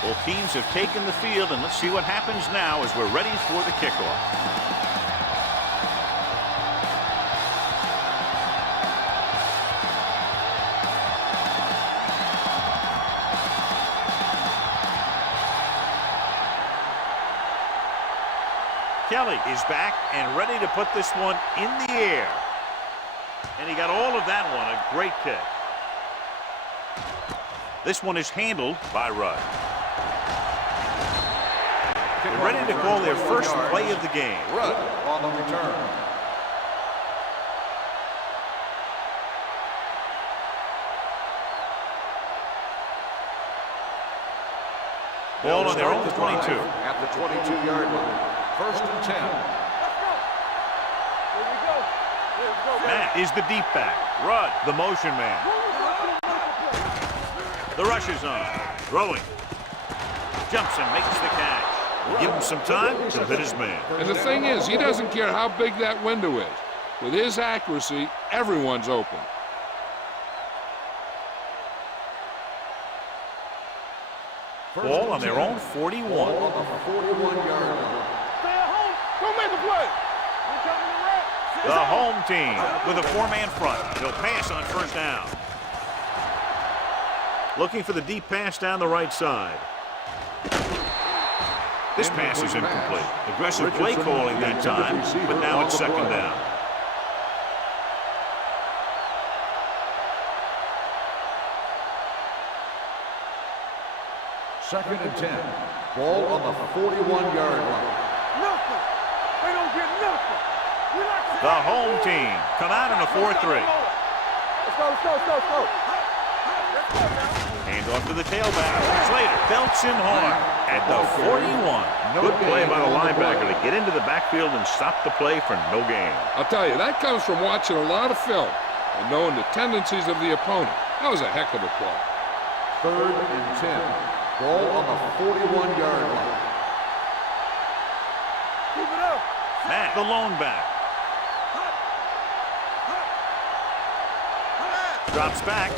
Both teams have taken the field, and let's see what happens now as we're ready for the kickoff. Kelly is back and ready to put this one in the air. And he got all of that one, a great kick. This one is handled by Rudd. They're ready to call their first play of the game. Rudd on the return. Ball on their own 22. At the 22-yard line. 1st and 10. Matt is the deep back. Rudd, the motion man. The rush is on. Throwing. Jumps and makes the catch. Give him some time, he'll hit his man. And the thing is, he doesn't care how big that window is. With his accuracy, everyone's open. Ball on their own 41. Ball on the 41-yard line. Stay at home. Don't make a play. The home team with a 4-man front. They'll pass on 1st down. Looking for the deep pass down the right side. This pass is incomplete. Aggressive play calling that time, but now it's 2nd down. Second and 10. Ball on the 41-yard line. Nothing. They don't get nothing. The home team come out in a 4-3. Let's go. Hand off to the tailback. Slater belts him hard at the 41. Good play by the linebacker to get into the backfield and stop the play for no gain. I'll tell you, that comes from watching a lot of film and knowing the tendencies of the opponent. That was a heck of a play. 3rd and 10. Ball on the 41-yard line. Keep it up. Matt, the lone back. Drops back.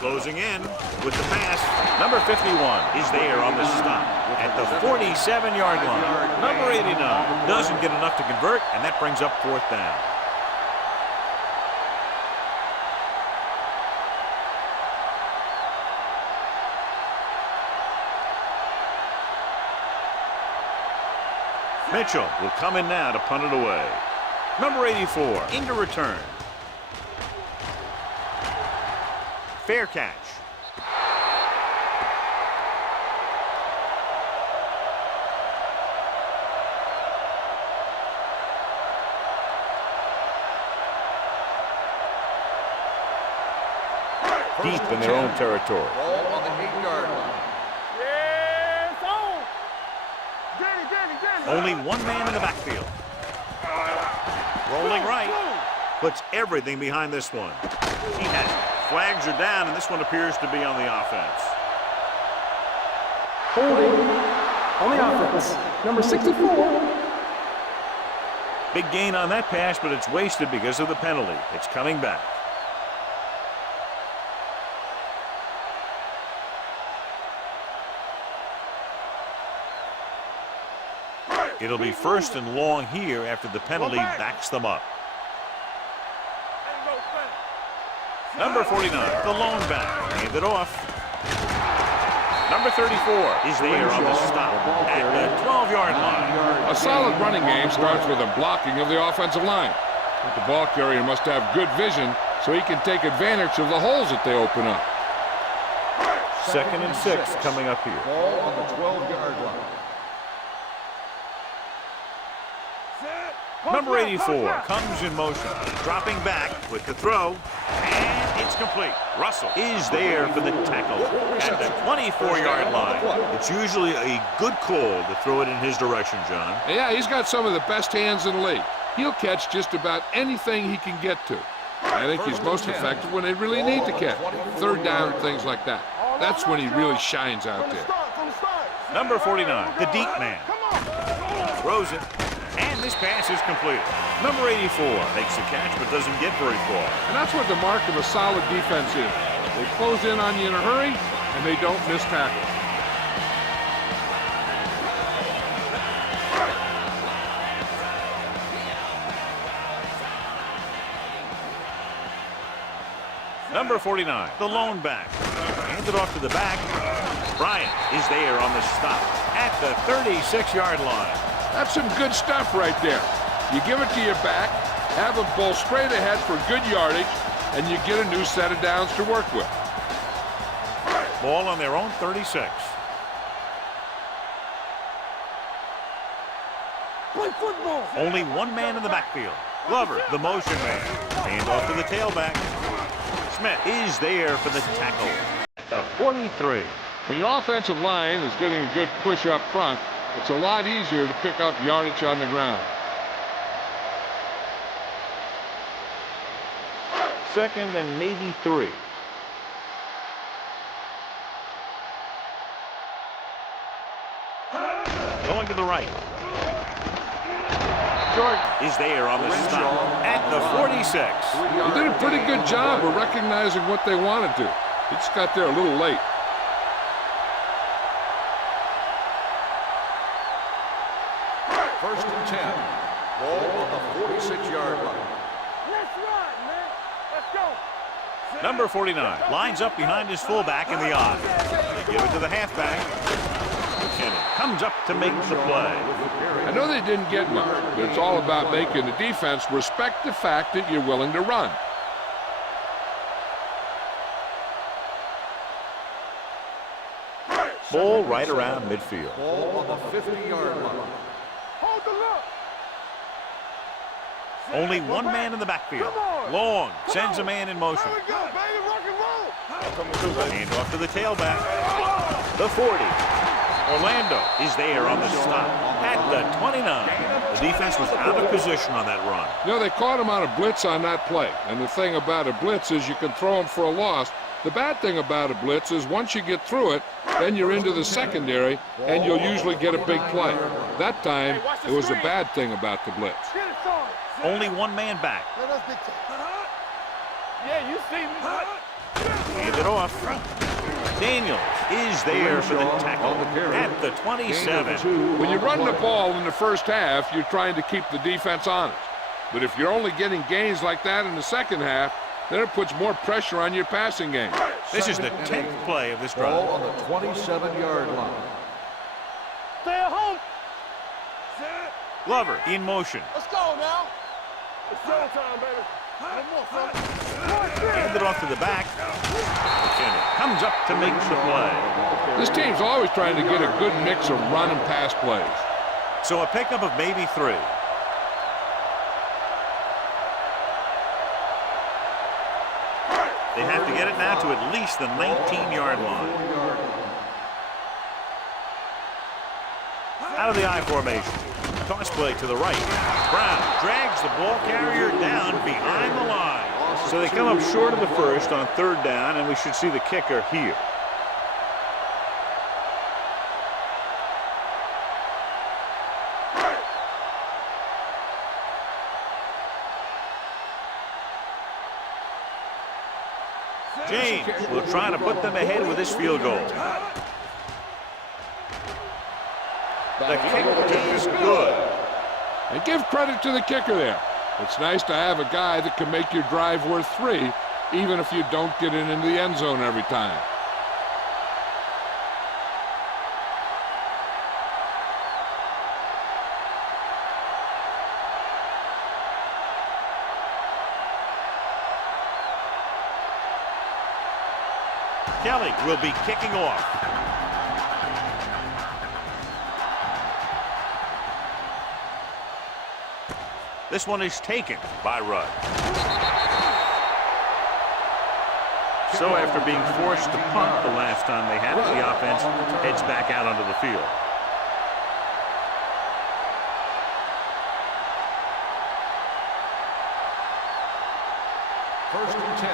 Closing in with the pass. Number 51 is there on the stop at the 47-yard line. Number 89 doesn't get enough to convert, and that brings up 4th down. Mitchell will come in now to punt it away. Number 84 into return. Fair catch. Deep in their own territory. Ball on the 8-yard line. Yes, on. Danny. Only one man in the backfield. Rolling right. Puts everything behind this one. He has it. Flags are down, and this one appears to be on the offense. Holding on the offense. Number 64. Big gain on that pass, but it's wasted because of the penalty. It's coming back. It'll be 1st and long here after the penalty backs them up. Number 49, the lone back. Hand it off. Number 34 is there on the stop at the 12-yard line. A solid running game starts with a blocking of the offensive line. But the ball carrier must have good vision so he can take advantage of the holes that they open up. 2nd and 6 coming up here. Ball on the 12-yard line. Number 84 comes in motion, dropping back with the throw, and it's complete. Russell is there for the tackle at the 24-yard line. It's usually a good call to throw it in his direction, John. Yeah, he's got some of the best hands in the league. He'll catch just about anything he can get to. I think he's most effective when they really need to catch. Third down, things like that. That's when he really shines out there. Number 49, the deep man. Throws it, and this pass is completed. Number 84 makes the catch but doesn't get very far. And that's what the mark of a solid defense is. They close in on you in a hurry, and they don't miss tackles. Number 49, the lone back. Hands it off to the back. Bryant is there on the stop at the 36-yard line. That's some good stuff right there. You give it to your back, have him pull straight ahead for good yardage, and you get a new set of downs to work with. Ball on their own 36. Play football. Only one man in the backfield. Glover, the motion man. Hand off to the tailback. Smith is there for the tackle. 43. When the offensive line is getting a good push up front, it's a lot easier to pick up yardage on the ground. Second and maybe 3. Going to the right. Jordan is there on the stop at the 46. They did a pretty good job of recognizing what they wanted to. They just got there a little late. First and 10. Ball on the 46-yard line. Let's run, man. Let's go. Number 49 lines up behind his fullback in the I. They give it to the halfback. McKinnon comes up to make the play. I know they didn't get much, but it's all about making the defense respect the fact that you're willing to run. Ball right around midfield. Ball on the 50-yard line. Hold the look. Only one man in the backfield. Long sends a man in motion. There we go, baby. Rock and roll. Hand off to the tailback. The 40. Orlando is there on the stop at the 29. The defense was out of position on that run. You know, they caught him on a blitz on that play. And the thing about a blitz is you can throw him for a loss. The bad thing about a blitz is once you get through it, then you're into the secondary, and you'll usually get a big play. That time, it was a bad thing about the blitz. Get it started. Only one man back. Let us get yeah, you see me. Hand it off. Daniels is there for the tackle at the 27. When you run the ball in the first half, you're trying to keep the defense honest. But if you're only getting gains like that in the second half, then it puts more pressure on your passing game. This is the 10th play of this Ball drive. on the 27-yard line. Stay at home. Glover in motion. Let's go now. It's showtime, baby. One more, son. Hand it off to the back. McKinnon comes up to make the play. This team's always trying to get a good mix of run and pass plays. So a pickup of maybe 3. They have to get it now to at least the 19-yard line. Out of the I formation. Toss play to the right. Brown drags the ball carrier down behind the line. So they come up short of the first on 3rd down, and we should see the kicker here. James will try to put them ahead with this field goal. The kick is good. And give credit to the kicker there. It's nice to have a guy that can make your drive worth 3, even if you don't get it into the end zone every time. Kelly will be kicking off. This one is taken by Rudd. So after being forced to punt the last time they had it, the offense heads back out onto the field. First and 10.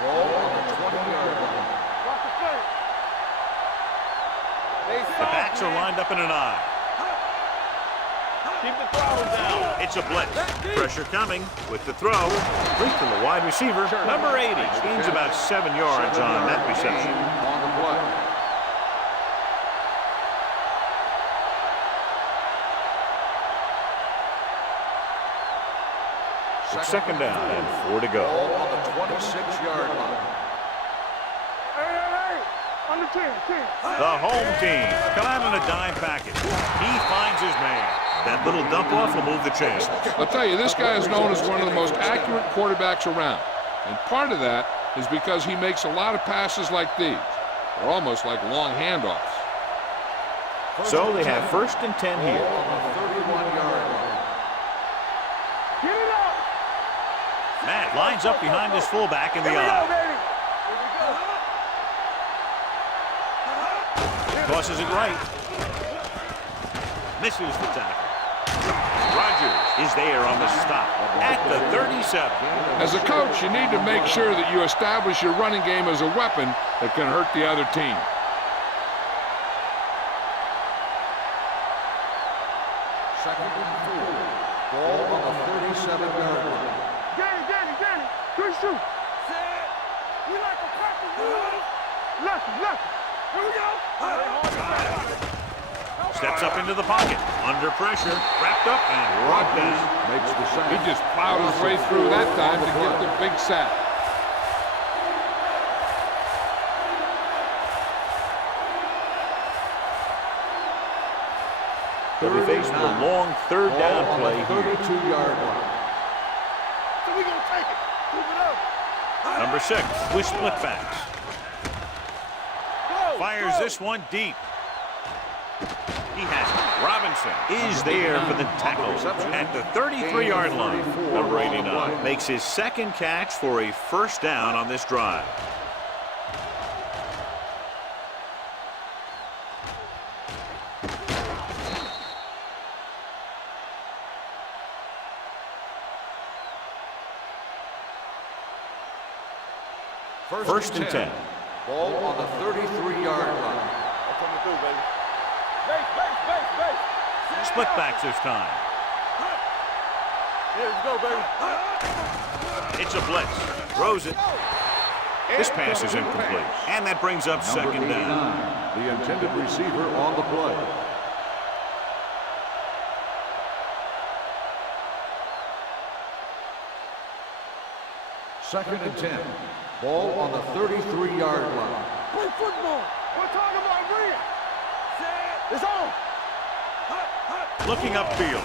Ball on the 20-yard line. Watch the play. The backs are lined up in an I. Keep the throttle down. It's a blitz. Pressure coming with the throw. Complete to the wide receiver, number 80. Gains about 7 yards on that reception. On the play. It's second down and 4 to go. Ball on the 26-yard line. Hey. On the 10. The home team come out in a dime package. He finds his man. That little dump off will move the chains. I'll tell you, this guy is known as one of the most accurate quarterbacks around. And part of that is because he makes a lot of passes like these. They're almost like long handoffs. So they have first and 10 Ball here. on the 31-yard line. Get it up. Matt lines up behind his fullback in the Here we go, eye. baby. Here we go. Tosses it right. Misses the tackle. Rodgers is there on the stop at the 37. As a coach, you need to make sure that you establish your running game as a weapon that can hurt the other team. Second and 4. Ball on the 37-yard line. Danny. Good shoot. Set. We like a practice rule. Lucky. Here we go. Steps up into the pocket. Under pressure. Wrapped up and brought down. Makes the sack. He just plowed his way through that time to get the big sack. They'll be faced with a long third down Ball on play the here. So32-yard line. we gonna take it. Move it up. Number 6 with split backs. Go. Fires this one deep. He has it. Robinson is there for the tackle at the 33-yard line. Number 89 makes his second catch for a first down on this drive. First and 10. Ball on the 33-yard line. That's what we do, baby. Base. Split backs this time. Here we go, baby. It's a blitz. Throws it. This pass is incomplete. And that brings up second down. The intended receiver on the play. Second and 10. Ball on the 33-yard line. Play football. We're talking about real. It's on. Looking upfield.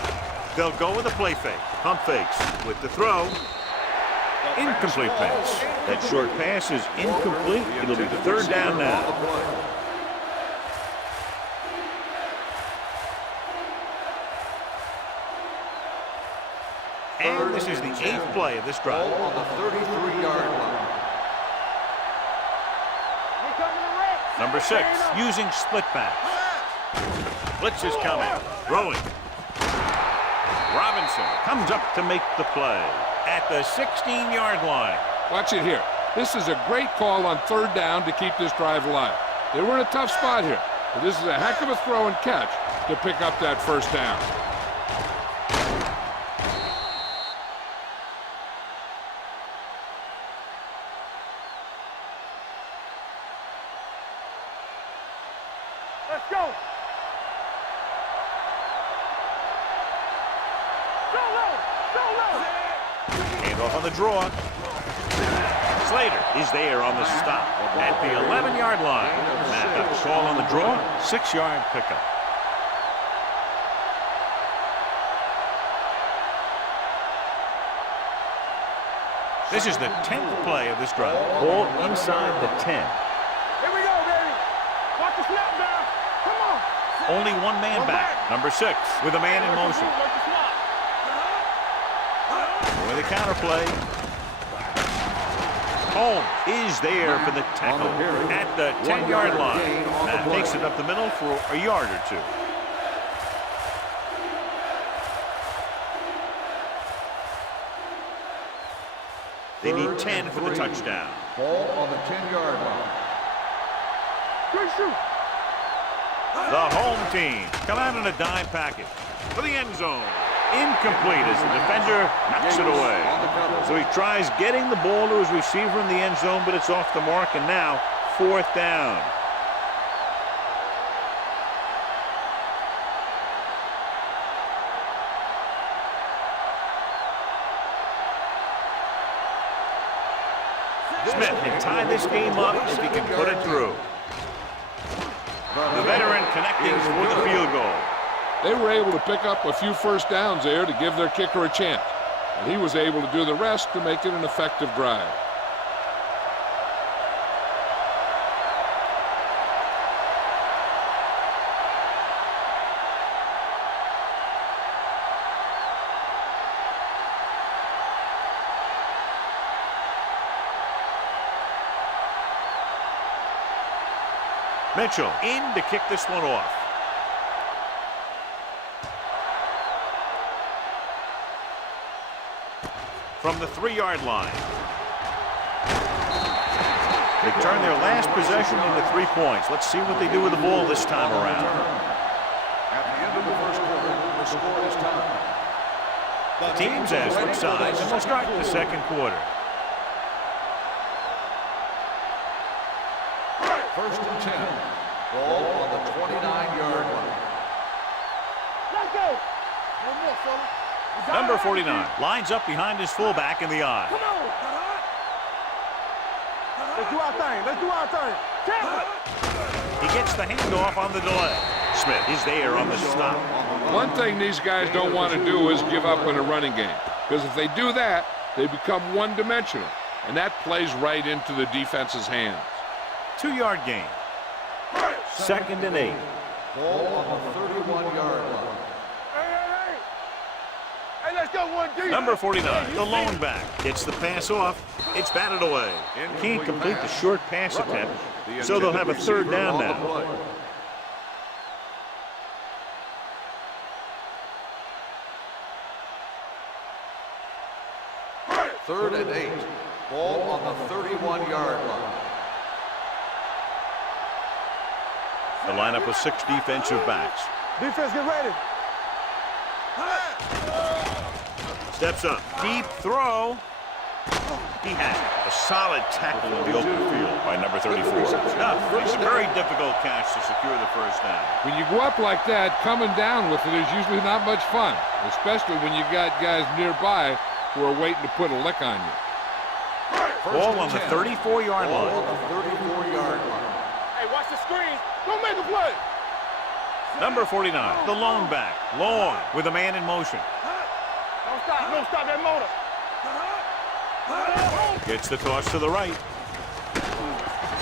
They'll go with a play fake. Pump fakes with the throw. Incomplete pass. That short pass is incomplete. It'll be third down now. And this is the 8th play of this drive. Ball on the 33-yard line. We're coming to rest. Number 6 using split backs. Blitz is coming. Throwing. Robinson comes up to make the play at the 16-yard line. Watch it here. This is a great call on third down to keep this drive alive. They were in a tough spot here, but this is a heck of a throw and catch to pick up that first down. Let's go. Go low. Hand off on the draw. Slater is there on the stop at the 11-yard line. Matt got the call on the draw. 6-yard pickup. This is the 10th play of this drive. Ball inside the 10. Here we go, baby. Watch the snap down. Come on. Only one man back. Number 6 with a man in motion. Work the snap. With a counterplay. Holmes is there for the tackle at the 10-yard line. Matt takes it up the middle for a yard or two. They need 10 for the touchdown. Ball on the 10-yard line. Good shoot. The home team come out in a dime package for the end zone. Incomplete as the defender knocks it away. So he tries getting the ball to his receiver in the end zone, but it's off the mark, and now 4th down. Smith can tie this game up if he can put it through. The veteran connecting for the field goal. They were able to pick up a few first downs there to give their kicker a chance. And he was able to do the rest to make it an effective drive. Mitchell in to kick this one off. From the 3-yard line. They turn their last possession into 3 points. Let's see what they do with the ball this time around. At the end of the first quarter, the score is tied. The teams have switched sides, and we'll start the second quarter. First and 10. Ball on the 29-yard line. Let's go. One more, fella. Number 49 lines up behind his fullback in the eye. Come on. Let's do our thing. Let's do our thing. He gets the handoff on the delay. Smith is there on the stop. One thing these guys don't want to do is give up in a running game. Because if they do that, they become one-dimensional. And that plays right into the defense's hands. 2-yard gain. 2nd and 8. Ball on the 31-yard line. Hey, let's go one deep. Number 49, the lone back, gets the pass off. It's batted away. Can't complete the short pass attempt, so they'll have a 3rd down now. 3rd and 8. Ball on the 31-yard line. The lineup of 6 defensive backs. Defense, get ready. Steps up, deep throw. He has a solid tackle in the open field by number 34. It's a very difficult catch to secure the 1st down. When you go up like that, coming down with it is usually not much fun, especially when you got guys nearby who are waiting to put a lick on you. Ball on the 34-yard line. Ball on the 34-yard line. Hey, watch the screen. Don't make a play. Number 49, the lone back, long with a man in motion. Don't stop that motor. Gets the toss to the right.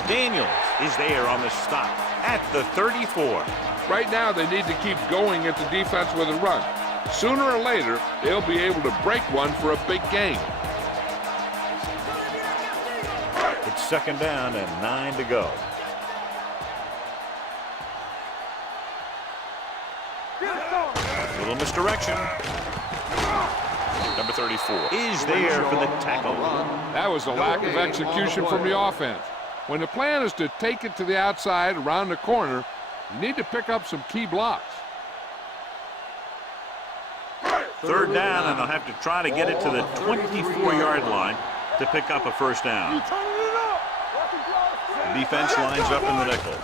Daniels is there on the stop at the 34. Right now, they need to keep going at the defense with a run. Sooner or later, they'll be able to break one for a big gain. It's 2nd down and 9 to go. Little misdirection. Number 34 is there for the tackle. That was a lack of execution from the offense. When the plan is to take it to the outside around the corner, you need to pick up some key blocks. 3rd down, and they'll have to try to get it to the 24-yard line to pick up a 1st down. The defense lines up in the nickel.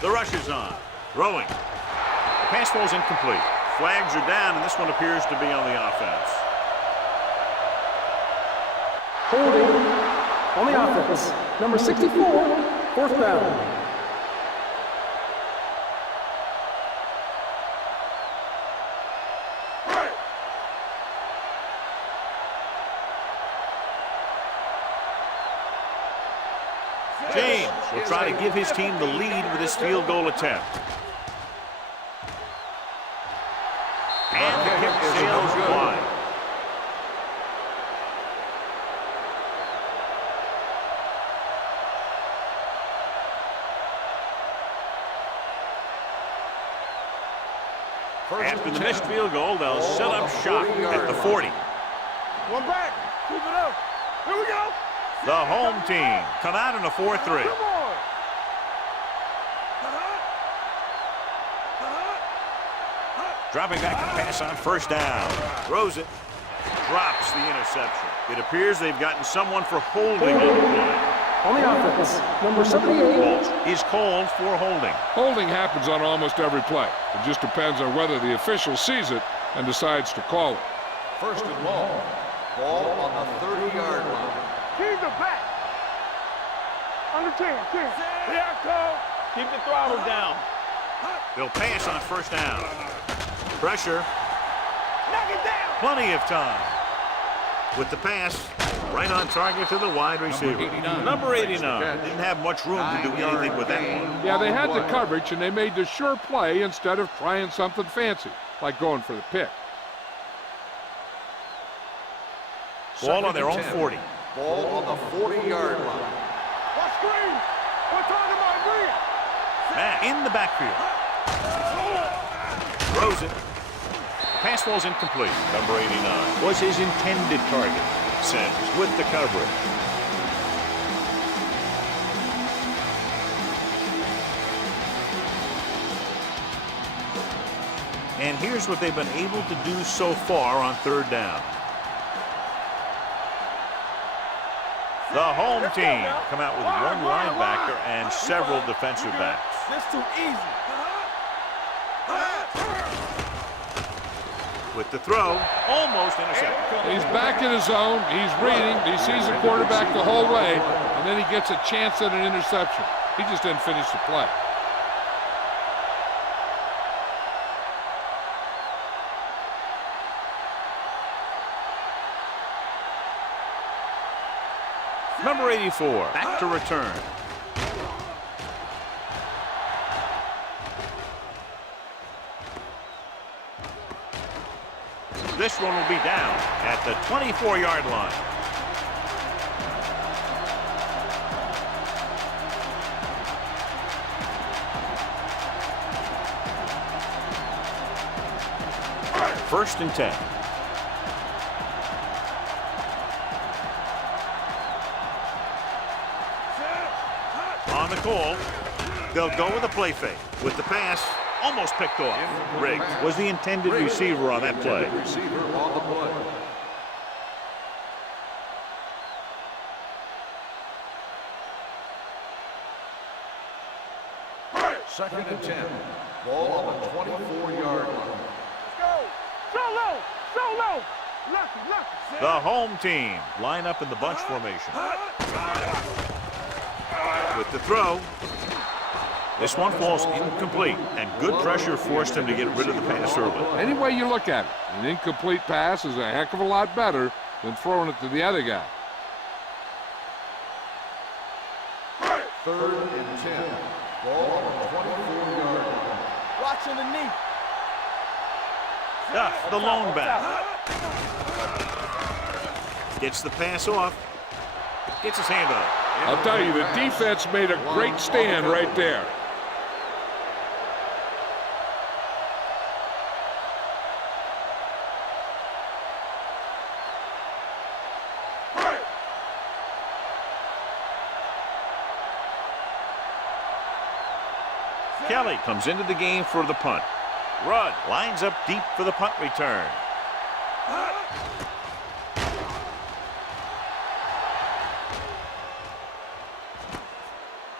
The rush is on. Throwing. The pass ball's incomplete. Flags are down, and this one appears to be on the offense. Holding on the offense. Number 64, 4th down. James will try to give his team the lead with his field goal attempt. And the kick sails wide. After the missed field goal, they'll set up shop at the 40. One back. Keep it up. Here we go. The home team come out in a 4-3. Come on. Dropping back to pass on first down. Throws it. Drops the interception. It appears they've gotten someone for holding on the play. On the offense, number 78. Is called for holding. Holding happens on almost every play. It just depends on whether the official sees it and decides to call it. First and long. Ball on the 30-yard line. Keep the back. Under 10. Here I come. Keep the throttle down. They'll pass on first down. Pressure. Knock it down. Plenty of time. With the pass, right on target to the wide receiver. Number 89. Didn't have much room to do anything with that one. Yeah, they had the coverage, and they made the sure play instead of trying something fancy, like going for the pick. Ball on their own 40. Ball on the 40-yard line. What screen? What talking about green? Matt in the backfield. Throws it. Pass falls incomplete. Number 89 was his intended target. Sims with the coverage. And here's what they've been able to do so far on third down. The home team come out with one linebacker and several defensive backs. That's too easy. With the throw, almost intercepted. He's back in his zone. He's reading. He sees the quarterback the whole way, and then he gets a chance at an interception. He just didn't finish the play. Number 84, back to return. This one will be down at the 24-yard line. First and 10. On the call, they'll go with a play fake. With the pass, almost picked off. Riggs was the intended receiver on that play. Receiver on the play. Second and 10. Ball on the 24-yard line. Let's go. Solo. Lucky. The home team line up in the bunch formation. With the throw, this one falls incomplete, and good pressure forced him to get rid of the pass early. Any way you look at it, an incomplete pass is a heck of a lot better than throwing it to the other guy. Third and 10. Ball on the 24-yard line. Watch underneath. Duff, the lone back. Gets the pass off. Gets his hand up. I'll tell you, the defense made a great stand right there. Kelly comes into the game for the punt. Rudd lines up deep for the punt return.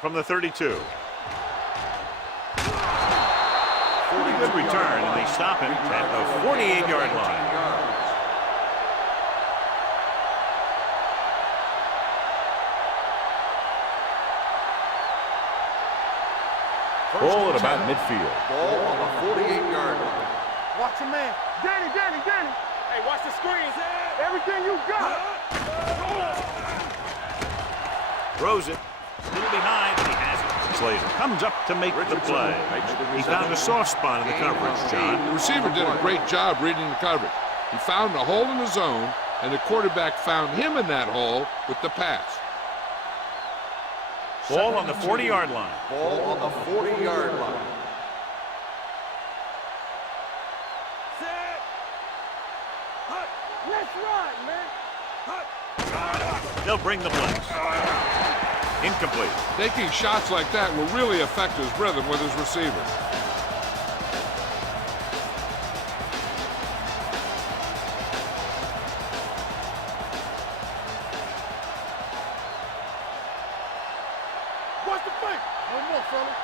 From the 32. Good return, and they stop him at the 48-yard line. Ball at about midfield. Ball on the 48-yard line. Watch your man. Danny. Hey, watch the screen. Everything you got. Throws it. A little behind, and he has it. Slater comes up to make the play. He found a soft spot in the coverage, John. The receiver did a great job reading the coverage. He found a hole in the zone, and the quarterback found him in that hole with the pass. Ball on the 40-yard line. Ball on the 40-yard line. Let's run, man. They'll bring the blitz. Incomplete. Taking shots like that will really affect his rhythm with his receivers. What's the play? One more, fella.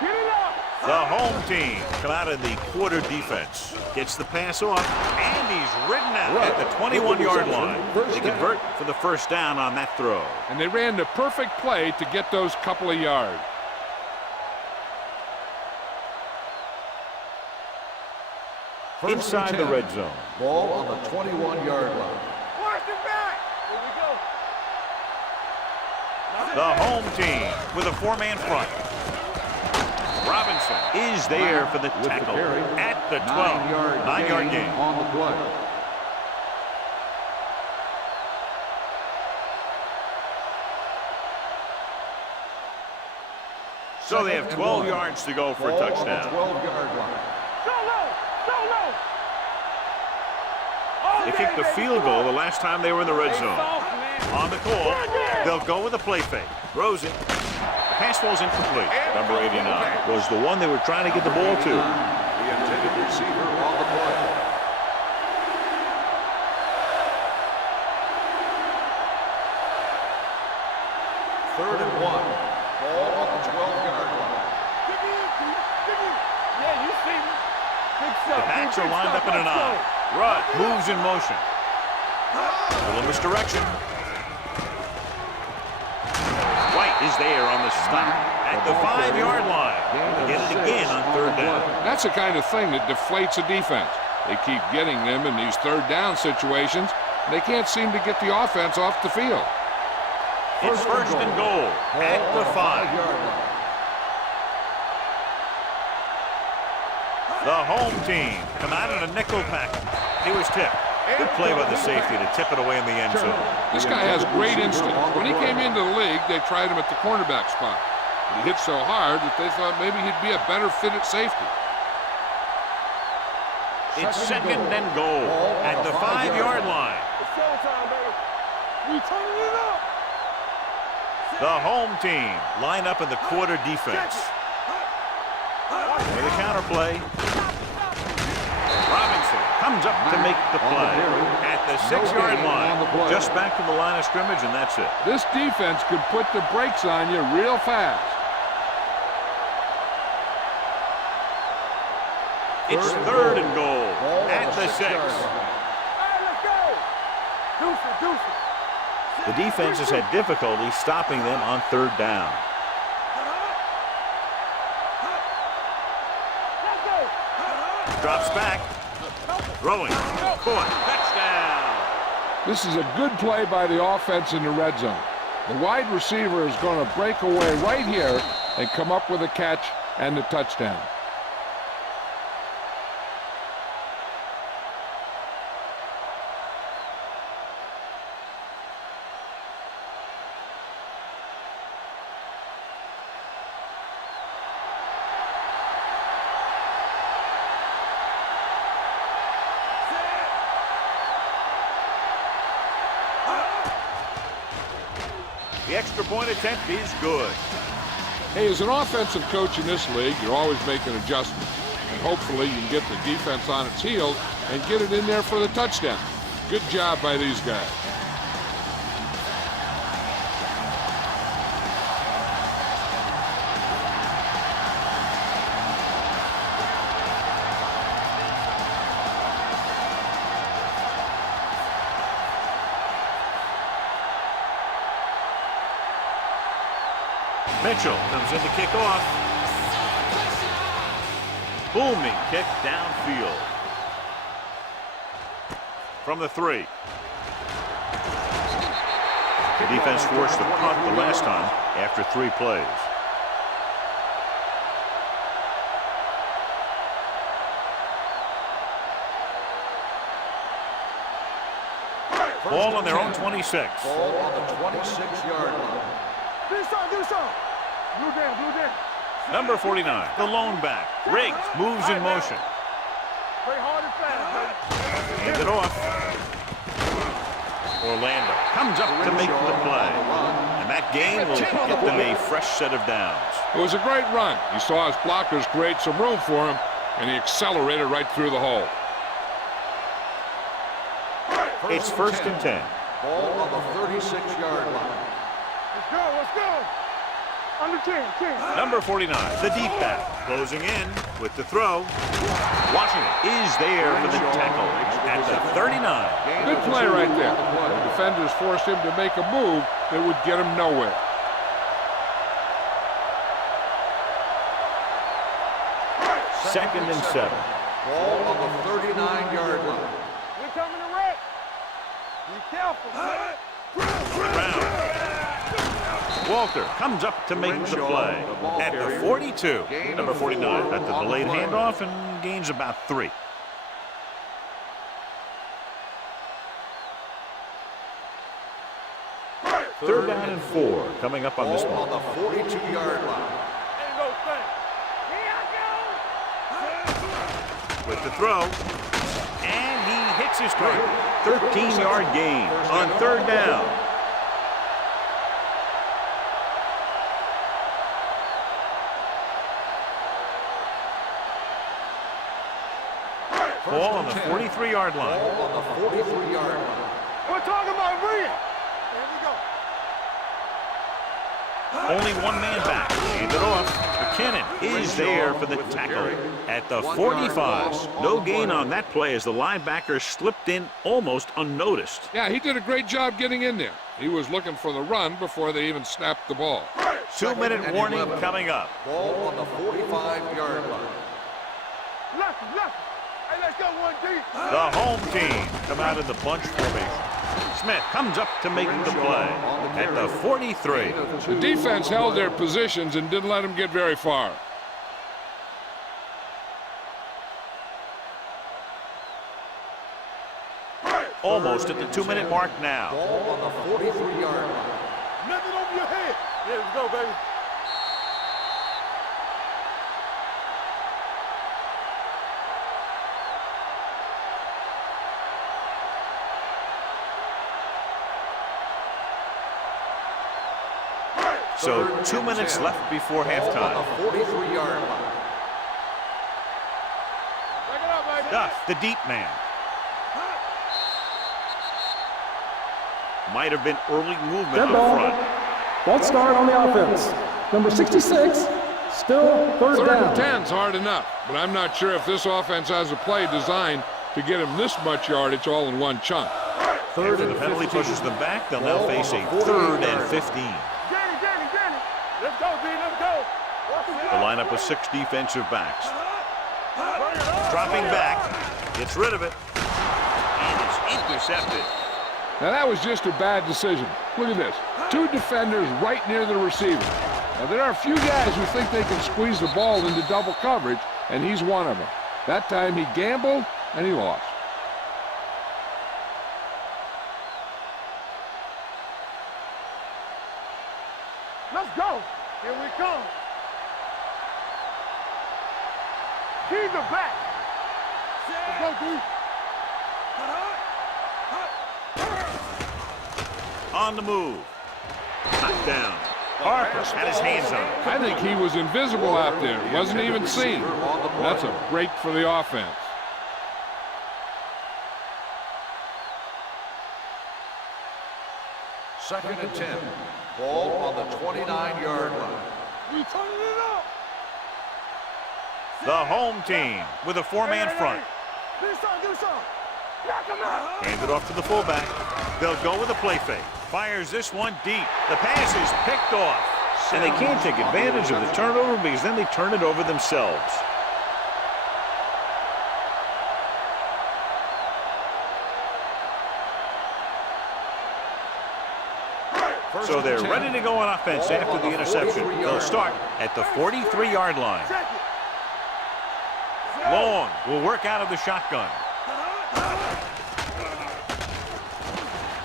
Get it up. The home team come out in the quarter defense. Gets the pass off, and he's ridden out at the 21-yard line. They convert for the first down on that throw. And they ran the perfect play to get those couple of yards. Inside the red zone. Ball on the 21-yard line. Watch it back. Here we go. The home team with a four-man front. Robinson is there for the tackle at the 12. 9-yard gain. On the play. So they have 12 yards to go for a touchdown. 12-yard line. They kicked the field goal the last time they were in the red zone. On the call, they'll go with a play fake. Throws it. The pass falls incomplete. Number 89 was the one they were trying to get the ball to. The intended receiver on the play. Third and 1. Ball on the 12-yard line. Yeah, you see me. The backs are lined up in an eye. Rudd moves in motion. A little misdirection. White is there on the stop at the 5-yard line. They get it again on third down. That's the kind of thing that deflates a defense. They keep getting them in these third down situations, and they can't seem to get the offense off the field. It's first and goal at the 5. The home team come out in a nickel package. He was tipped. Good play by the safety to tip it away in the end zone. This guy has great instinct. When he came into the league, they tried him at the cornerback spot. But he hit so hard that they thought maybe he'd be a better fit at safety. It's second and goal at the 5-yard line. It's showtime, baby. We turning it up. The home team line up in the quarter defense. With a counter play. Robinson comes up to make the play at the 6-yard line. Just back to the line of scrimmage, and that's it. This defense could put the brakes on you real fast. It's third and goal at the 6. All right, let's go. Deuce it. The defense has had difficulty stopping them on third down. Drops back. Throwing. Caught. Touchdown. This is a good play by the offense in the red zone. The wide receiver is going to break away right here and come up with a catch and the touchdown. The extra point attempt is good. Hey, as an offensive coach in this league, you're always making adjustments. And hopefully you can get the defense on its heels and get it in there for the touchdown. Good job by these guys. Mitchell comes in to kick off. Booming kick downfield. From the 3. The defense forced the punt the last time after 3 plays. Ball on their own 26. Ball on the 26-yard line. Do some. Blue down. Number 49, the lone back. Riggs moves in motion. Play hard and fast, baby. Hand it off. Orlando comes up to make the play. And that gain will get them a fresh set of downs. It was a great run. He saw his blockers create some room for him, and he accelerated right through the hole. It's 1st and 10. Ball on the 36-yard line. Let's go, let's go. Under 10. Number 49, the deep back, closing in with the throw. Washington is there for the tackle at the 39. Good play right there. The defenders forced him to make a move that would get him nowhere. Second and 7. Ball on the 39-yard line. We're coming to wreck. Be careful. Brown. Walter comes up to make the play at the 42. Number 49 at the delayed handoff and gains about 3. Third down and 4 coming up on this Ball one. on the 42-yard line. Ain't no thing. Here I go. With the throw, and he hits his target. 13-yard gain on 3rd down. Ball on the 43-yard line. Ball on the 43-yard line. We're talking about Rhea. There we go. Only one man back. Hand it off. McKinnon is there for the tackle at the 45. No gain on that play as the linebacker slipped in almost unnoticed. Yeah, he did a great job getting in there. He was looking for the run before they even snapped the ball. 2-minute warning coming up. Ball on the 45-yard line. Lucky. Hey, let's go 1D. The home team come out in the bunch formation. Smith comes up to make the play at the 43. The defense held their positions and didn't let them get very far. Almost at the 2-minute mark now. Ball on the 43-yard line. Nothing over your head. Yeah, let's go, baby. So 2 minutes left before halftime. Ball on the 43-yard line. Back it up, baby. Duff, the deep man. Might have been early movement Dead up ball. front. False start on the offense. Number 66, still 3rd Third down. and 10's hard enough, but I'm not sure if this offense has a play designed to get him this much yardage all in one chunk. After the penalty pushes them back, they'll now face a 3rd and 15. Danny. Let's go, D. Let's go. The lineup with 6 defensive backs. Dropping back, gets rid of it, and it's intercepted. Now that was just a bad decision. Look at this. 2 defenders right near the receiver. Now there are a few guys who think they can squeeze the ball into double coverage, and he's one of them. That time he gambled, and he lost. Let's go. Here we come. Keys are back. Let's go, D. On the move. Knocked down. Harper had his hands on it. I think he was invisible out there. Wasn't even seen. That's a break for the offense. Second and 10. Ball on the 29-yard line. We turning it up. The home team with a 4-man front. Do something. Knock him out. Hand it off to the fullback. They'll go with a play fake. Fires this one deep. The pass is picked off. And they can't take advantage of the turnover because then they turn it over themselves. So they're ready to go on offense after the interception. They'll start at the 43-yard line. Long will work out of the shotgun.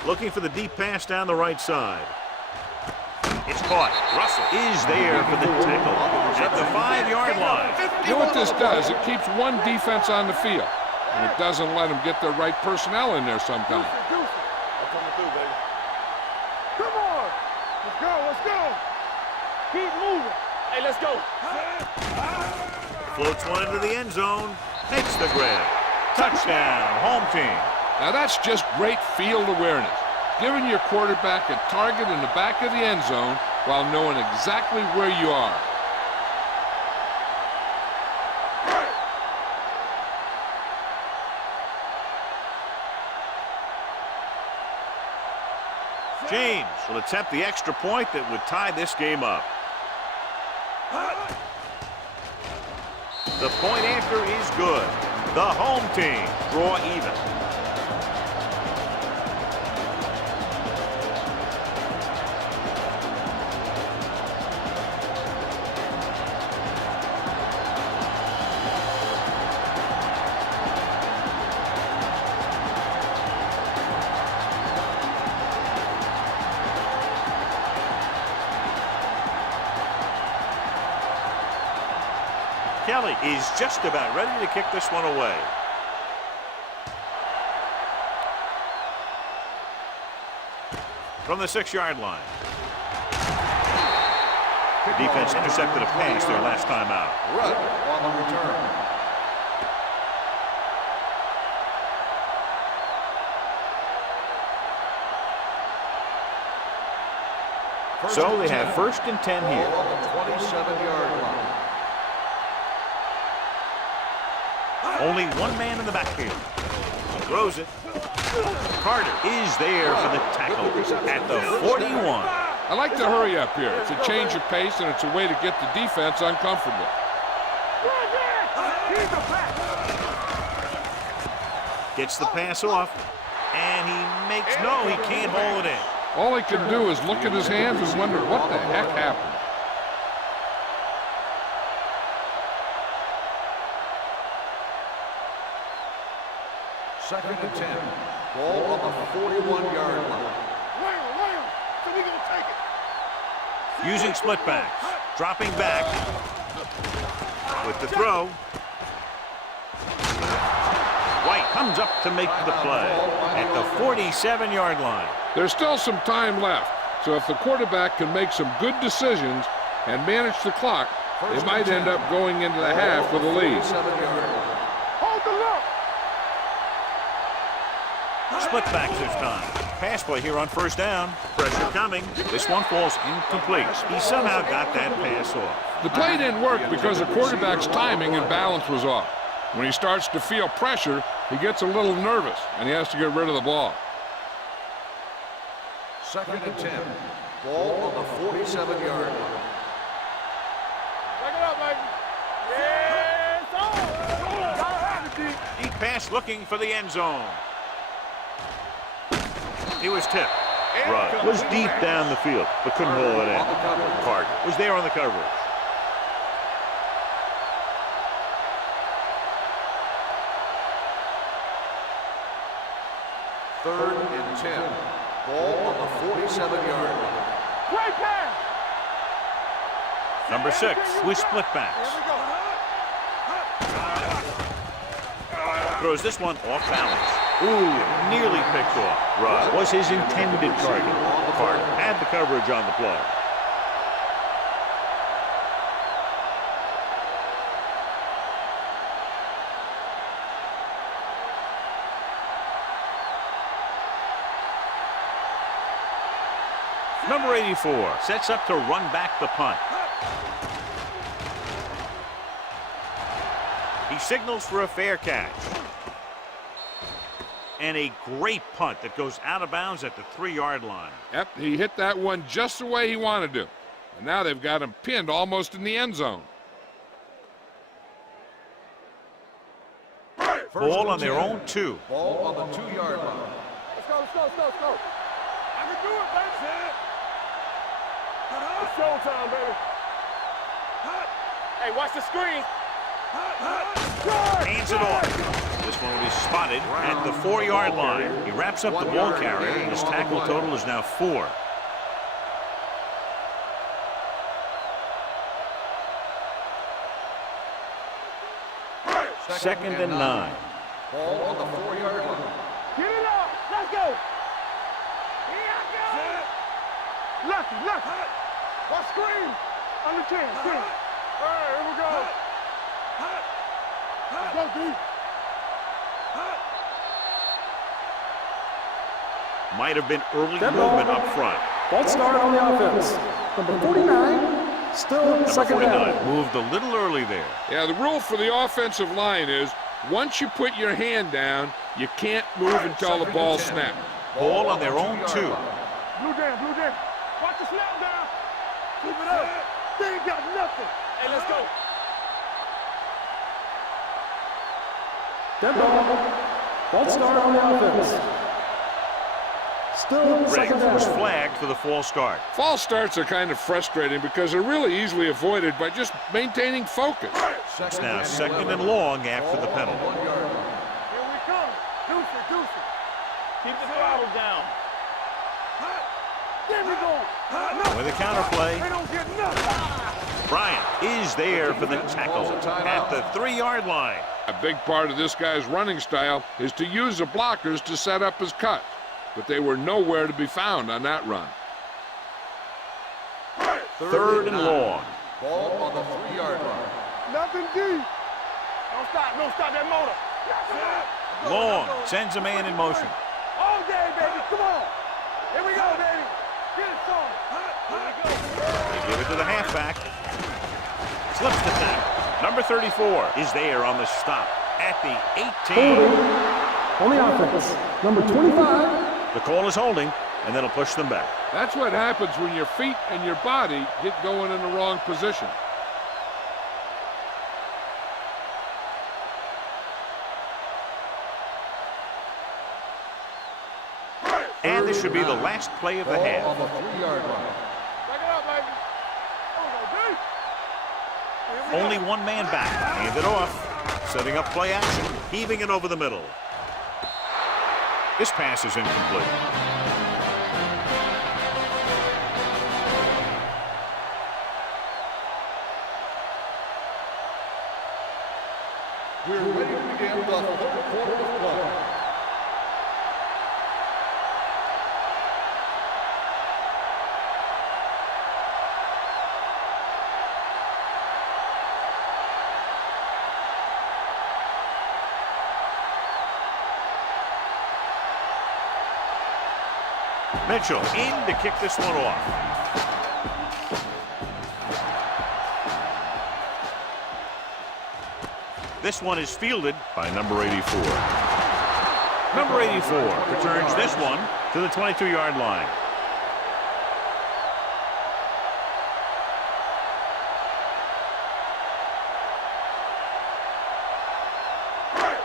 Looking for the deep pass down the right side. It's caught. Russell is there for the tackle at the 5-yard line. You know what this does? It keeps one defense on the field, and it doesn't let them get the right personnel in there sometimes. Deuce it. I'm coming through, Let's go, let's go. Keep moving. Hey, let's go. Floats one into the end zone. Makes the grab. Touchdown, home team. Now that's just great field awareness, giving your quarterback a target in the back of the end zone while knowing exactly where you are. James will attempt the extra point that would tie this game up. The point after is good. The home team draw even. Kelly is just about ready to kick this one away. From the 6-yard line. The defense intercepted a pass their last time out. Run on the return. So they have 1st and 10 here. Ball on the 27-yard line. Only one man in the backfield. Throws it. Carter is there for the tackle at the 41. I like to hurry up here. It's a change of pace, and it's a way to get the defense uncomfortable. Gets the pass off, and he makes no, he can't hold it in. All he can do is look at his hands and wonder what the heck happened. Second and 10. Ball on the 41-yard line. So we gonna take it. Using split backs. Dropping back. With the throw. White comes up to make the play at the 47-yard line. There's still some time left, so if the quarterback can make some good decisions and manage the clock, they might end up going into the half with a lead. Hold the look. Split backs this time. Pass play here on 1st down. Pressure coming. This one falls incomplete. He somehow got that pass off. The play didn't work because the quarterback's timing and balance was off. When he starts to feel pressure, he gets a little nervous, and he has to get rid of the ball. Second and 10. Ball on the 47-yard line. Back it up, baby. Yeah, Deep pass looking for the end zone. He was tipped. Rudd was deep down the field, but couldn't hold it in. Carter was there on the coverage. Third and 10. Ball on the 47-yard line. Great pass. Number 6 with split backs. Throws this one off balance. Ooh, nearly picked off. Rudd was his intended target. Carter had the coverage on the play. Number 84 sets up to run back the punt. He signals for a fair catch. And a great punt that goes out of bounds at the 3-yard line. Yep, he hit that one just the way he wanted to. And now they've got him pinned almost in the end zone. Ball on their own 2. Ball on the 2-yard line. Let's go. I can do it, baby. It's showtime, baby. Hey, watch the screen. Hands it off. This one will be spotted at the 4-yard line. He wraps up the ball carrier, and his tackle total is now 4. Second and 9. Ball on the 4-yard line. Get it up. Let's go. Lucky, lucky. What screen? Under 10, 10. All right, here we go. Let's go, D. Might have been early Dead movement ball. up front. False start on the offense. Number 49, still Number second 49 down. moved a little early there. Yeah, the rule for the offensive line is once you put your hand down, you can't move until the ball snaps. Ball on their own 2. Blue down, blue down. Watch the snap down. Keep it up. They ain't got nothing. Hey, let's go. Dead ball. False start on the offense. Still Riggs second was down. flagged for the false start. False starts are kind of frustrating because they're really easily avoided by just maintaining focus. It's now 2nd and long after the penalty. Here we come. Deuce it, deuce it. Keep the throttle down. There we go. With a counterplay, They don't get nothing. Bryant is there for the tackle at the 3-yard line. A big part of this guy's running style is to use the blockers to set up his cut, but they were nowhere to be found on that run. 3rd and long. Ball on the 3-yard line. Nothing D. Don't stop that motor. Long sends a man in motion. All day, baby. Come on. Here we go, baby. Get it started. Here we go. They give it to the halfback. Slips the tackle. Number 34 is there on the stop at the 18. Holding on the offense. Number 25. The call is holding, and that'll push them back. That's what happens when your feet and your body get going in the wrong position. And this should be the last play of the Ball half. on the 3-yard line. Back it up, baby. Here we go. Only one man back. Hand it off. Setting up play action. Heaving it over the middle. This pass is incomplete. We're ready to begin the 3rd quarter of play. Mitchell in to kick this one off. This one is fielded by number 84. Number 84 returns this one to the 22-yard line.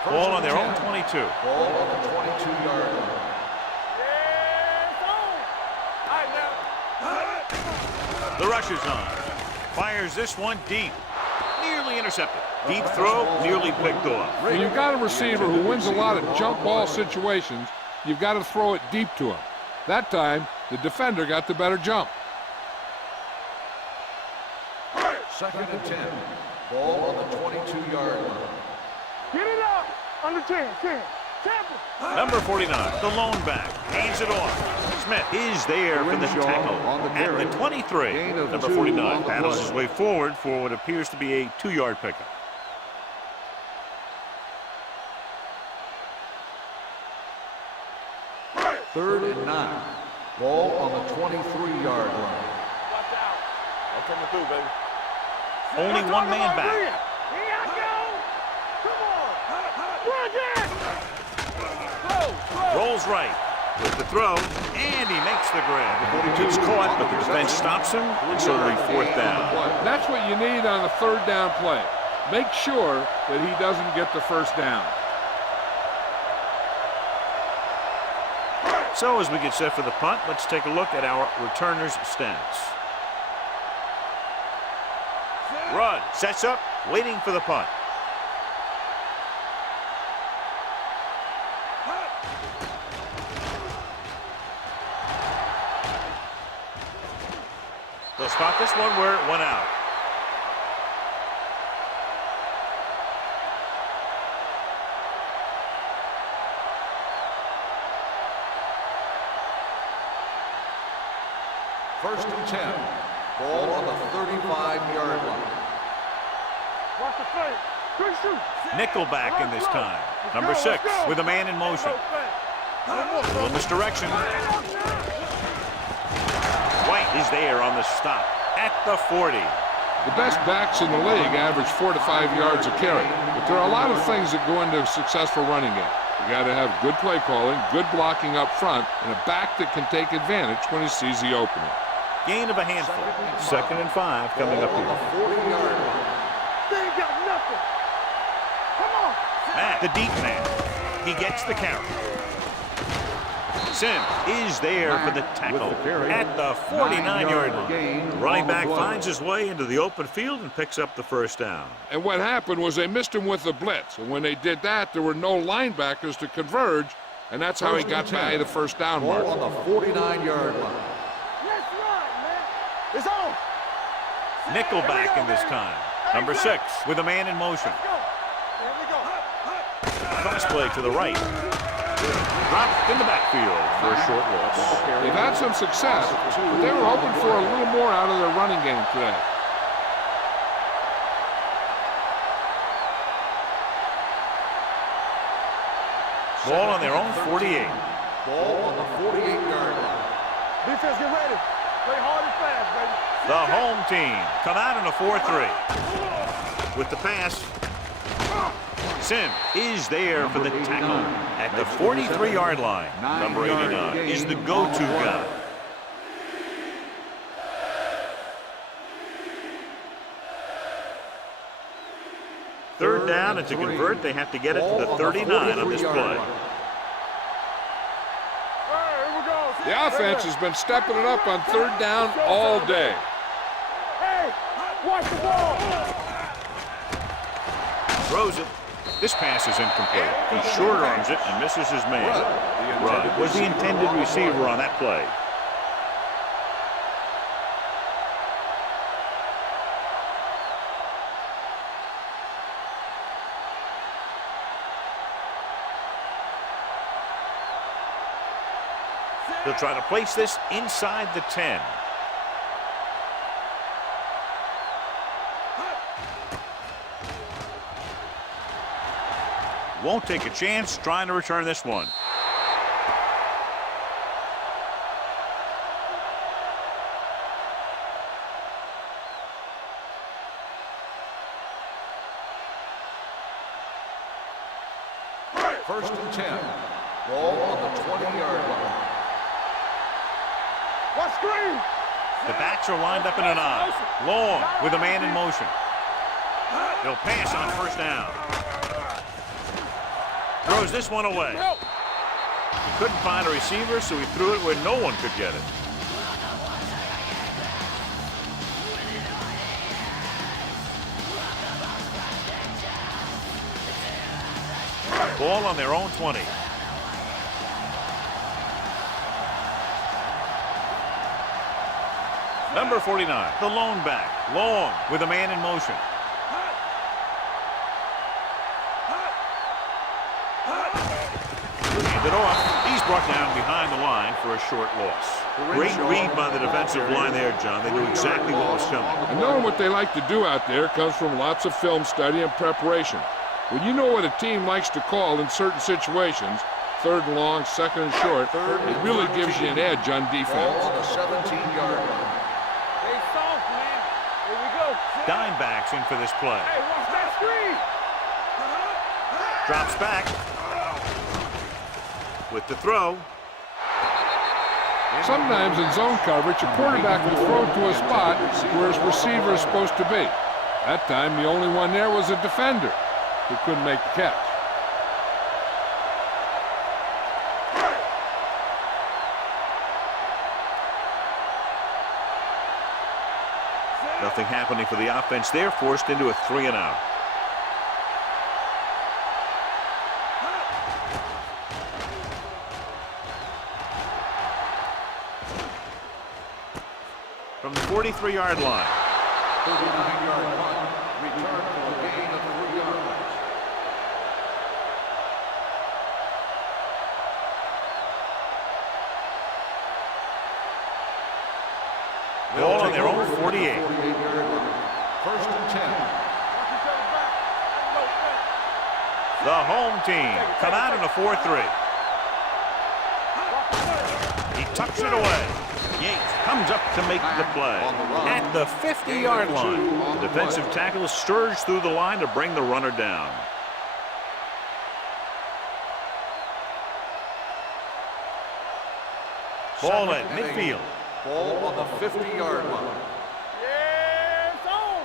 Ball on their own 22. Ball on the 22-yard line. The rush is on. Fires this one deep. Nearly intercepted. Deep throw, nearly picked off. When you've got a receiver who wins a lot of jump ball situations, you've got to throw it deep to him. That time, the defender got the better jump. 2nd and 10. Ball on the 22-yard line. Get it up. Under 10, 10. Tampa. Number 49, the lone back, hands it off. Smith is there for the tackle at the 23. Number 49 battles his way forward for what appears to be a 2-yard pickup. Third and 9. Ball on the 23-yard line. Watch out. I'm coming through, baby. Only one man back. Here I go. Come on. Run again. Rolls right with the throw, and he makes the grab. It's caught, but the defense stops him, and so it'll be 4th down. That's what you need on a 3rd down play. Make sure that he doesn't get the 1st down. So as we get set for the punt, let's take a look at our returners' stats. Rudd sets up, waiting for the punt. They'll spot this one where it went out. First and 10. Ball on the 35-yard line. Watch the fake. Good shoot. Nickelback in this time. Number 6 with a man in motion. A little misdirection. White is there on the stop at the 40. The best backs in the league average 4 to 5 yards a carry, but there are a lot of things that go into a successful running game. You got to have good play calling, good blocking up front, and a back that can take advantage when he sees the opening. Gain of a handful. 2nd and 5 coming up here. 40-yard line. They ain't got nothing. Come on. Matt, the deep man. He gets the carry. Sim is there for the tackle at the 49-yard line. The running back finds his way into the open field and picks up the first down. And what happened was they missed him with the blitz, and when they did that, there were no linebackers to converge, and that's how he got by the first down mark. Ball on the 49-yard line. Let's run, man. It's on. Nickelback in this time. Number 6 with a man in motion. Here we go. Cross play to the right. Dropped in the backfield for a short loss. They've had some success, but they were hoping for a little more out of their running game today. Ball on their own 48. Ball on the 48-yard line. Defense, get ready. Play hard and fast, baby. The home team come out in a 4-3. With the pass, Sim is there for the tackle at the 43-yard line. Number 89 is the go-to guy. Third down, and to convert, they have to get it to the 39 on this play. Hey, here we go. The offense has been stepping it up on 3rd down all day. Hey, watch the ball. Throws it. This pass is incomplete. He short arms it and misses his man. Rudd was the intended receiver on that play. He'll try to place this inside the 10. Won't take a chance trying to return this one. First and 10. Ball on the 20-yard line. Watch screen. The backs are lined up in an I. Long with a man in motion. They'll pass on first down. Throws this one away. He couldn't find a receiver, so he threw it where no one could get it. Ball on their own 20. Number 49, the lone back. Long with a man in motion. Hand it off. He's brought down behind the line for a short loss. Great read by the defensive line there, John. They knew exactly what was coming. And knowing what they like to do out there comes from lots of film study and preparation. When you know what a team likes to call in certain situations, 3rd and long, 2nd and short, it really gives you an edge on defense. Ball on the 17-yard line. Stay soft, man. Here we go. Dime backs in for this play. Hey, watch that screen. Drops back. With the throw. Sometimes in zone coverage, a quarterback will throw to a spot where his receiver is supposed to be. That time, the only one there was a defender who couldn't make the catch. Nothing happening for the offense there, forced into a 3 and out. From the 43-yard line. 39-yard punt. Return for a gain of 3 yards. their own 48. 48-yard line. First and 10. The home team come out in a 4-3. He tucks it away. Yates comes up to make the play. At the 50-yard line, the defensive tackle stirs through the line to bring the runner down. Ball at midfield. Ball on the 50-yard line. Yeah, it's on.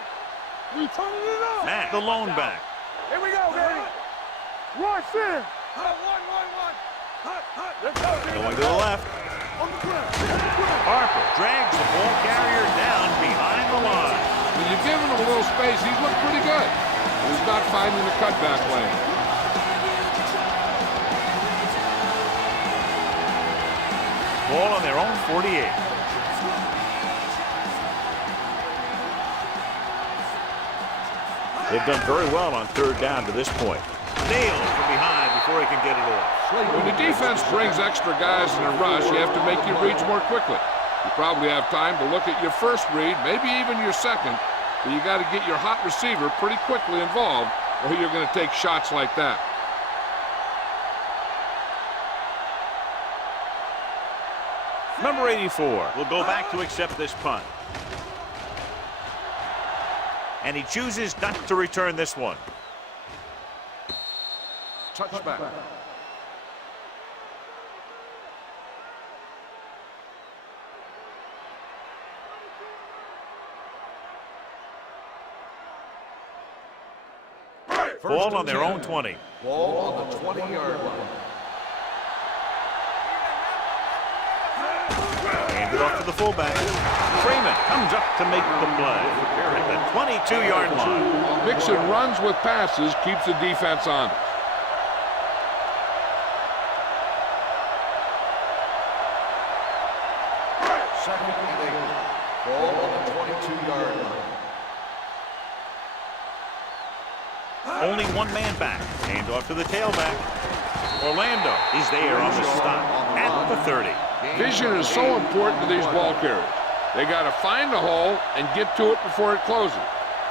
We turning it up. Matt, the lone back. Here we go, baby. One, center. Let's go, baby. Going to the left. Harper drags the ball carrier down behind the line. When you give him a little space, he's looked pretty good. He's not finding the cutback lane. Ball on their own 48. They've done very well on third down to this point. Nailed from behind before he can get it off. When the defense brings extra guys in a rush, you have to make your reads more quickly. You probably have time to look at your first read, maybe even your second, but you got to get your hot receiver pretty quickly involved, or you're going to take shots like that. Number 84 will go back to accept this punt. And he chooses not to return this one. Touchback. Ball on their own 20. Ball on the 20-yard line. Handed off to the fullback. Freeman comes up to make the play at the 22-yard line. Mixing runs with passes keeps the defense honest. Second and 8. Ball on the 22-yard line. Only one man back. Hand off to the tailback. Orlando is there on the stop at the 30. Vision is so important to these ball carriers. They got to find the hole and get to it before it closes.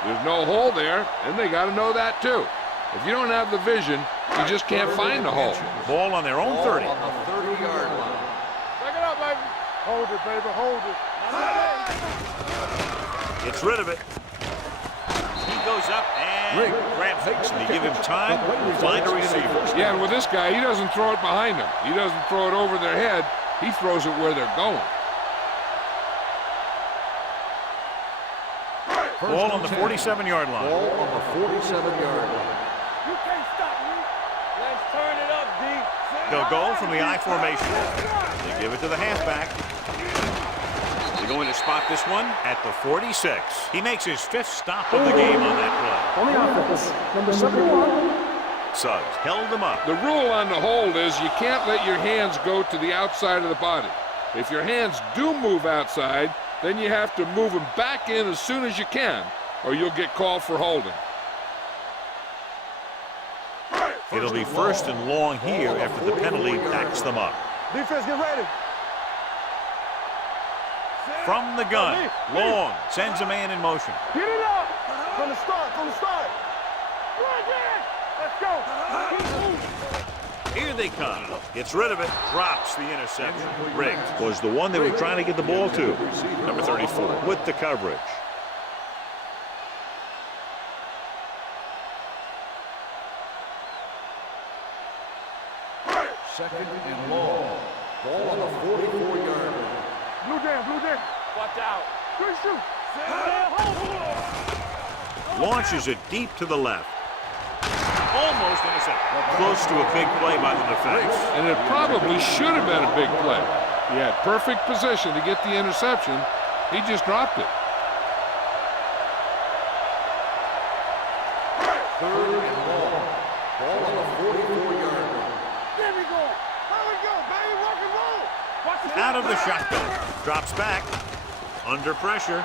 There's no hole there, and they got to know that too. If you don't have the vision, you just can't find the hole. Ball on their own 30. Ball on the 30-yard line. Back it up, baby. Hold it, baby. Hold it. Gets rid of it. He goes up and grabs it. They give him time to find a receiver. Yeah, and with this guy, he doesn't throw it behind them. He doesn't throw it over their head. He throws it where they're going. Ball on the 47-yard line. Ball on the 47-yard line. You can't stop me. Let's turn it up, D. They'll go from the I formation. They give it to the halfback. They're going to spot this one at the 46. He makes his 5th stop of the game on that play. On the offense, number 71. Suggs held him up. The rule on the hold is you can't let your hands go to the outside of the body. If your hands do move outside, then you have to move them back in as soon as you can, or you'll get called for holding. It'll be first and long here after the penalty backs them up. Defense, get ready. From the gun, Long sends a man in motion. Get it up. From the start, from the start. Right there. Let's go. Here they come. Gets rid of it, drops the interception. Riggs was the one they were trying to get the ball to. Number 34 with the coverage. Second and long. Ball on the 44-yard line. Blue jam. Watch out. Good shoot. Launches it deep to the left. Almost intercepted. Close to a big play by the defense. And it probably should have been a big play. He had perfect position to get the interception. He just dropped it. Third and long. Ball on the 44-yard line. There we go. There we go, baby. Rock and roll. Watch it. Out of the shotgun. Drops back. Under pressure.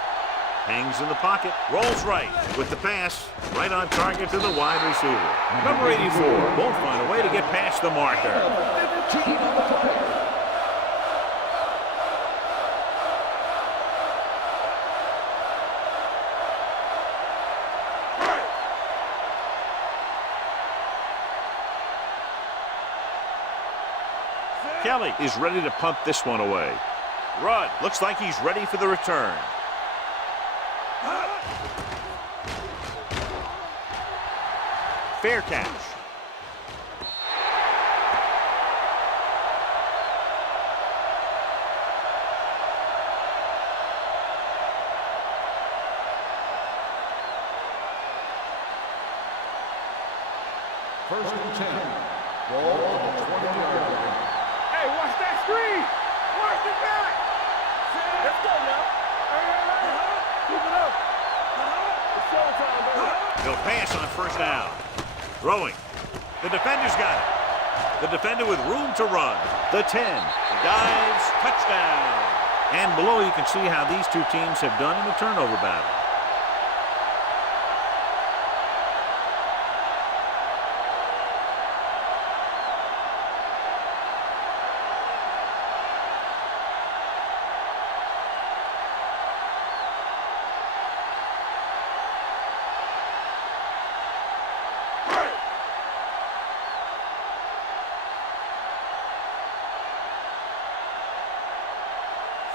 Hangs in the pocket. Rolls right with the pass. Right on target to the wide receiver. Number 84 won't find a way to get past the marker. Kelly is ready to punt this one away. Rudd looks like he's ready for the return. Fair catch. First and 10. Ball on the 20-yard line. Hey, watch that screen. Watch it back. Let's go now. Keep it up. It's showtime, baby. He'll pass on first down. Throwing. The defender's got it. The defender with room to run. The 10. Dives. Touchdown. And below you can see how these two teams have done in the turnover battle.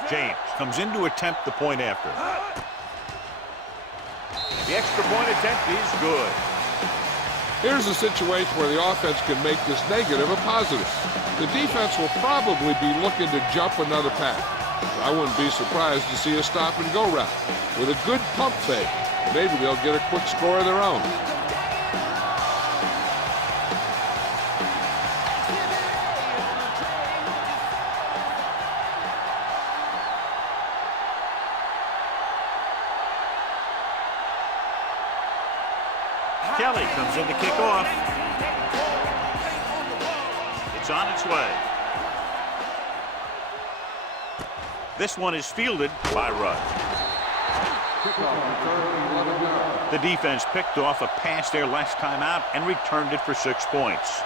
James comes in to attempt the point after. The extra point attempt is good. Here's a situation where the offense can make this negative a positive. The defense will probably be looking to jump another pass. I wouldn't be surprised to see a stop-and-go route. With a good pump fake, maybe they'll get a quick score of their own. Kelly comes in to kick off. It's on its way. This one is fielded by Rudd. The defense picked off a pass their last time out and returned it for 6 points.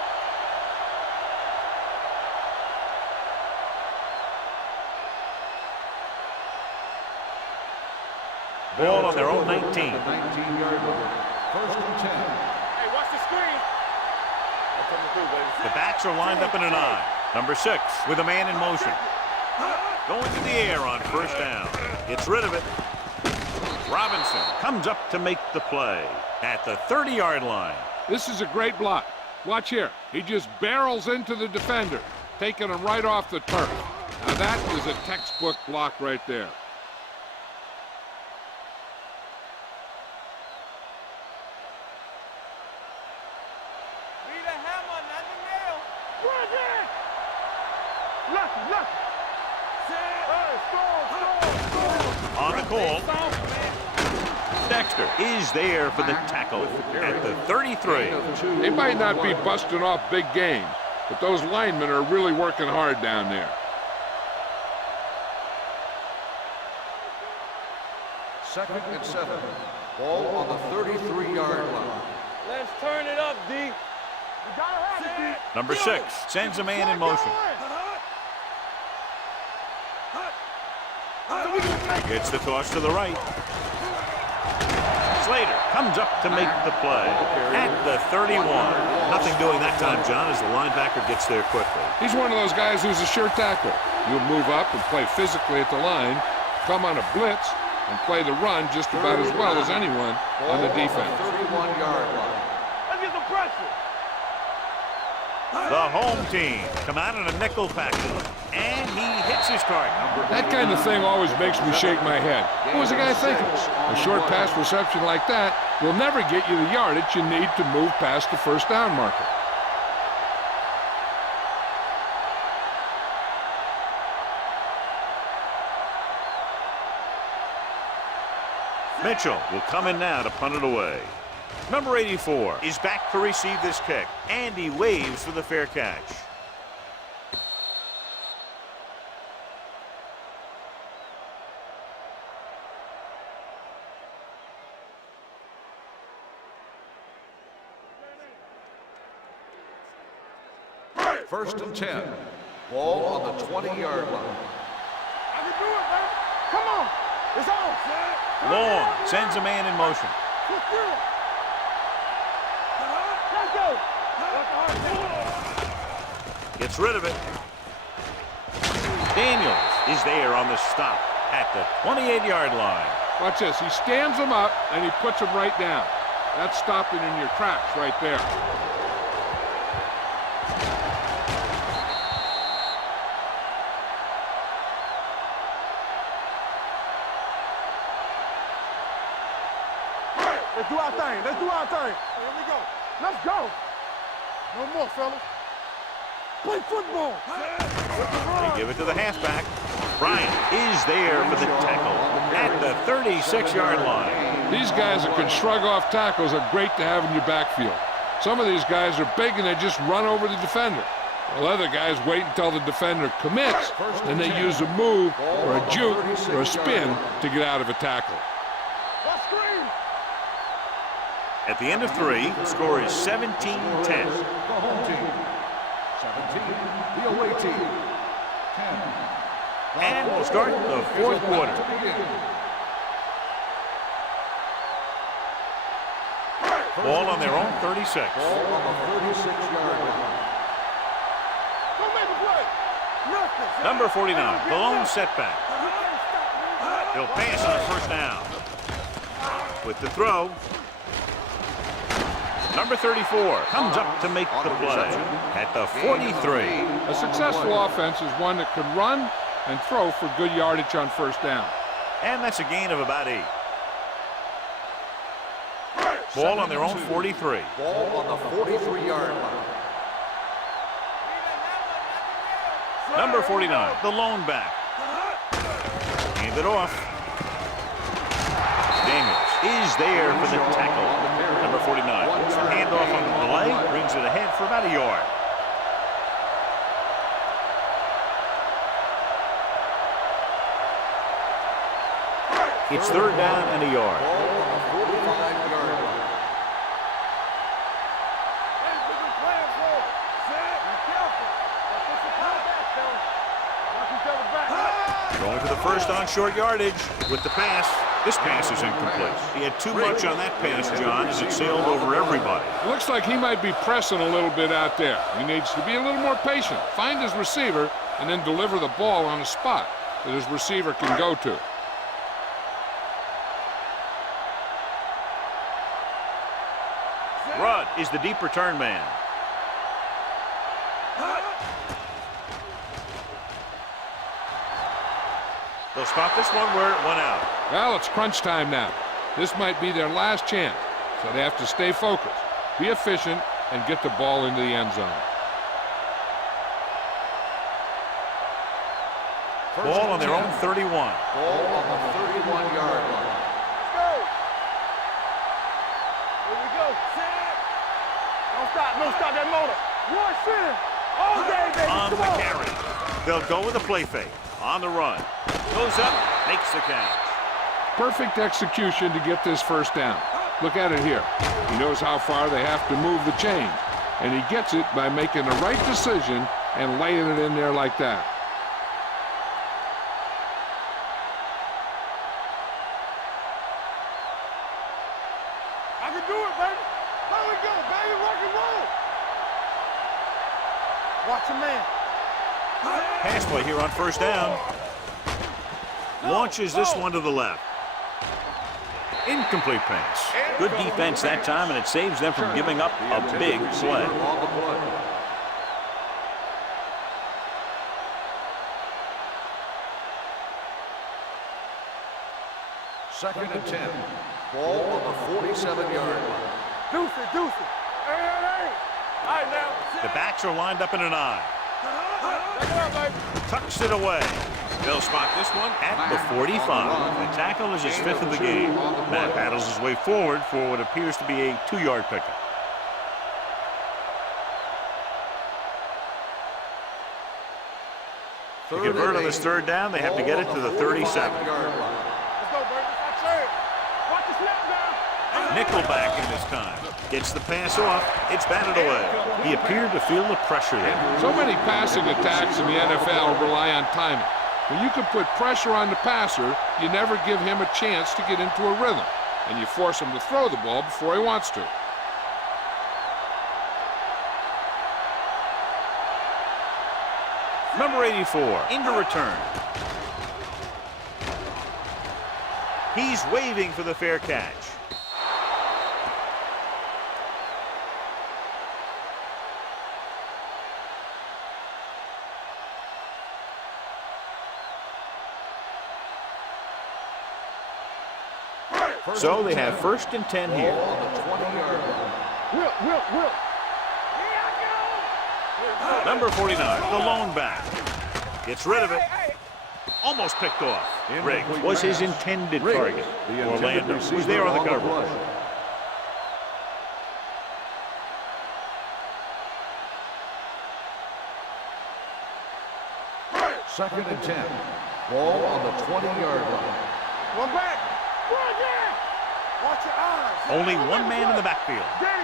Ball on their own 19. 19-yard line. First and 10. Hey, watch the screen. That's coming through, baby. The backs are lined up in an eye. Number 6 with a man in motion. Going to the air on first down. Gets rid of it. Robinson comes up to make the play at the 30-yard line. This is a great block. Watch here. He just barrels into the defender, taking him right off the turf. Now that is a textbook block right there. On the call, Dexter is there for the tackle at the 33. They might not be busting off big games, but those linemen are really working hard down there. Second and 7. Ball on the 33-yard line. Let's turn it up, D. You gotta have it, D. Number 6 sends a man in motion. Gets the toss to the right. Slater comes up to make the play at the 31. Nothing doing that time, John, as the linebacker gets there quickly. He's one of those guys who's a sure tackler. You'll move up and play physically at the line, come on a blitz, and play the run just about as well as anyone on the defense. 31-yard line. Let's get some pressure. The home team come out in a nickel package, and he hits his target. That kind of thing always makes me shake my head. What was the guy thinking? A short pass reception like that will never get you the yardage you need to move past the first down marker. Mitchell will come in now to punt it away. Number 84 is back to receive this kick, and he waves for the fair catch. First and 10. Ball on the 20-yard line. I can do it, man. Come on. It's on. Long sends a man in motion. Let's go. Gets rid of it. Daniels is there on the stop at the 28-yard line. Watch this. He stands them up, and he puts them right down. That's stopping in your tracks right there. Let's do our thing. Let's do our thing. Here we go. Let's go. No more, fellas. Play football. They give it to the halfback. Bryant is there for the tackle at the 36-yard line. These guys that can shrug off tackles are great to have in your backfield. Some of these guys are big and they just run over the defender. While other guys wait until the defender commits, and they use a move or a juke or a spin to get out of a tackle. Let's scream. At the end of 3, the score is 17-10. The home team. 17. The away team. 10. And we'll start the fourth quarter. Ball on their own 36. Ball on the 36-yard line. Go make a play. Nothing. Number 49, the lone setback. He'll pass on first down. With the throw, number 34 comes up to make the play at the 43. A successful offense is one that can run and throw for good yardage on first down. And that's a gain of about 8. Ball on their own 43. Ball on the 43-yard line. Number 49, the lone back. Hand it off. Daniels is there for the tackle. Number 49 puts the handoff on the delay, brings it ahead for about a yard. It's third down and a yard. Ball on the 45-yard line. Going to the first on short yardage with the pass. This pass is incomplete. He had too much on that pass, John, as it sailed over everybody. Looks like he might be pressing a little bit out there. He needs to be a little more patient, find his receiver, and then deliver the ball on a spot that his receiver can go to. Rudd is the deep return man. They'll stop this one where it went out. Well, it's crunch time now. This might be their last chance, so they have to stay focused, be efficient, and get the ball into the end zone. Ball on their own 31. Ball on the 31-yard line. Let's go. Here we go. Set. Don't stop that motor. Rush in. All day, baby. On Come the on. carry. They'll go with a play fake. On the run. Goes up, makes the catch. Perfect execution to get this first down. Look at it here. He knows how far they have to move the chain, and he gets it by making the right decision and laying it in there like that. I can do it, baby. There we go, baby. Rock and roll. Watch your man. Pass play here on first down. Launches this one to the left. Incomplete pass. Good defense that time, and it saves them from giving up a big play. On the play. Second and 10. Ball on the 47-yard line. Deuce it, deuce it. Hey. All right, now. The backs are lined up in an eye. Check it out, baby. Tucks it away. They'll spot this one at the 45. The tackle is his 5th of the game. Matt battles his way forward for what appears to be a 2-yard pickup. To convert on this third down, they have to get it to the 37. Let's go, baby. That's it. Watch the snap down. Nickelback in this time. Gets the pass off. It's batted away. He appeared to feel the pressure there. So many passing attacks in the NFL rely on timing. When you can put pressure on the passer, you never give him a chance to get into a rhythm, and you force him to throw the ball before he wants to. Number 84, into return. He's waving for the fair catch. So they have 1st and 10 here. Ball on the 20-yard line. Will. Number 49, the lone back. Gets rid of it. Almost picked off. Riggs was his intended target. Orlando was there on the coverage. 2nd and 10. Ball on the 20-yard line. One back. Run, Danny. Watch your eyes. Only one man in the backfield. Danny.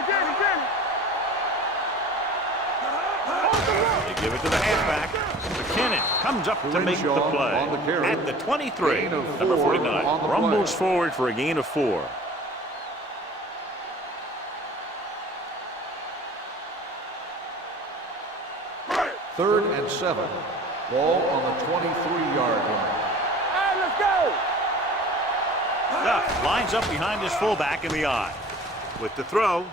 They give it to the halfback. McKinnon comes up to make the play. on the carry. At the 23, Gain of number 4 49 on the rumbles play. forward for a gain of 4. Third and 7. Ball on the 23-yard line. Hey, let's go. Duff lines up behind his fullback in the eye. With the throw.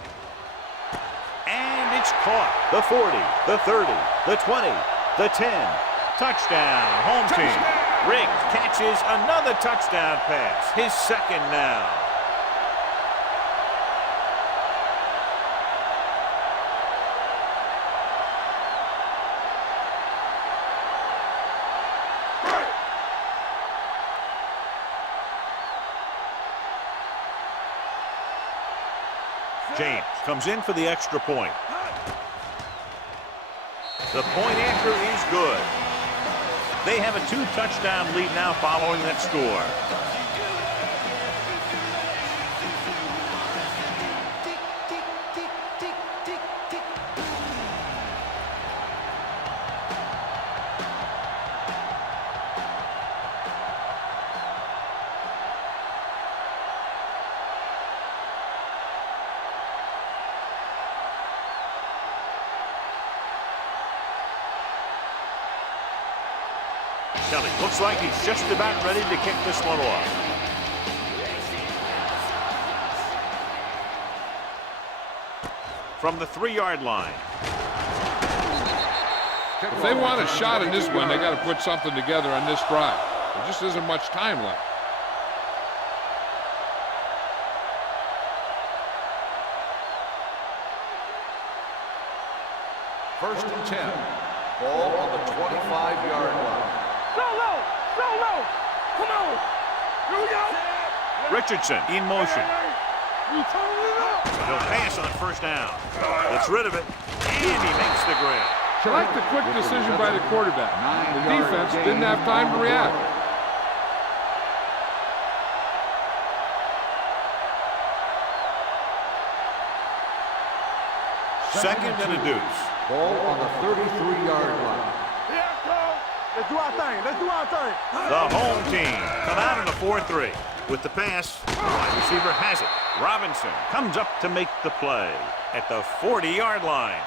And it's caught. The 40, the 30, the 20, the 10. Touchdown, home team. Riggs catches another touchdown pass. His 2nd now. James comes in for the extra point. The point after is good. They have a 2-touchdown lead now following that score. Kelly looks like he's just about ready to kick this one off. From the 3-yard line. If they want a shot in this one, they got to put something together on this drive. There just isn't much time left. First and 10. Ball on the 25-yard line. Solo. Come on. Here we go. Richardson in motion. You turn it up. He'll pass on 1st down. Gets rid of it, and he makes the grab. I like the quick decision by the quarterback. The defense didn't have time to react. Second and a deuce. Ball on the 33-yard line. Here it comes. Let's do our thing. The home team come out in a 4-3. With the pass, the wide receiver has it. Robinson comes up to make the play at the 40-yard line.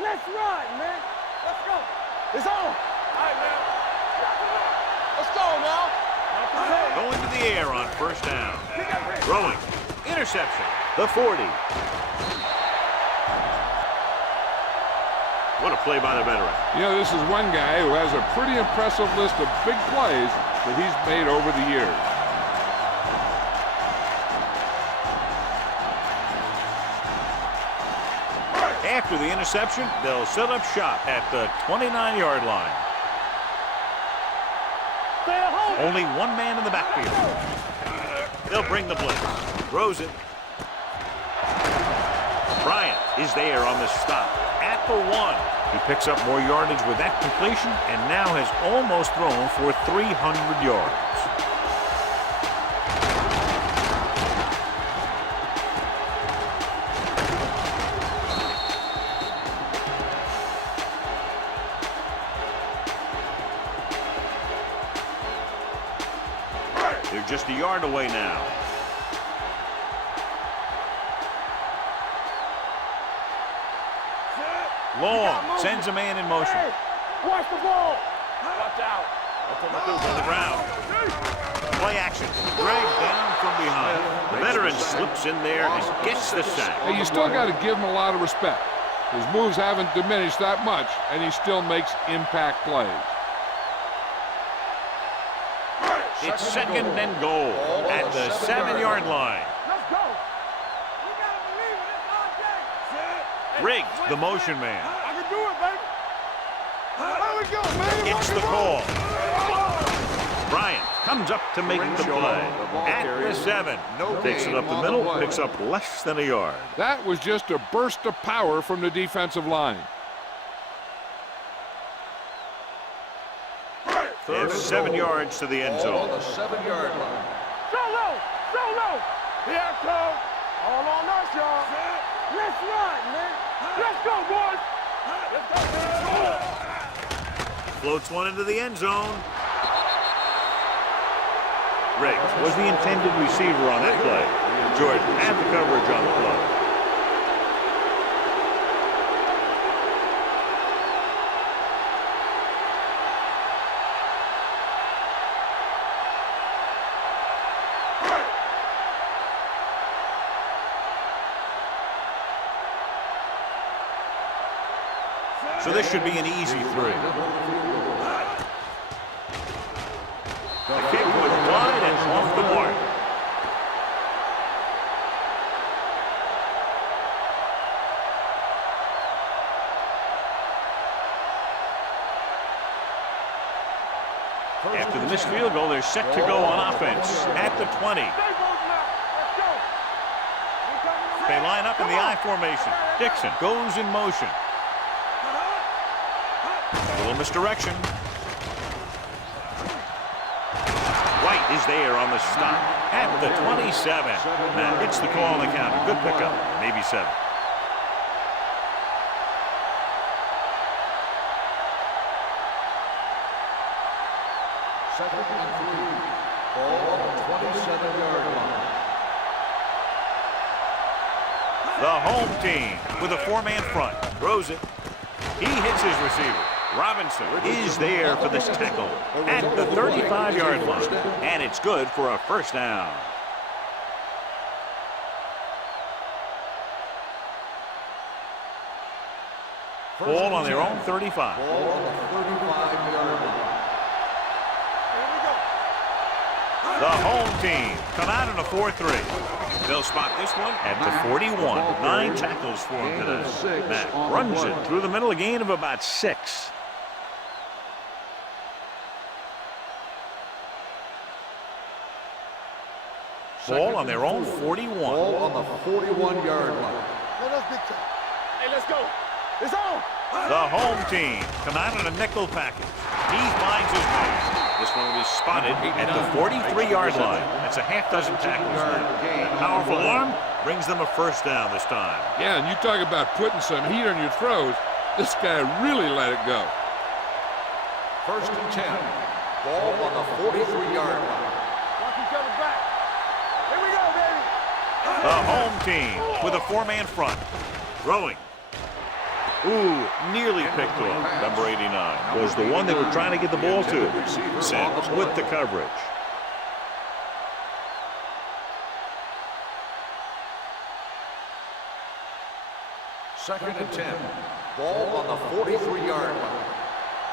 Let's ride, man. Let's go. It's on. All right, man. Let's go now. Going to the air on 1st down. Throwing. Interception. The 40. What a play by the veteran. You know, this is one guy who has a pretty impressive list of big plays that he's made over the years. After the interception, they'll set up shop at the 29-yard line. Only one man in the backfield. They'll bring the blitz. Throws it. Bryant is there on the stop at the 1. He picks up more yardage with that completion and now has almost thrown for 300 yards. a yard away now. Long sends a man in motion. Hey, watch the ball. Watch out. On the ground. Play action. Dragged down from behind. The veteran slips in there and gets the sack. Hey, you still got to give him a lot of respect. His moves haven't diminished that much, and he still makes impact plays. It's second and goal at the 7-yard line. Let's go. We gotta believe it. It's our day. Riggs, the motion man. I can do it, baby. There we go, man. Gets the call. Bryant comes up to make the play. At the 7. Takes it up the middle, picks up less than a yard. That was just a burst of power from the defensive line. They have 7 yards to the end zone. On the 7-yard line. Solo. Here it comes. All on us, y'all. Let's run, man. Let's go, boys. Let's go. Floats one into the end zone. Riggs was the intended receiver on that play. Jordan had the coverage on the play. So this should be an easy 3. The kick was wide and off the mark. After the missed field goal, they're set to go on offense at the 20. They line up in the I formation. Dixon goes in motion. A little misdirection. White is there on the stop at the 27. That gets the call on the counter. Good pickup. Maybe 7. Second and 3. Ball on the 27-yard line. The home team with a 4-man front. Throws it. He hits his receiver. Robinson is there for this tackle at the 35-yard line. And it's good for a first down. Ball on their own 35. Ball on the 35-yard line. The home team come out in a 4-3. They'll spot this one at the 41. 9 tackles for him today. Matt runs it through the middle, a gain of about 6. Ball on their own 41. Ball on the 41-yard line. Let us get to. Hey, let's go. It's on. The home team come out in a nickel package. He finds his man. This one will be spotted at the 43-yard line. That's a half dozen tackles now. That powerful arm brings them a first down this time. Yeah, and you talk about putting some heat on your throws. This guy really let it go. First and 10. Ball on the 43-yard line. Watch each other back. Here we go, baby. The home team with a 4-man front. Throwing. Ooh, nearly picked off. Number 89 was the one they were trying to get the ball to. Sims with the coverage. Second and 10. Ball on the 43-yard line.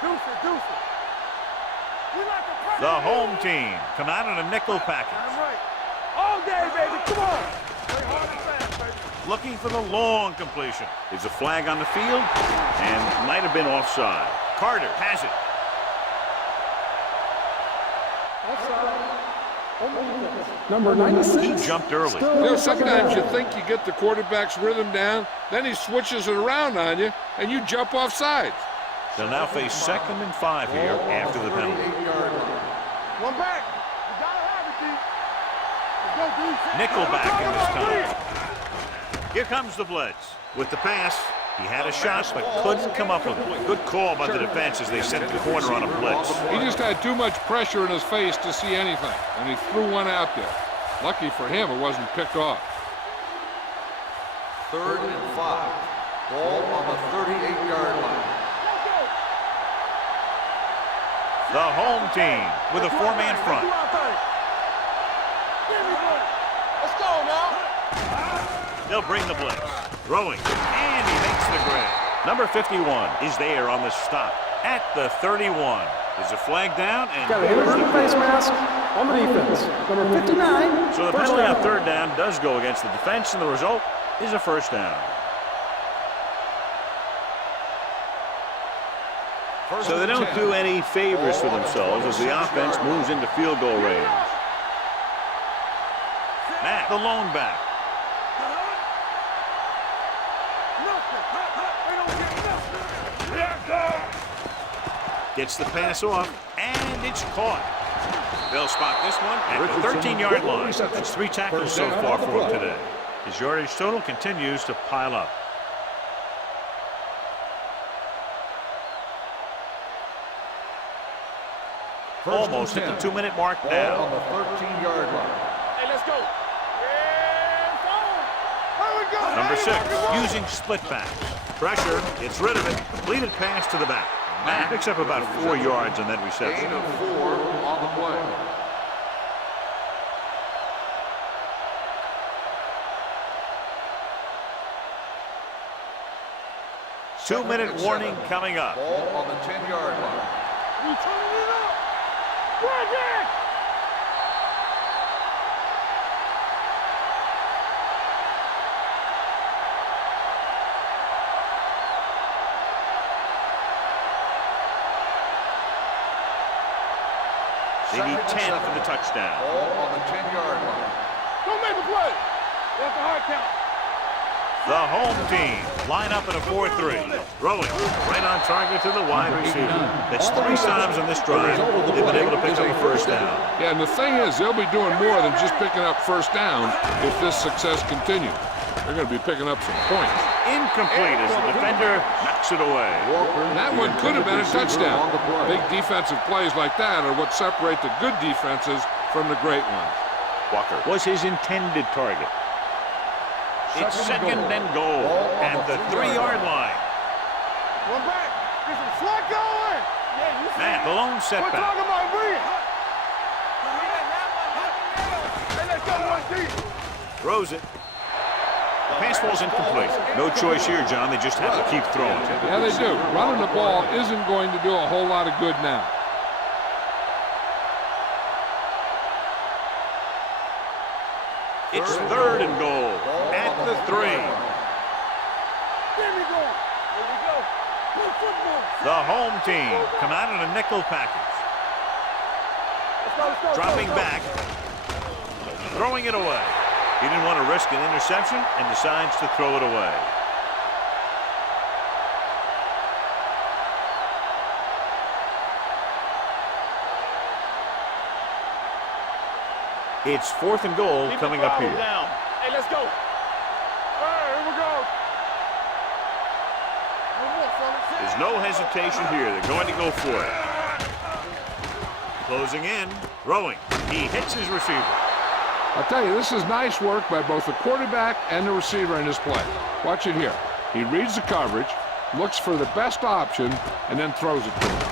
Deuce it. We like to press. The home team come out in a nickel package. I'm right. All day, baby. Come on. Play hard and fast, baby. Looking for the long completion. There's a flag on the field and might have been offside. Carter has it. Number 96. He jumped early. Still You know, second sometimes you down. think you get the quarterback's rhythm down, then he switches it around on you, and you jump off sides. They'll now face 2nd and 5 here after the penalty. 38-yard line. One back. You gotta have it, D. Let's go, D. Nickel back in this time. Here comes the blitz. With the pass, He had a shot, but couldn't come up with it. Good call by the defense as they sent the corner on a blitz. He just had too much pressure in his face to see anything, and he threw one out there. Lucky for him, it wasn't picked off. 3rd and 5. Ball on the 38-yard line. The home team with a 4-man front. Let's go now. They'll bring the blitz. Throwing, and he makes the grab. Number 51 is there on the stop at the 31. There's a flag down, and Got an inadvertent face mask on the defense. Number 59. so the first penalty on down. 3rd down does go against the defense, and the result is a 1st down. So they don't do any favors for themselves as the offense moves into field goal range. Matt, the lone back. Gets the pass off, and it's caught. They'll spot this one at the 13-yard line. That's 3 tackles so far for him today. His yardage total continues to pile up. Almost at the 2-minute mark Ball now. on the 13-yard line. Hey, let's go. Here we go. Number 6, using split pass. Pressure, gets rid of it. Completed pass to the back. Matt picks up about 4 yards on that reception. Gain of 4 on the play. Two-minute warning coming up. Ball on the 10-yard line. You turning it up. Bring it. They need 10 for the touchdown. Ball on the 10-yard line. Don't make a play. That's a hard count. The home team line up in a 4-3. Throwing right on target to the wide receiver. That's 3 times on this drive they've been able to pick up a 1st down. Yeah, and the thing is, they'll be doing more than just picking up 1st down if this success continues. They're going to be picking up some points. Incomplete as the defender knocks it away. And that one could have been a touchdown. Big defensive plays like that are what separate the good defenses from the great ones. Walker was his intended target. It's 2nd and goal at the 3-yard line. One back. Get some slack going. Yeah, you see. Matt, the lone We're setback. talking about bring. Hey, let's go, 1D. Throws it. Pass falls incomplete. No choice here, John. They just have to keep throwing. Yeah, they do. Running the ball isn't going to do a whole lot of good now. It's 3rd and goal at the 3. There we go. Here we go. Good football. The home team come out in a nickel package. Let's go. Dropping back. Throwing it away. He didn't want to risk an interception and decides to throw it away. It's 4th and goal coming up here. Down. Hey, let's go. All right, here we go. One more, fellas. There's no hesitation here. They're going to go for it. Closing in, throwing. He hits his receiver. I'll tell you, this is nice work by both the quarterback and the receiver in this play. Watch it here. He reads the coverage, looks for the best option, and then throws it to him.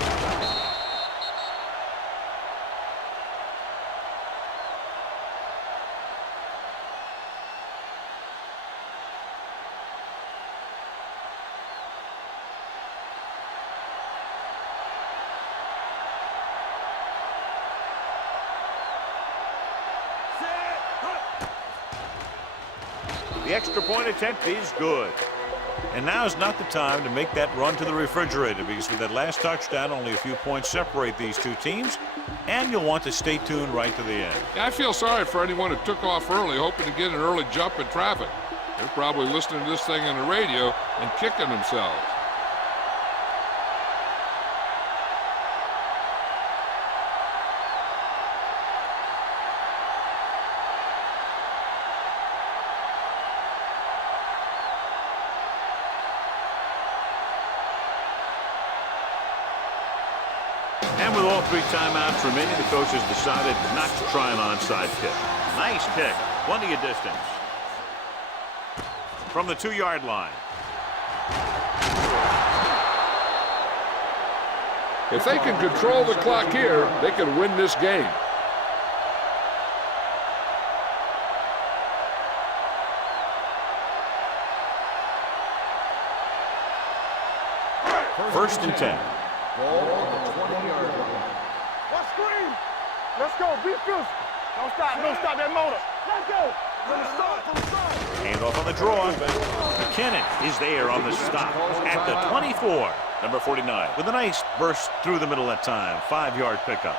The extra point attempt is good. And now is not the time to make that run to the refrigerator, because with that last touchdown, only a few points separate these two teams, and you'll want to stay tuned right to the end. Yeah, I feel sorry for anyone who took off early, hoping to get an early jump in traffic. They're probably listening to this thing on the radio and kicking themselves. And with all 3 timeouts remaining, the coach has decided not to try an onside kick. Nice kick. Plenty of distance. From the 2-yard line. If they can control the clock here, they can win this game. First and 10. Ball on the 20-yard line. What screen? Let's go. Be physical. Don't stop. Don't stop that motor. Let's go. From the start. From the start. Handoff on the draw. McKinnon is there on the stop at the 24. Number 49 with a nice burst through the middle that time. 5-yard pickup.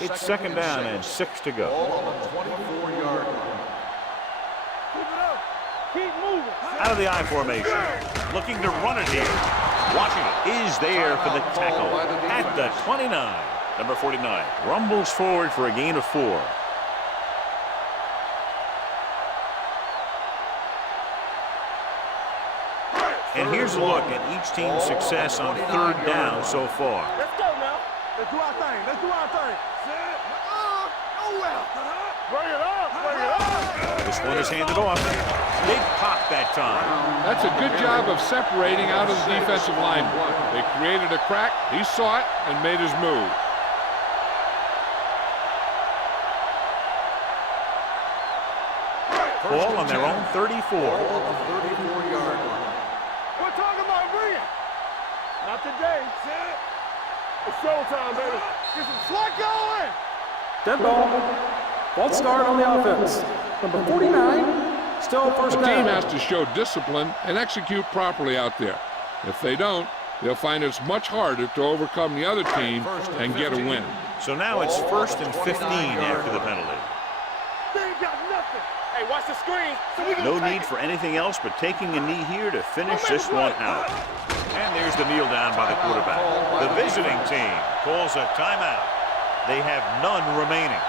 It's second down and 6 to go. Ball on the 24-yard line. Keep it up. Keep moving. Out of the I formation. Looking to run it here. Washington is there for the tackle at the 29. Number 49 rumbles forward for a gain of 4. And here's a look at each team's success on 3rd down so far. Let's go now. Let's do our thing. Let's do our thing. Nowhere. Bring it up. Bring it up. This one is handed off. Big pop that time. That's a good job of separating out of the defensive line. They created a crack, he saw it, and made his move. Ball on their own 34. Ball on the 34-yard line. We're talking about bringing. Not today. It's showtime, baby. Get some slot going. Dead ball. False start on the offense. Number 49, still first The down. team has to show discipline and execute properly out there. If they don't, they'll find it's much harder to overcome the other team and get a win. So now it's 1st and 15 after the penalty. They ain't got nothing. Hey, watch the screen. So we No need for anything else but taking a knee here to finish this one out. And there's the kneel down by the quarterback. The visiting team calls a timeout. They have none remaining.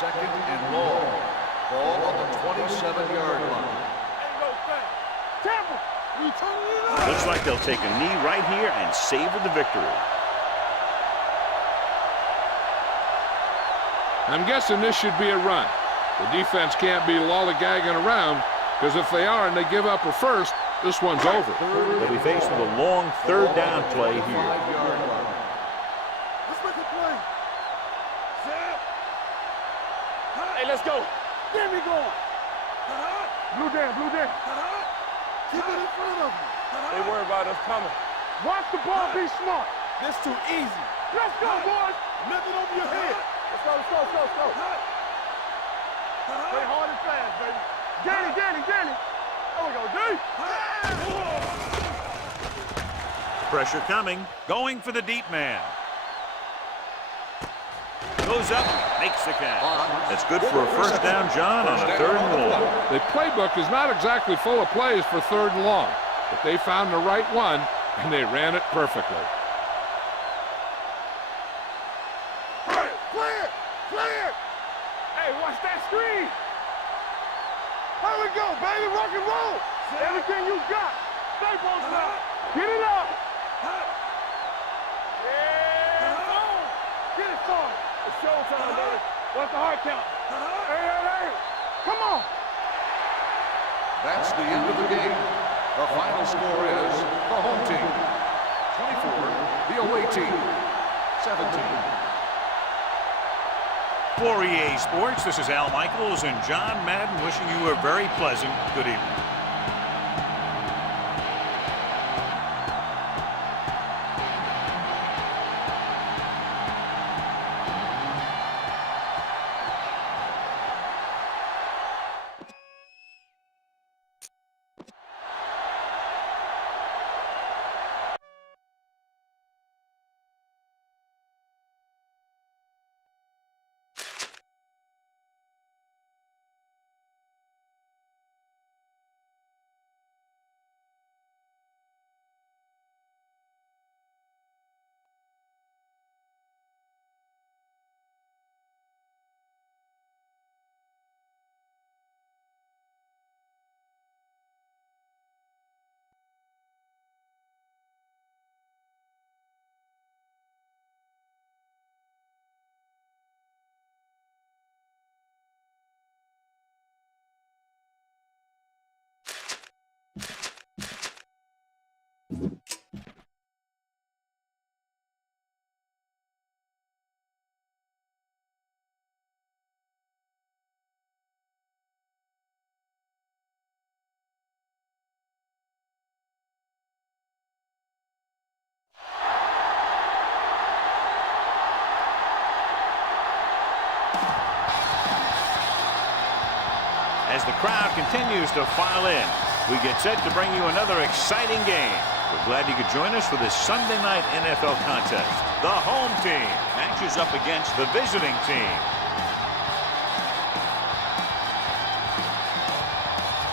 Second and long. Ball on the 27-yard line. Ain't no thing. Tampa, we turning it up. Looks like they'll take a knee right here and savor the victory. I'm guessing this should be a run. The defense can't be lollygagging around, because if they are and they give up a first, this one's over. They'll be faced with a long 3rd down play here. 5-yard line. Let's make a play. Set. Hey, let's go. Get me going. Blue down, blue down. Keep it in front of you. They worry about us coming. Watch the ball, be smart. This too easy. Let's go, boys. Nothing over your head. Let's go, let's go, let's go, let's go. Play hard and fast, baby. Danny. There we go, D. Pressure coming. Going for the deep man. Goes up, makes the catch. That's good for a first down, John, on a 3rd and long. The playbook is not exactly full of plays for 3rd and long, but they found the right one, and they ran it perfectly. Clear. Hey, watch that screen. Here we go, baby. Rock and roll. Everything you got. Stay post up. Get it up. Yeah, on. Get it started. It's showtime, baby. What's the hard count? Hey. Come on. That's the end of the game. The final score is the home team 24, the away team 17. For EA Sports, this is Al Michaels and John Madden wishing you a very pleasant good evening. As the crowd continues to file in, we get set to bring you another exciting game. We're glad you could join us for this Sunday night NFL contest. The home team matches up against the visiting team.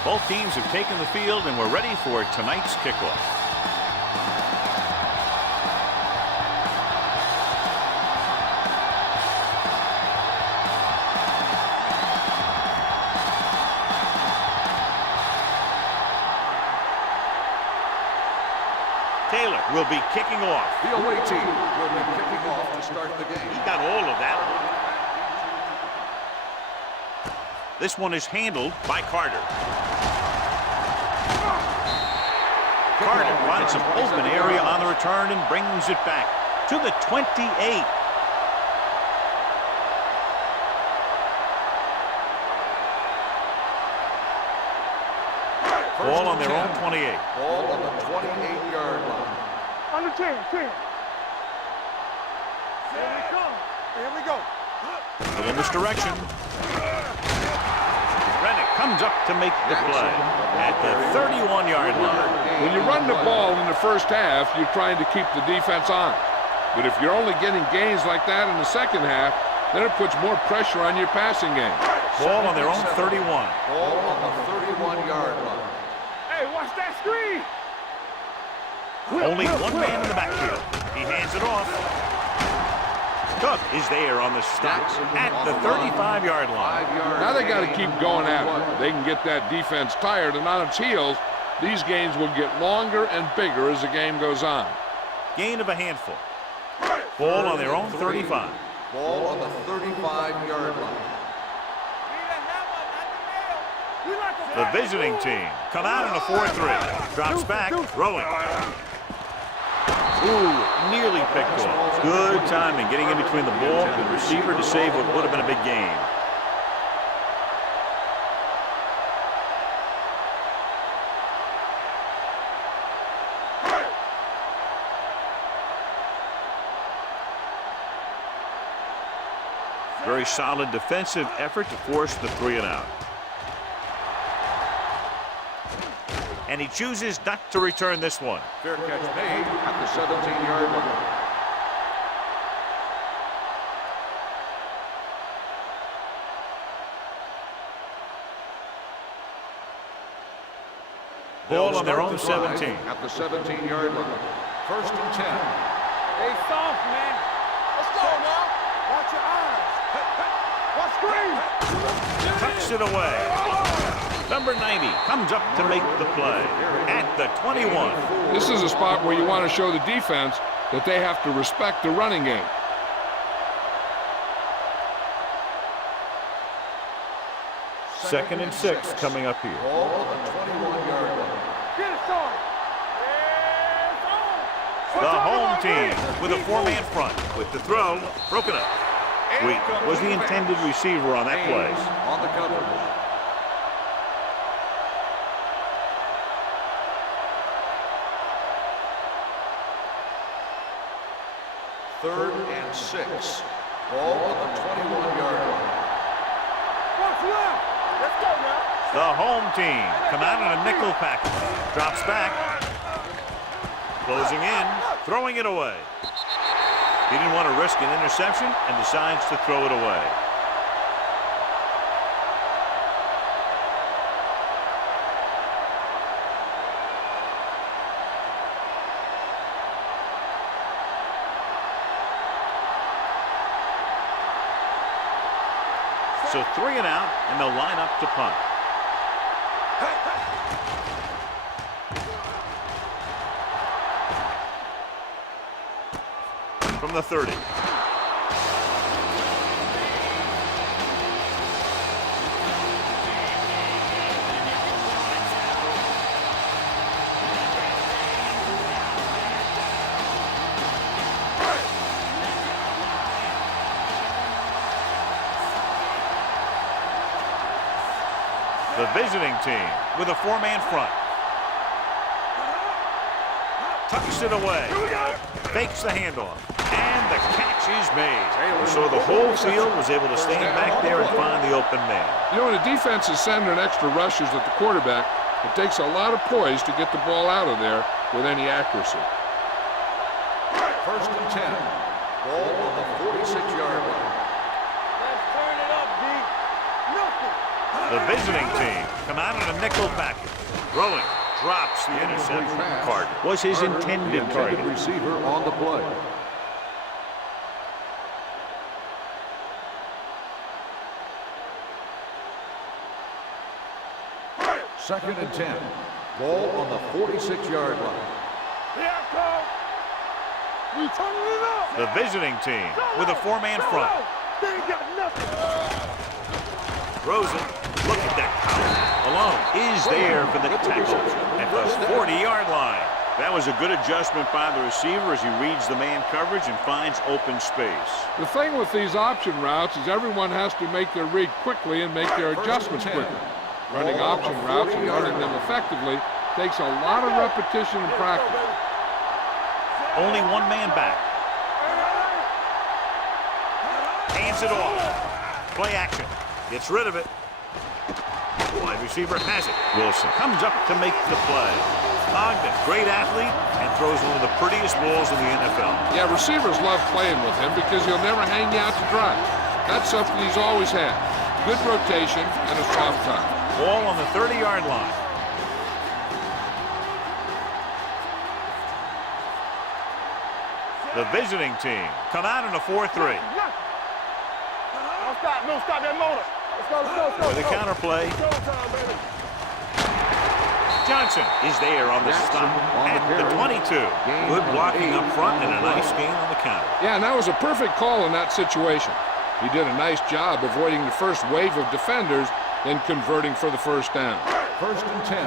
Both teams have taken the field and we're ready for tonight's kickoff. Taylor will be kicking off. The away team will be kicking off to start the game. He got all of that. This one is handled by Carter. Carter finds some open area on the return and brings it back to the 28. Ball on their own 28. Ball on the 28-yard line. On the 10. Here we come. Here we go. Little misdirection. Rennick comes up to make the play at the 31-yard line. When you run the ball in the first half, you're trying to keep the defense on. But if you're only getting gains like that in the second half, then it puts more pressure on your passing game. Ball on their own 31. Ball on the 31-yard line. Hey, watch that screen. Only one man in the backfield. He hands it off. Cook is there on the stop at the 35-yard line. Now they got to keep going at it. They can get that defense tired, and on its heels, these gains will get longer and bigger as the game goes on. Gain of a handful. Ball on their own 35. Ball on the 35-yard line. The visiting team come out in a 4-3. Drops back, throwing. Ooh, nearly picked off. Good timing getting in between the ball and the receiver to save what would have been a big gain. Very solid defensive effort to force the 3-and-out. And he chooses not to return this one. Fair catch made at the 17-yard line. Ball on their own 17. At the 17-yard line. First and 10. Hey, soft, man. Let's go now. Watch your eyes. Watch screen. Tucks it away. Number 90 comes up to make the play at the 21. This is a spot where you want to show the defense that they have to respect the running game. Second and 6 coming up here. Ball on the 21-yard line. Get it started. The home team with a 4-man front with the throw broken up. Sweet was the intended receiver on that play. On the coverage. Third and 6. Ball on the 21-yard line. Watch left. Let's go now. The home team come out in a nickel package. Drops back. Closing in. Throwing it away. He didn't want to risk an interception and decides to throw it away. So 3-and-out, and they'll line up to punt. From the 30. The visiting team with a 4-man front. tucks it away. Fakes the handoff. And the catch is made. So the whole field was able to stand back there and find the open man. You know, when a defense is sending extra rushers at the quarterback, it takes a lot of poise to get the ball out of there with any accuracy. 1st and 10. Ball on the 46-yard line. Let's turn it up, D. Nothing. The visiting team come out in a nickel package. Throwing. Drops the interception. Card was his intended target. Receiver on the play. Second and 10. Ball on the 46-yard line. Here comes. We turning it up. The visiting team with a four-man front. They ain't got nothing. Throws it. Look at that power. Alone is there for the tackle at the 40-yard line. That was a good adjustment by the receiver as he reads the man coverage and finds open space. The thing with these option routes is everyone has to make their read quickly and make their adjustments quickly. Running option routes and running them effectively takes a lot of repetition and practice. Only one man back. Hands it off. Play action. Gets rid of it. Wide receiver has it. Wilson comes up to make the play. Ogden, great athlete, and throws one of the prettiest balls in the NFL. Yeah, receivers love playing with him because he'll never hang you out to dry. That's something he's always had. Good rotation and a soft touch. Ball on the 30-yard line. The visiting team come out in a 4-3. Don't stop that motor. Let's go. With a counterplay. Showtime, baby. Johnson is there on the stop at the 22. Good blocking up front and a nice gain on the counter. Yeah, and that was a perfect call in that situation. He did a nice job avoiding the first wave of defenders and converting for the first down. 1st and 10.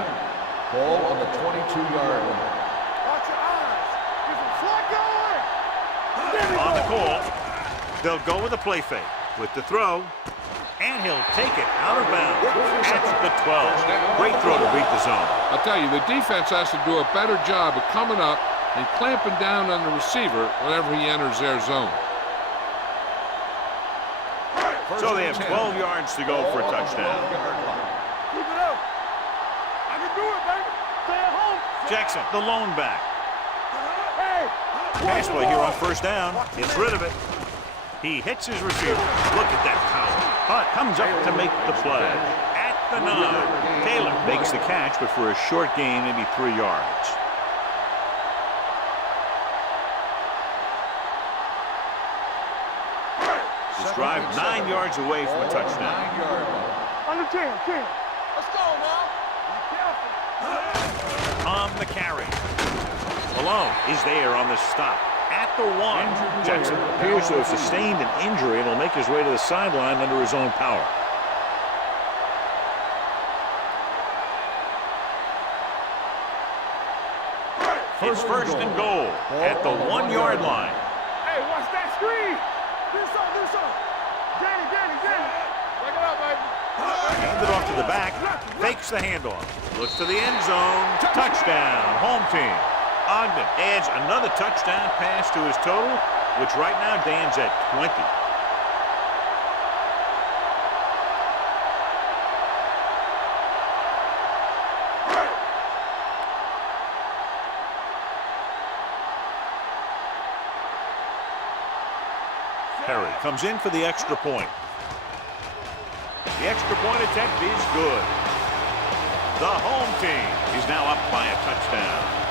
Ball on the 22-yard line. Watch your eyes. Get some slot going. On the call, they'll go with a play fake with the throw, and he'll take it out of bounds at the 12. Great throw to beat the zone. I'll tell you, the defense has to do a better job of coming up and clamping down on the receiver whenever he enters their zone. So they have 12 yards to go for a touchdown. Keep it up. I can do it, baby. Stay at home. Jackson, the lone back. Hey. Pass play here on first down. Gets rid of it. He hits his receiver. Look at that power. Hunt comes up to make the play. At the 9. Taylor makes the catch, but for a short gain, maybe 3 yards. This drive 9 yards away from a touchdown. Under 10. Let's go now. Be careful. On the carry. Malone is there on the stop. At the 1. Jackson appears to have sustained an injury and will make his way to the sideline under his own power. It's 1st and goal at the 1-yard line. Hey, watch that screen. Do something. Danny. Back it up, baby. Handed off to the back. Fakes the handoff. Looks to the end zone. Touchdown. Home team. Ogden adds another touchdown pass to his total, which right now stands at 20. Perry comes in for the extra point. The extra point attempt is good. The home team is now up by a touchdown.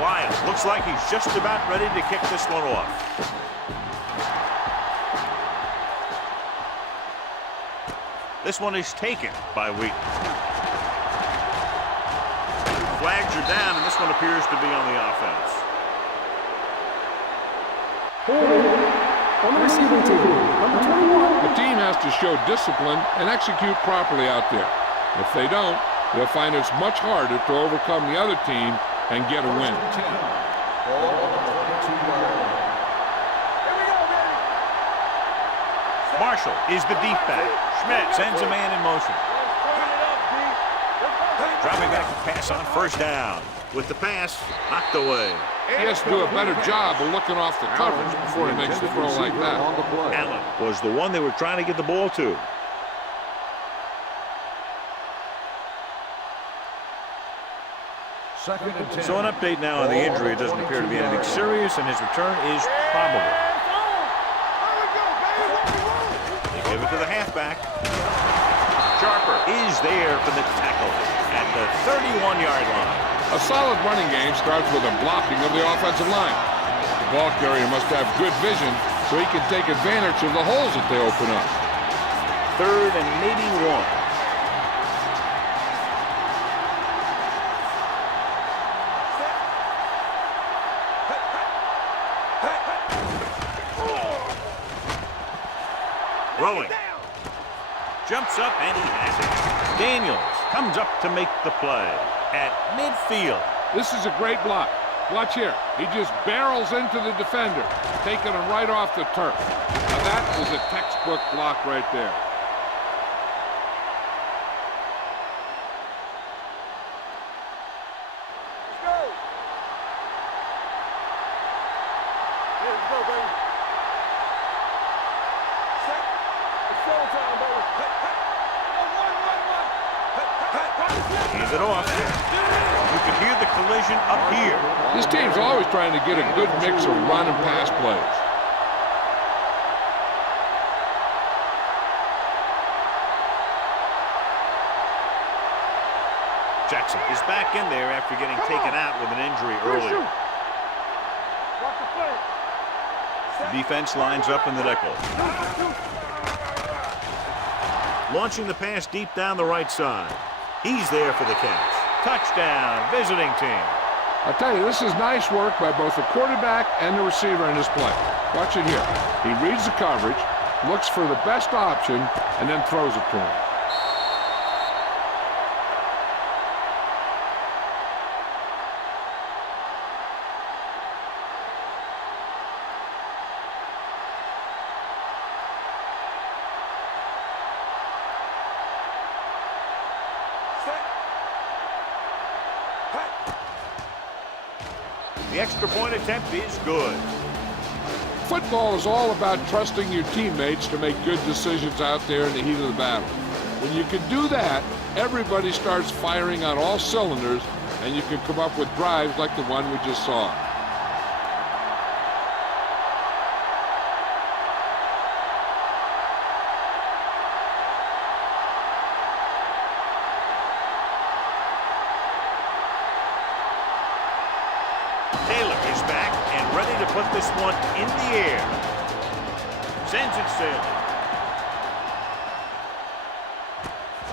Wyatt looks like he's just about ready to kick this one off. This one is taken by Wheaton. Flags are down, and this one appears to be on the offense. On the receiving team, number 21. The team has to show discipline and execute properly out there. If they don't, they'll find it's much harder to overcome the other team and get a win. Ball on the 22-yard line. Marshall is the deep back. Schmidt sends a man in motion. Dropping back to pass on first down. With the pass, knocked away. He has to do a better job of looking off the coverage before he makes the throw like that. Allen was the one they were trying to get the ball to. Second and 10. So an update now on the injury. It doesn't appear to be anything serious, and his return is probable. They give it to the halfback. Sharper is there for the tackle at the 31-yard line. A solid running game starts with a blocking of the offensive line. The ball carrier must have good vision so he can take advantage of the holes that they open up. Third and maybe one. Rolling. Jumps up and he has it. Daniels comes up to make the play at midfield. This is a great block. Watch here. He just barrels into the defender, taking him right off the turf. Now that is a textbook block right there. Let's go, baby. It's showtime, baby. Hands it off. You can hear the collision up here. This team's always trying to get a good mix of run and pass plays. Jackson is back in there after getting taken out with an injury earlier. Watch the play. The defense lines up in the nickel. Launching the pass deep down the right side. He's there for the catch. Touchdown, visiting team. I'll tell you, this is nice work by both the quarterback and the receiver in this play. Watch it here. He reads the coverage, looks for the best option, and then throws it to him. The extra point attempt is good. Football is all about trusting your teammates to make good decisions out there in the heat of the battle. When you can do that, everybody starts firing on all cylinders, and you can come up with drives like the one we just saw. Taylor is back and ready to put this one in the air. Sends it sailing.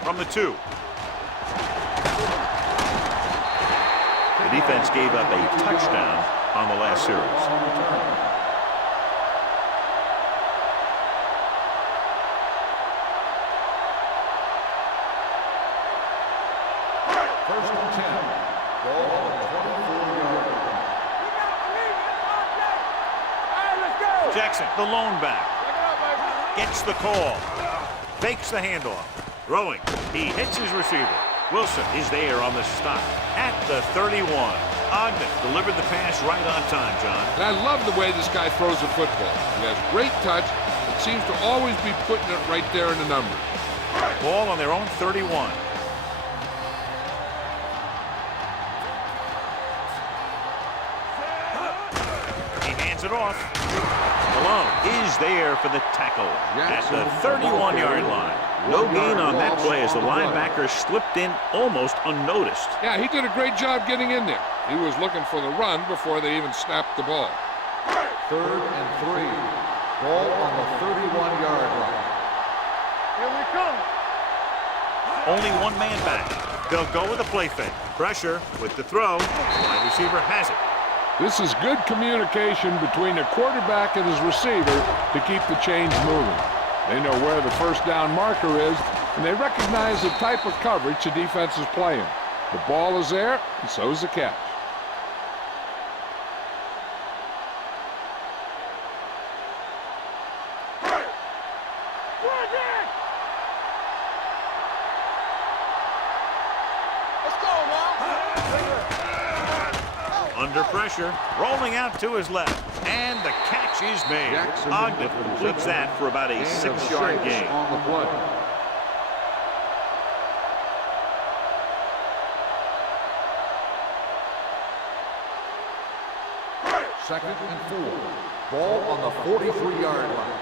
From the 2. The defense gave up a touchdown on the last series. First and 10. Ball on the 24-yard line. Jackson, the lone back, gets the call, fakes the handoff, throwing. He hits his receiver. Wilson is there on the stop at the 31. Ogden delivered the pass right on time, John. And I love the way this guy throws the football. He has great touch, but seems to always be putting it right there in the numbers. Ball on their own 31. He hands it off. Malone is there for the tackle at the 31-yard line. No gain on that play as the linebacker slipped in almost unnoticed. Yeah, he did a great job getting in there. He was looking for the run before they even snapped the ball. Third and 3. Ball on the 31-yard line. Here we come. Only one man back. They'll go with a play fake. Pressure with the throw. Wide receiver has it. This is good communication between the quarterback and his receiver to keep the chains moving. They know where the first down marker is, and they recognize the type of coverage the defense is playing. The ball is there, and so is the catch. Under pressure, rolling out to his left, and the catch is made. Ogden completes that for about a 6-yard gain. On the play. Second and 4. Ball on the 43-yard line.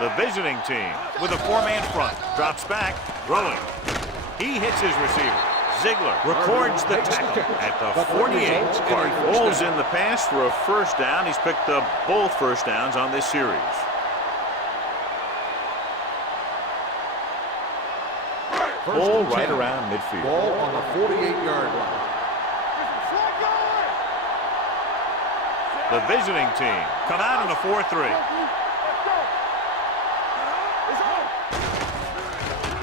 The visiting team with a 4-man front drops back, throwing. He hits his receiver. Ziegler records the tackle at the 48. Clark pulls in the pass for a first down. He's picked up both first downs on this series. Ball right around midfield. Ball on the 48-yard line. The visiting team come out in a 4-3.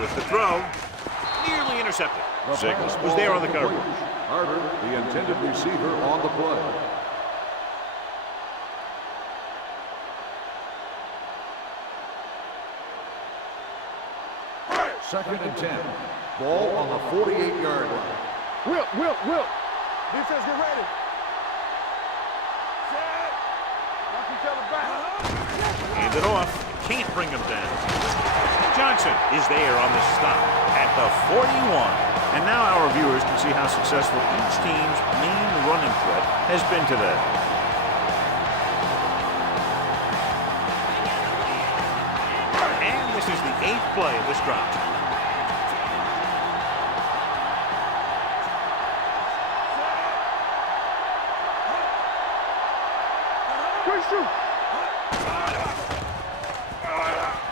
With the throw, nearly intercepted. Ziegler was there on the coverage. Carter, the intended receiver, on the play. Second and 10. Ball on the 48-yard line. Will. Defense, get ready. Set. Knock each other back. Hand it off. Can't bring him down. Johnson is there on the stop at the 41. And now our viewers can see how successful each team's main running threat has been today. And this is the 8th play of this drive.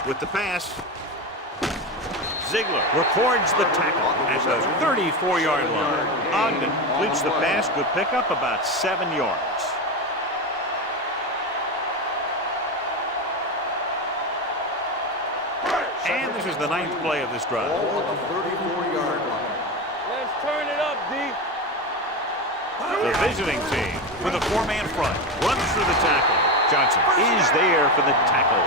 With the pass, Ziegler records the tackle at the 34-yard line. Ogden completes the pass, good pickup, about 7 yards. And this is the 9th play of this drive. Ball on the 34-yard line. Let's turn it up, D. The visiting team with a 4-man front runs through the tackle. Johnson is there for the tackle.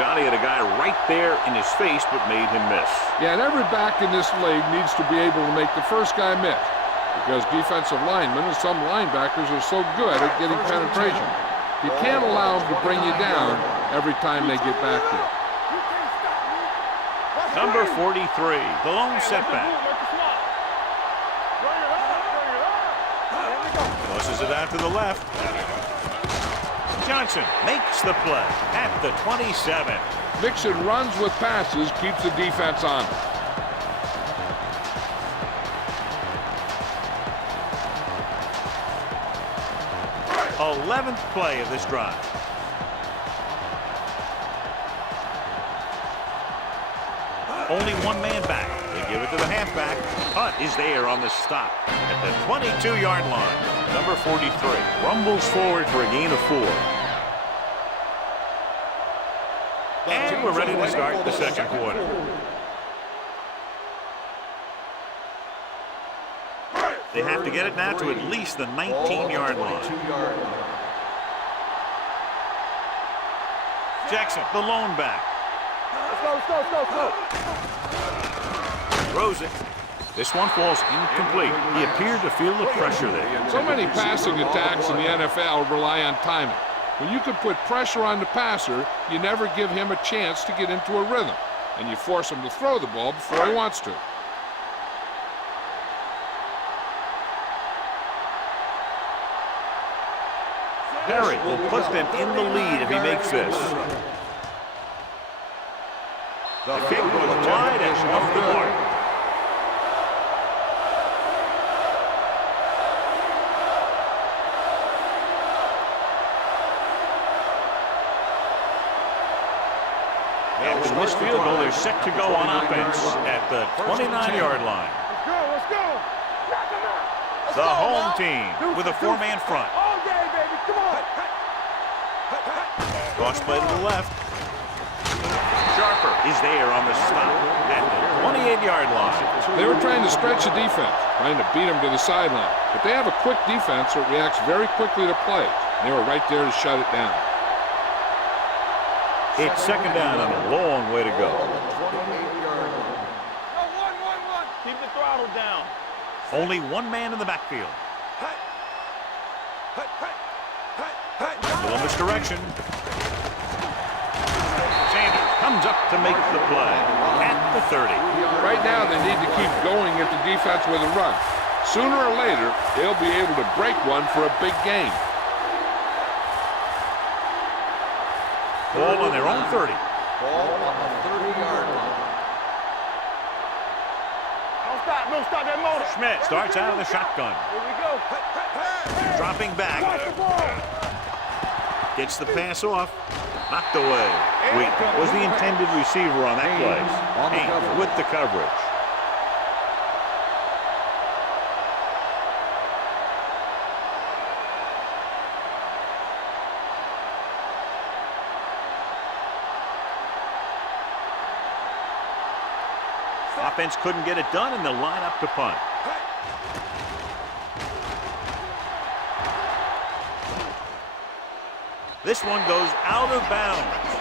Johnny had a guy right there in his face, but made him miss. Yeah, and every back in this league needs to be able to make the first guy miss, because defensive linemen and some linebackers are so good at getting penetration. You can't allow them to bring you down every time they get back there. Number 43, the lone setback. Tosses it out to the left. Johnson makes the play at the 27. Mixing runs with passes keeps the defense on. The 11th play of this drive. Only one man back. They give it to the halfback. Hunt is there on the stop at the 22-yard line. Number 43 rumbles forward for a gain of 4. And we're ready to start the second quarter. They have to get it now to at least the 19-yard line. Jackson, the lone back. Let's go. Throws it. This one falls incomplete. He appeared to feel the pressure there. So many passing attacks in the NFL rely on timing. When you can put pressure on the passer, you never give him a chance to get into a rhythm, and you force him to throw the ball before he wants to. Perry will put them in the lead if he makes this. The kick was wide and off the mark. After this field goal, they're set to go on offense at the 29-yard line. Let's go. The home team with a four-man front. All day, baby. Come on. Cross play to the left. Sharper is there on the stop at the 28-yard line. They were trying to stretch the defense, trying to beat them to the sideline. But they have a quick defense that reacts very quickly to plays. They were right there to shut it down. It's second down and a long way to go. Keep the throttle down. Only one man in the backfield. Little misdirection. Sanders comes up to make the play at the 30. Right now, they need to keep going at the defense with a run. Sooner or later, they'll be able to break one for a big gain. Ball on their own 30. Ball on the 30-yard line. Don't stop that motor. Schmidt starts out of the shotgun. Here we go. Dropping back. Watch the ball. Gets the pass off. Knocked away. Wait, was the intended receiver on that play. Haynes with the coverage. Offense couldn't get it done, and they'll line up to punt. This one goes out of bounds.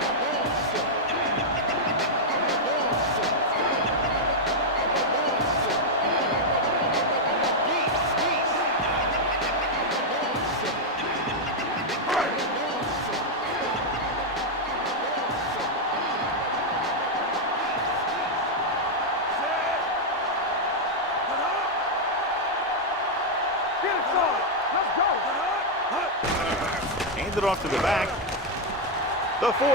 Handed off to the back. The 40.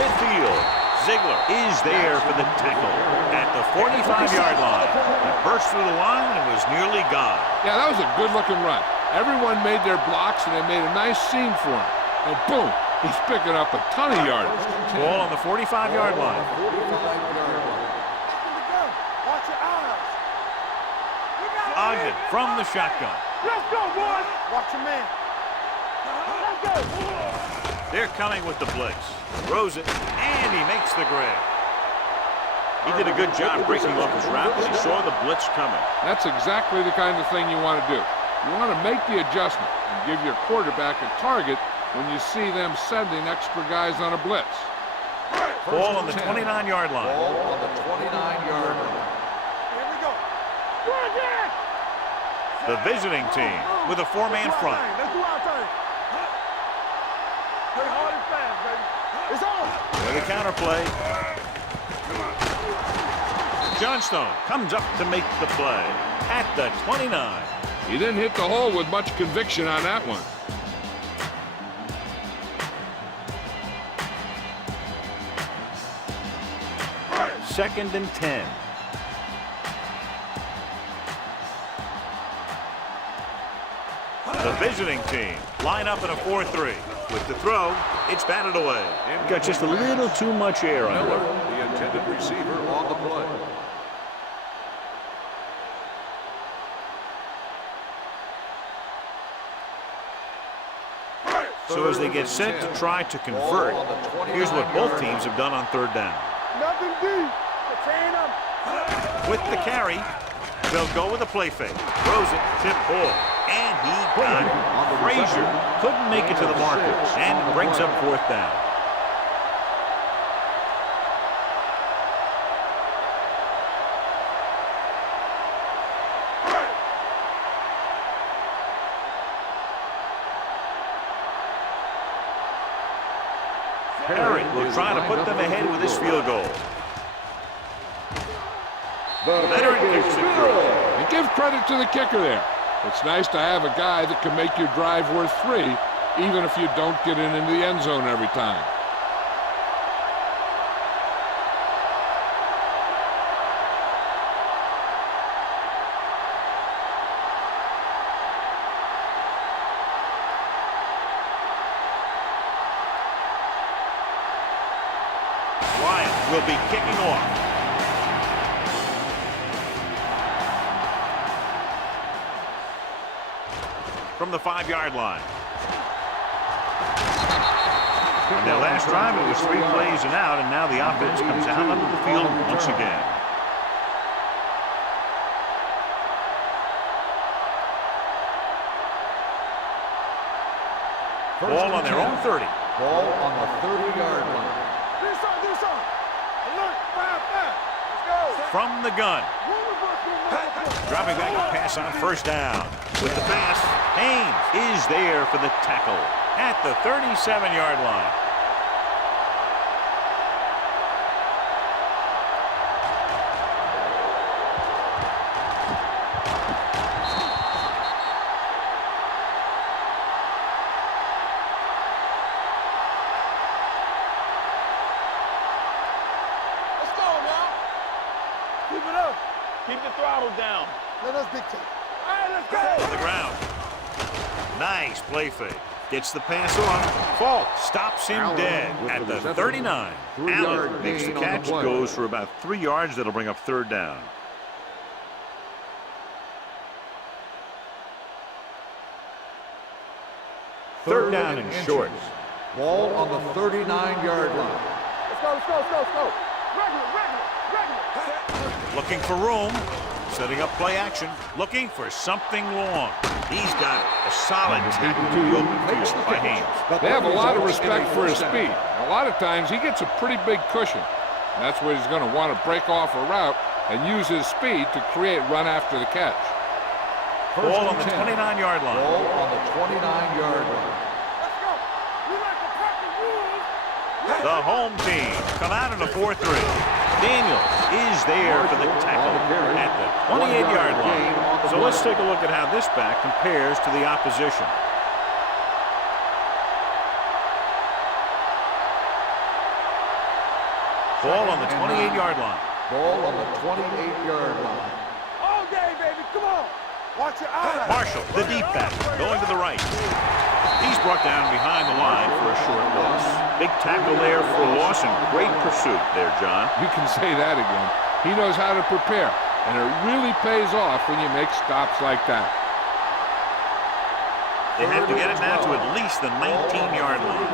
Midfield. Ziegler is there for the tackle at the 45-yard line. He burst through the line and was nearly gone. Yeah, that was a good-looking run. Everyone made their blocks, and they made a nice seam for him. And boom, he's picking up a ton of yardage. Ball on the 45-yard line. Watch your eyes. Ogden from the shotgun. Let's go, boys. Watch your man. Let's go. They're coming with the blitz. Throws it, and he makes the grab. He did a good job breaking off his route as he saw the blitz coming. That's exactly the kind of thing you want to do. You want to make the adjustment and give your quarterback a target when you see them sending extra guys on a blitz. Ball on the 29-yard line. Ball on the 29-yard line. Here we go. Go again. The visiting team with a four-man front. Let's do our thing. Play hard and fast, baby. It's on. With a counterplay. Johnstone comes up to make the play at the 29. He didn't hit the hole with much conviction on that one. Second and 10. The visiting team line up in a 4-3. With the throw, it's batted away. Got just a little too much air on Miller, it. the intended receiver on the play. So as they get set to try to convert, here's what both teams have done on third down. Nothing deep. Contain them. With the carry, they'll go with a play fake. Throws it, tip ball, and he got it. Frazier couldn't make it to the marker and brings up fourth down. Perry will try to put them ahead with his field goal. Veteran kicks it through. And give credit to the kicker there. It's nice to have a guy that can make your drive worth 3, even if you don't get it into the end zone every time. Ryan will be kicking off. from the 5-yard line. In their last drive, it was 3 plays and out, and now the offense comes out onto the field once again. Ball on their own 30. Ball on the 30-yard line. Do something. Alert, 5-5. Let's go. From the gun. Dropping back to pass on first down. With the pass, Haynes is there for the tackle at the 37-yard line. Let's go now. Keep it up. Keep the throttle down. Let us dictate. All right, let's go. On the ground. Nice play fake. Gets the pass on. Fault. Stops him Allen dead with at the the reception. 39. 3-yard Allen makes the gain on the catch. play. Goes for about 3 yards. That'll bring up third down. Third down and short. Ball on the 39-yard line. Let's go. Regular. Looking for room. Setting up play action. Looking for something long. He's got a solid tackle to the open field by Haynes. They have a lot of respect for his speed. A lot of times he gets a pretty big cushion. And that's where he's going to want to break off a route and use his speed to create run after the catch. Ball on the 29-yard line. Ball on the 29-yard line. Let's go. We like the proper rules. The home team come out in a 4-3. Daniels is there for the tackle at the 28-yard line. So let's take a look at how this back compares to the opposition. Ball on the 28-yard line. Ball on the 28-yard line. All day, baby. Come on. Watch your eyes. Marshall, the deep back, going to the right. He's brought down behind the line for a short loss. Big tackle there for a loss and great pursuit there, John. You can say that again. He knows how to prepare, and it really pays off when you make stops like that. They have to get it now to at least the 19-yard line.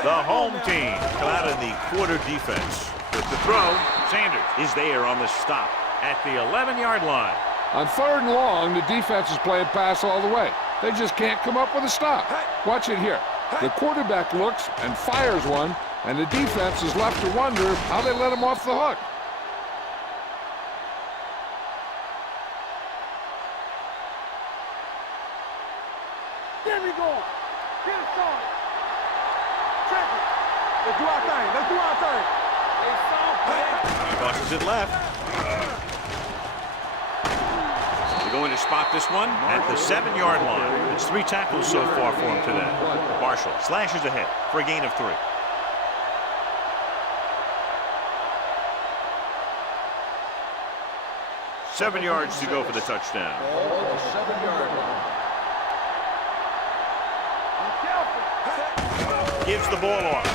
The home team come out in the quarter defense. With the throw, Sanders is there on the stop at the 11-yard line. On 3rd and long, the defense is playing pass all the way. They just can't come up with a stop. Watch it here. The quarterback looks and fires one, and the defense is left to wonder how they let him off the hook. Get me going. Get it started. Check it. Let's do our thing. Tosses it left. They're going to spot this one at the 7-yard line. It's 3 tackles so far for him today. Marshall slashes ahead for a gain of 3. Seven yards to go for the touchdown. Ball on the 7-yard line. Gives the ball off.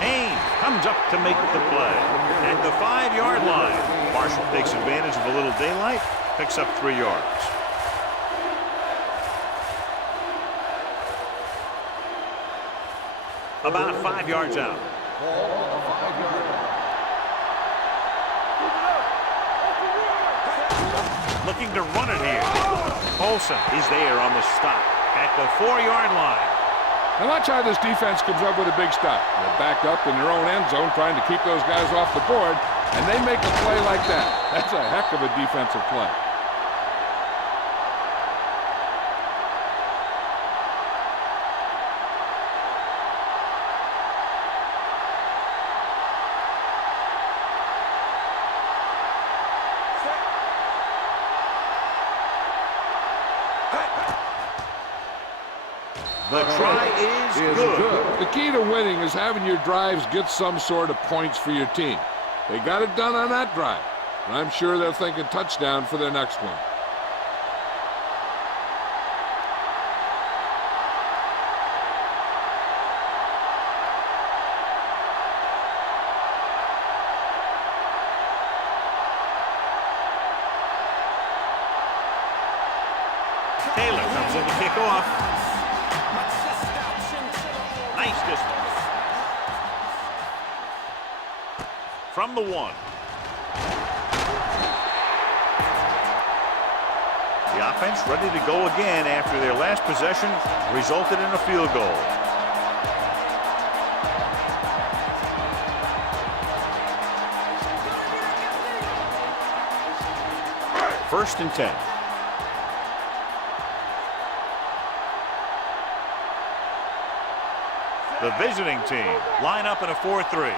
Haynes comes up to make the play. At the 5-yard line, Marshall takes advantage of a little daylight, picks up 3 yards. About 5 yards out. Ball on the 5-yard line. Looking to run it here. Olsen is there on the stop at the 4-yard line. And watch how this defense comes up with a big stop. They're backed up in their own end zone trying to keep those guys off the board, and they make a play like that. That's a heck of a defensive play. The try is good. The key to winning is having your drives get some sort of points for your team. They got it done on that drive, and I'm sure they're thinking touchdown for their next one. Taylor comes in to kick off. Nice distance. From the 1. The offense ready to go again after their last possession resulted in a field goal. First and 10. The visiting team line up in a 4-3.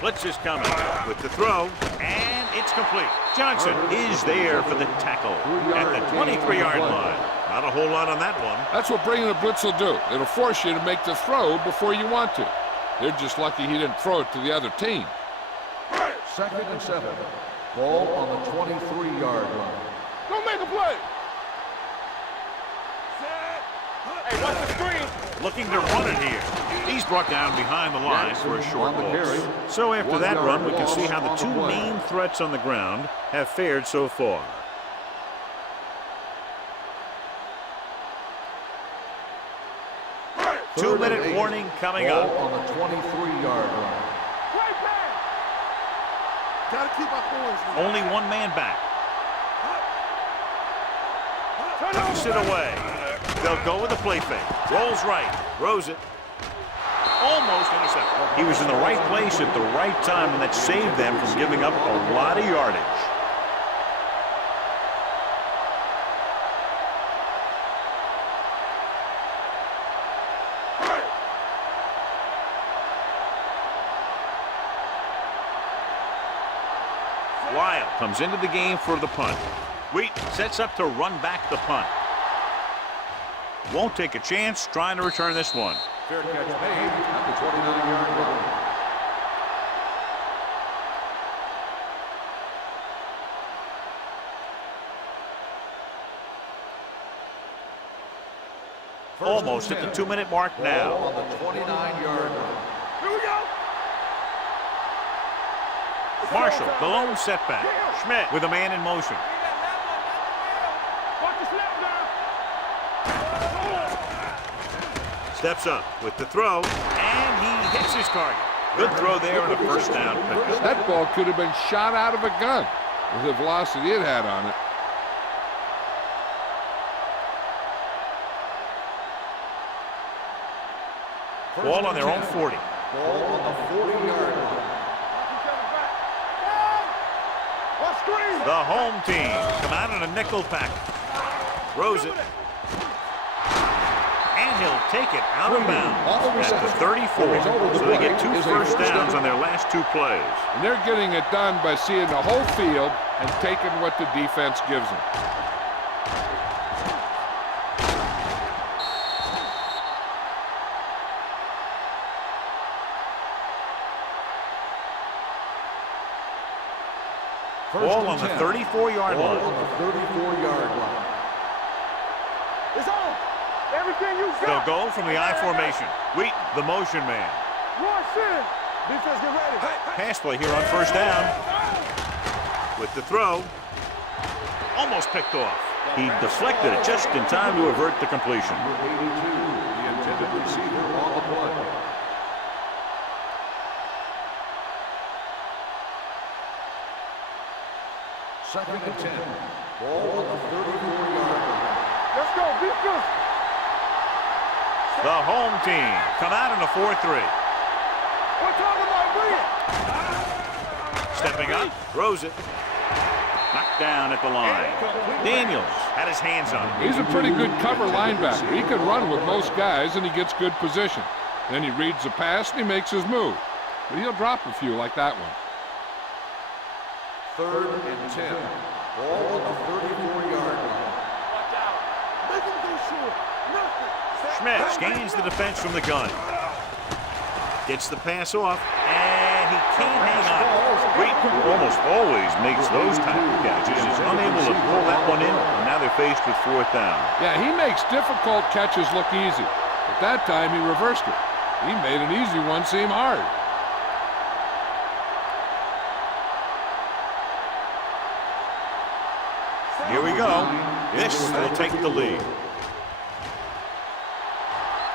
Blitz is coming with the throw, and it's complete. Johnson is there for the tackle at the 23-yard line. Not a whole lot on that one. That's what bringing the blitz will do. It'll force you to make the throw before you want to. They're just lucky he didn't throw it to the other team. 2nd and 7. Ball on the 23-yard line. Don't make a play. Hey, watch the screen. Looking to run it here. He's brought down behind the line for a short loss. So after that run, we can see how the two main threats on the ground have fared so far. Two-minute warning coming up. On the 23-yard line. Gotta keep my poise. Only one man back. Tucks it away. They'll go with the play fake. Rolls right. Throws it. Almost intercepted. He was in the right place at the right time, and that saved them from giving up a lot of yardage. Wild comes into the game for the punt. Wheaton sets up to run back the punt. Won't take a chance trying to return this one. Fair catch made at the 29-yard line. Almost at the 2-minute mark now. On the 29-yard line. Here we go. Marshall, the lone setback. Schmidt with a man in motion. Watch the snap now. Steps up with the throw, and he hits his target. Good throw there on a first down pickup. That ball could have been shot out of a gun with the velocity it had on it. Ball on their own 40. Ball on the 40-yard line. The home team come out in a nickel package. Throws it. And he'll take it out of bounds at the 34. So they get 2 first downs on their last 2 plays. And they're getting it done by seeing the whole field and taking what the defense gives them. Ball on the 34-yard line. On the 34-yard line. It's on. Everything you They'll got. go from the I formation. Wheaton, the motion man. Rush in. Defense, get ready. Pass play here on first down. With the throw. Almost picked off. He deflected it just in time to avert the completion. Number 82, the intended receiver on the play. Second and 10. Ball on the 34-yard line. Let's go. Beat this. The home team come out in a 4-3. We're talking about win. Stepping up, throws it. Knocked down at the line. Daniels had his hands on it. He's a pretty good cover linebacker. He can run with most guys, and he gets good position. Then he reads the pass, and he makes his move. But he'll drop a few like that one. 3rd and 10. Ball on the 34-yard line. Make him go short. Nothing. Schmidt scans the defense from the gun. Gets the pass off, and he can't hang on. Wheaton almost always makes those type of catches. He's unable to pull that one in, and now they're faced with 4th down. Yeah, he makes difficult catches look easy. But that time he reversed it. He made an easy one seem hard. Here we go. This will take the lead.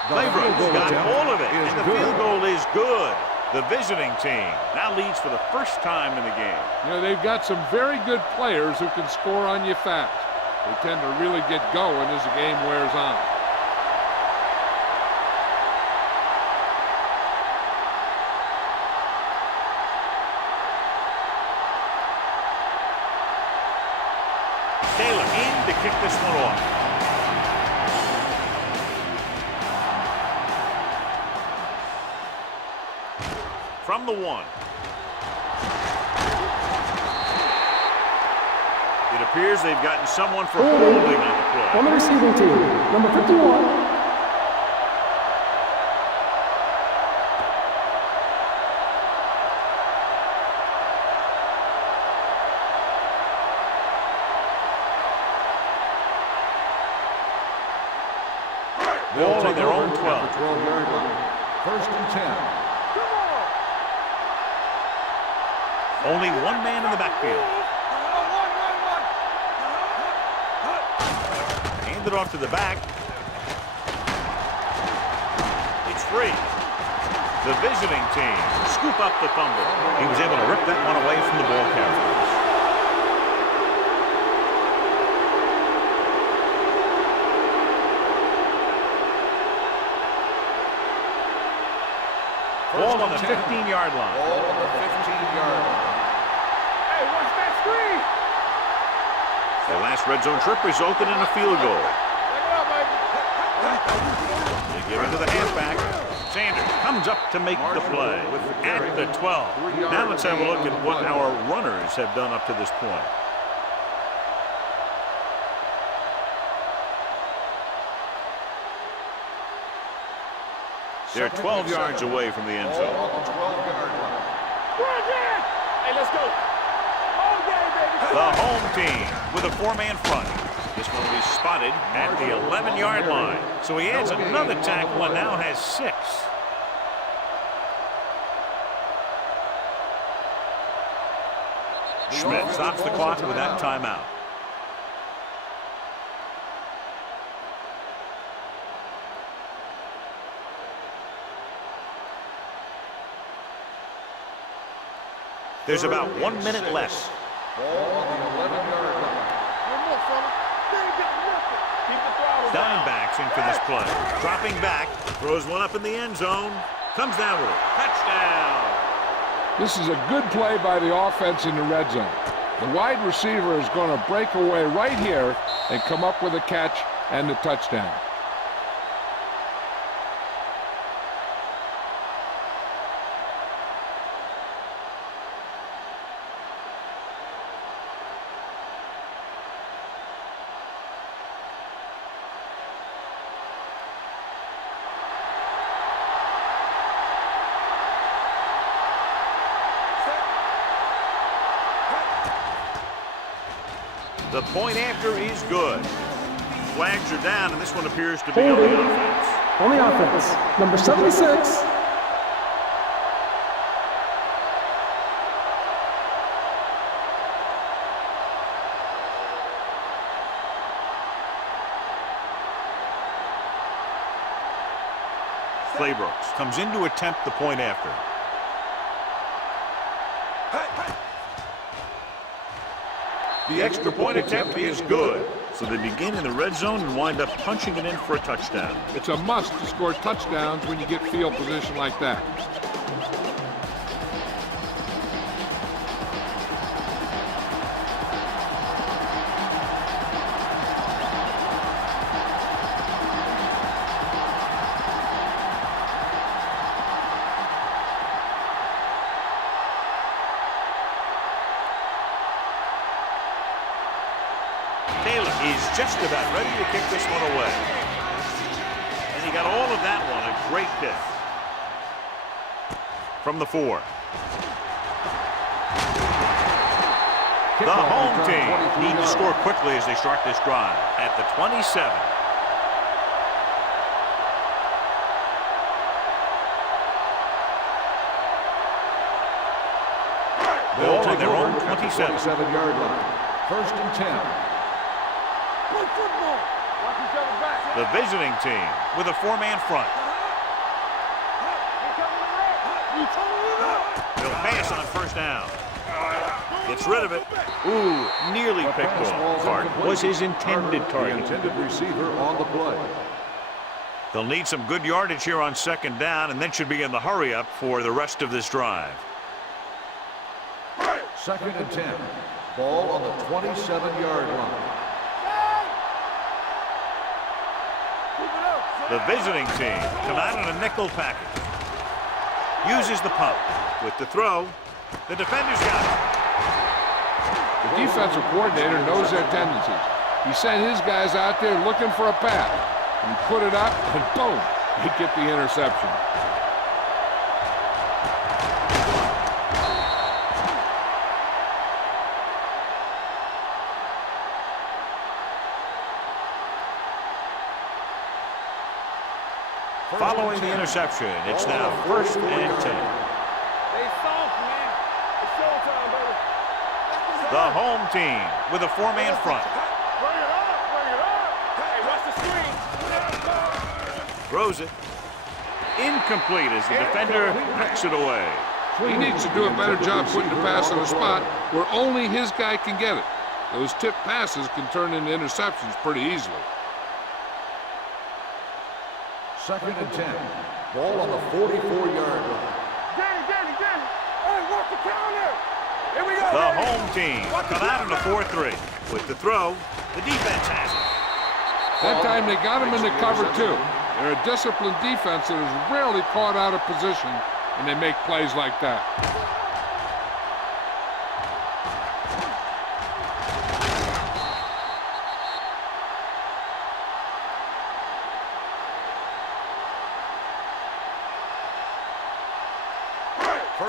Claybrook's got all of it, and the field goal is good. The visiting team now leads for the first time in the game. You know, they've got some very good players who can score on you fast. They tend to really get going as the game wears on. Taylor in to kick this one off. From the 1. It appears they've gotten someone for holding on the play. On the receiving team, number 51. Ball on their own 12. 12-yard line. First and 10. Only one man in the backfield. Handed off to the back. It's free. The visiting team scoop up the fumble. He was able to rip that one away from the ball carrier. Ball on the 15-yard line. Ball on the 15-yard line. Hey, watch that screen. The last red zone trip resulted in a field goal. Check it out, baby. They give it to the halfback. Sanders comes up to make the play at the 12. Now let's have a look at what our runners have done up to this point. They're 12 yards away from the end zone. Ball on the 12-yard line. Hey, let's go. All game, baby. The home team with a 4-man front. This one will be spotted at the 11-yard line. So he adds another tackle and now has 6. Schmidt stops the clock with that timeout. There's about 1 minute left. Ball on the 11-yard line. One more, fella. They ain't got nothing. Keep the throttle down. Diamondbacks in for this play. Dropping back, throws one up in the end zone, comes down with it. Touchdown! This is a good play by the offense in the red zone. The wide receiver is going to break away right here and come up with a catch and the touchdown. The point after is good. Flags are down, and this one appears to be on the offense. On the offense, number 76. Claybrooks comes in to attempt the point after. The extra point attempt is good. So they begin in the red zone and wind up punching it in for a touchdown. It's a must to score touchdowns when you get field position like that. Taylor is just about ready to kick this one away. And he got all of that one, a great kick. From the 4. The home team need to score quickly as they start this drive at the 27. Ball on their own 27. 27-yard line. First and 10. Play football. Watch each other back. The visiting team with a four-man front. You total it up. He'll pass on first down. Gets rid of it. Ooh, nearly picked off. Clark was his intended The target. intended receiver on the play. They'll need some good yardage here on second down, and then should be in the hurry-up for the rest of this drive. 2nd and 10. Ball on the 27-yard line. The visiting team come out in a nickel package. Uses the pump. With the throw, the defender's got it. The defensive coordinator knows their tendencies. He sent his guys out there looking for a pass. He put it up, and boom, he get the interception. Following the interception, it's now 1st and 10. They soft, man. It's showtime, baby. The home team with a four-man front. Bring it up, bring it up. Hey, watch the screen. Throws it. Incomplete as the defender knocks it away. He needs to do a better job putting the pass on a spot where only his guy can get it. Those tip passes can turn into interceptions pretty easily. 2nd and 10. Ball on the 44-yard line. Danny. Hey, work the counter. Here we go. The home team come out in a 4-3. With the throw, the defense has it. That time they got him into cover too. They're a disciplined defense that is rarely caught out of position, and they make plays like that.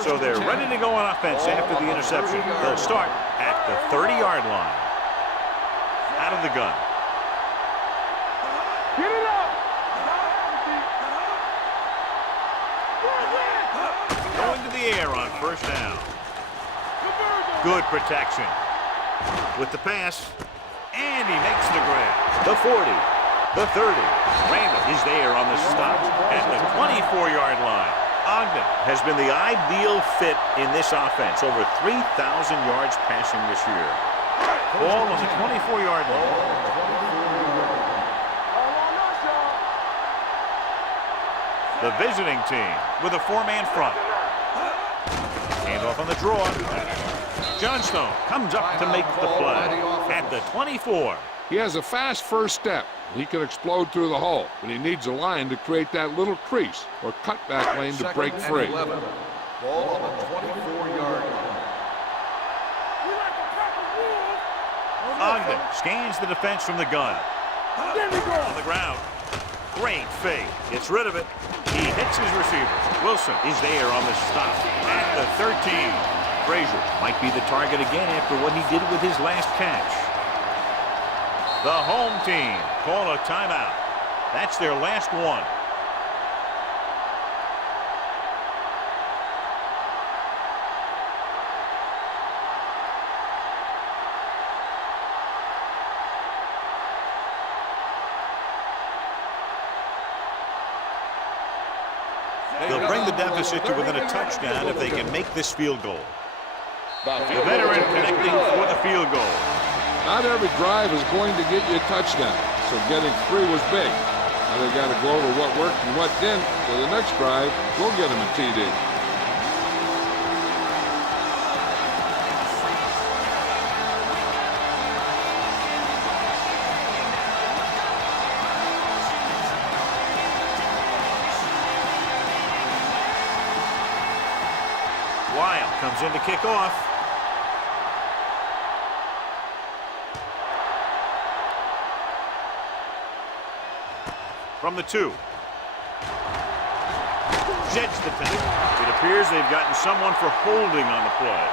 So they're ready to go on offense after the interception. They'll start at the 30-yard line. Out of the gun. Get it up. Going to the air on first down. Good protection. With the pass. And he makes the grab. The 40. The 30. Randall is there on the stop at the 24-yard line. Ogden has been the ideal fit in this offense. Over 3,000 yards passing this year. Ball on the 24-yard line. The visiting team with a four-man front. Handoff on the draw. Johnstone comes up to make the play at the 24. He has a fast first step. He can explode through the hole, but he needs a line to create that little crease or cutback lane to break free. 2nd and 11. Ball on the 24-yard line. Ogden scans the defense from the gun. On the ground. Great fake. Gets rid of it. He hits his receiver. Wilson is there on the stop at the 13. Frazier might be the target again after what he did with his last catch. The home team call a timeout. That's their last one. They'll bring the deficit to within a touchdown if they can make this field goal. The veteran connecting for the field goal. Not every drive is going to get you a touchdown, so getting 3 was big. Now they got to go over what worked and what didn't, so the next drive will get them a TD. Weil comes in to kick off. From the 2. Jets the tackle. It appears they've gotten someone for holding on the play.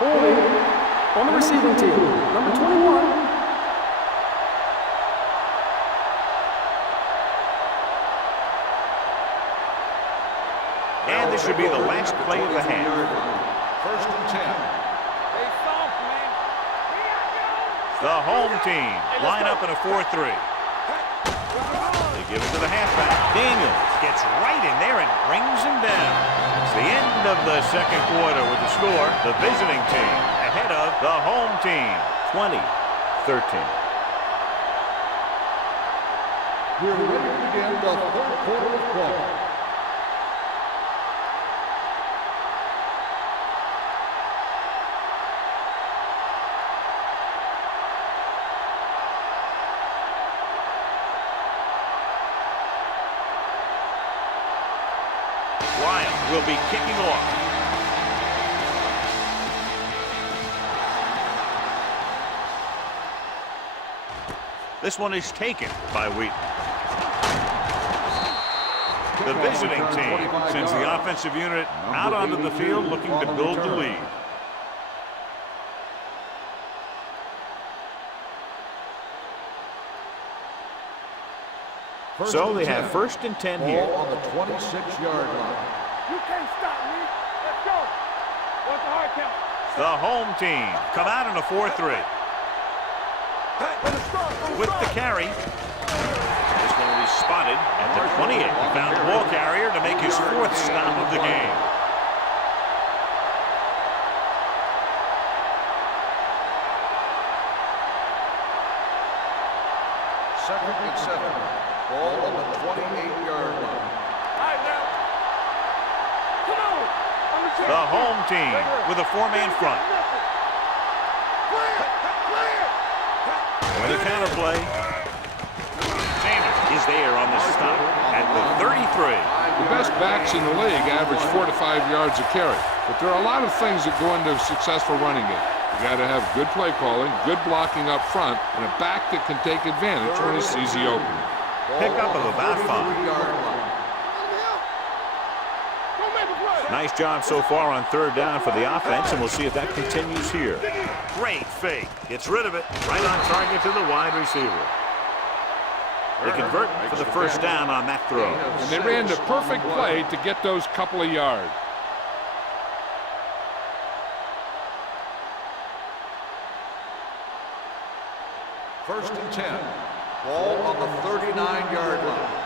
Holding on the receiving team, number 21. And this should be the last play of the half. 1st and 10. The home team line up in a 4-3. They give it to the halfback. Daniels gets right in there and brings him down. It's the end of the second quarter with the score. The visiting team ahead of the home team, 20-13. We're ready to begin the third quarter of play. Will be kicking off. This one is taken by Wheaton. The visiting team sends the offensive unit out onto the field looking to build the lead. So they have 1st and 10 here. On the 26-yard line. You can't stop me. Let's go. What's the hard count? The home team come out in a 4-3. With the carry. This one will be spotted at the 28. He found the ball carrier to make his 4th stop of the game. Second and 7. Ball on the 28-yard line. All right, now. Come on. The home team with a 4-man front. With a counter play. Sanders is there on the stop at the 33. The best backs in the league average 4 to 5 yards a carry. But there are a lot of things that go into a successful running game. You got to have good play calling, good blocking up front, and a back that can take advantage when he sees the opening. Pickup of about 5. Nice job so far on 3rd down for the offense, and we'll see if that continues here. Great fake. Gets rid of it. Right on target to the wide receiver. They convert for the 1st down on that throw. And they ran the perfect play to get those couple of yards. First and 10. Ball on the 39-yard line.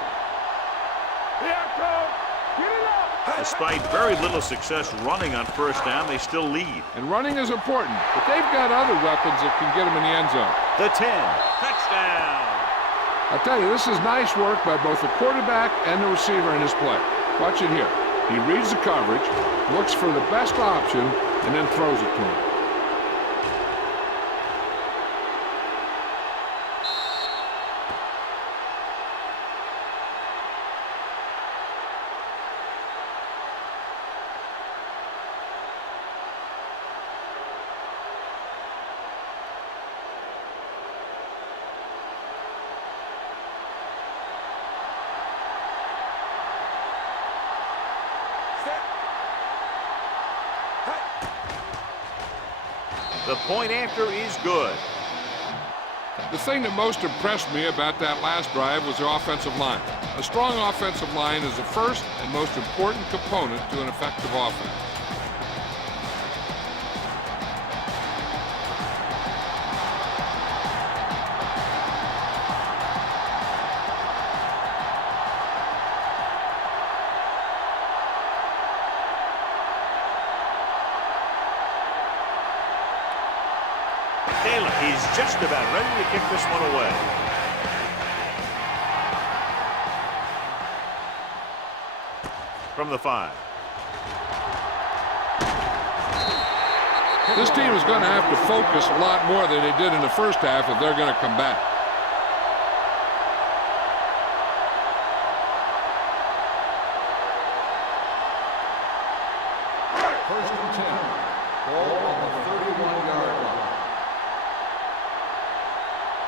Despite very little success running on 1st down, they still lead. And running is important, but they've got other weapons that can get them in the end zone. The 10. Touchdown. I'll tell you, this is nice work by both the quarterback and the receiver in his play. Watch it here. He reads the coverage, looks for the best option, and then throws it to him. The point after is good. The thing that most impressed me about that last drive was the offensive line. A strong offensive line is the first and most important component to an effective offense. He's just about ready to kick this one away. From the 5. This team is going to have to focus a lot more than they did in the first half if they're going to come back. First and 10. Ball on the 31-yard line.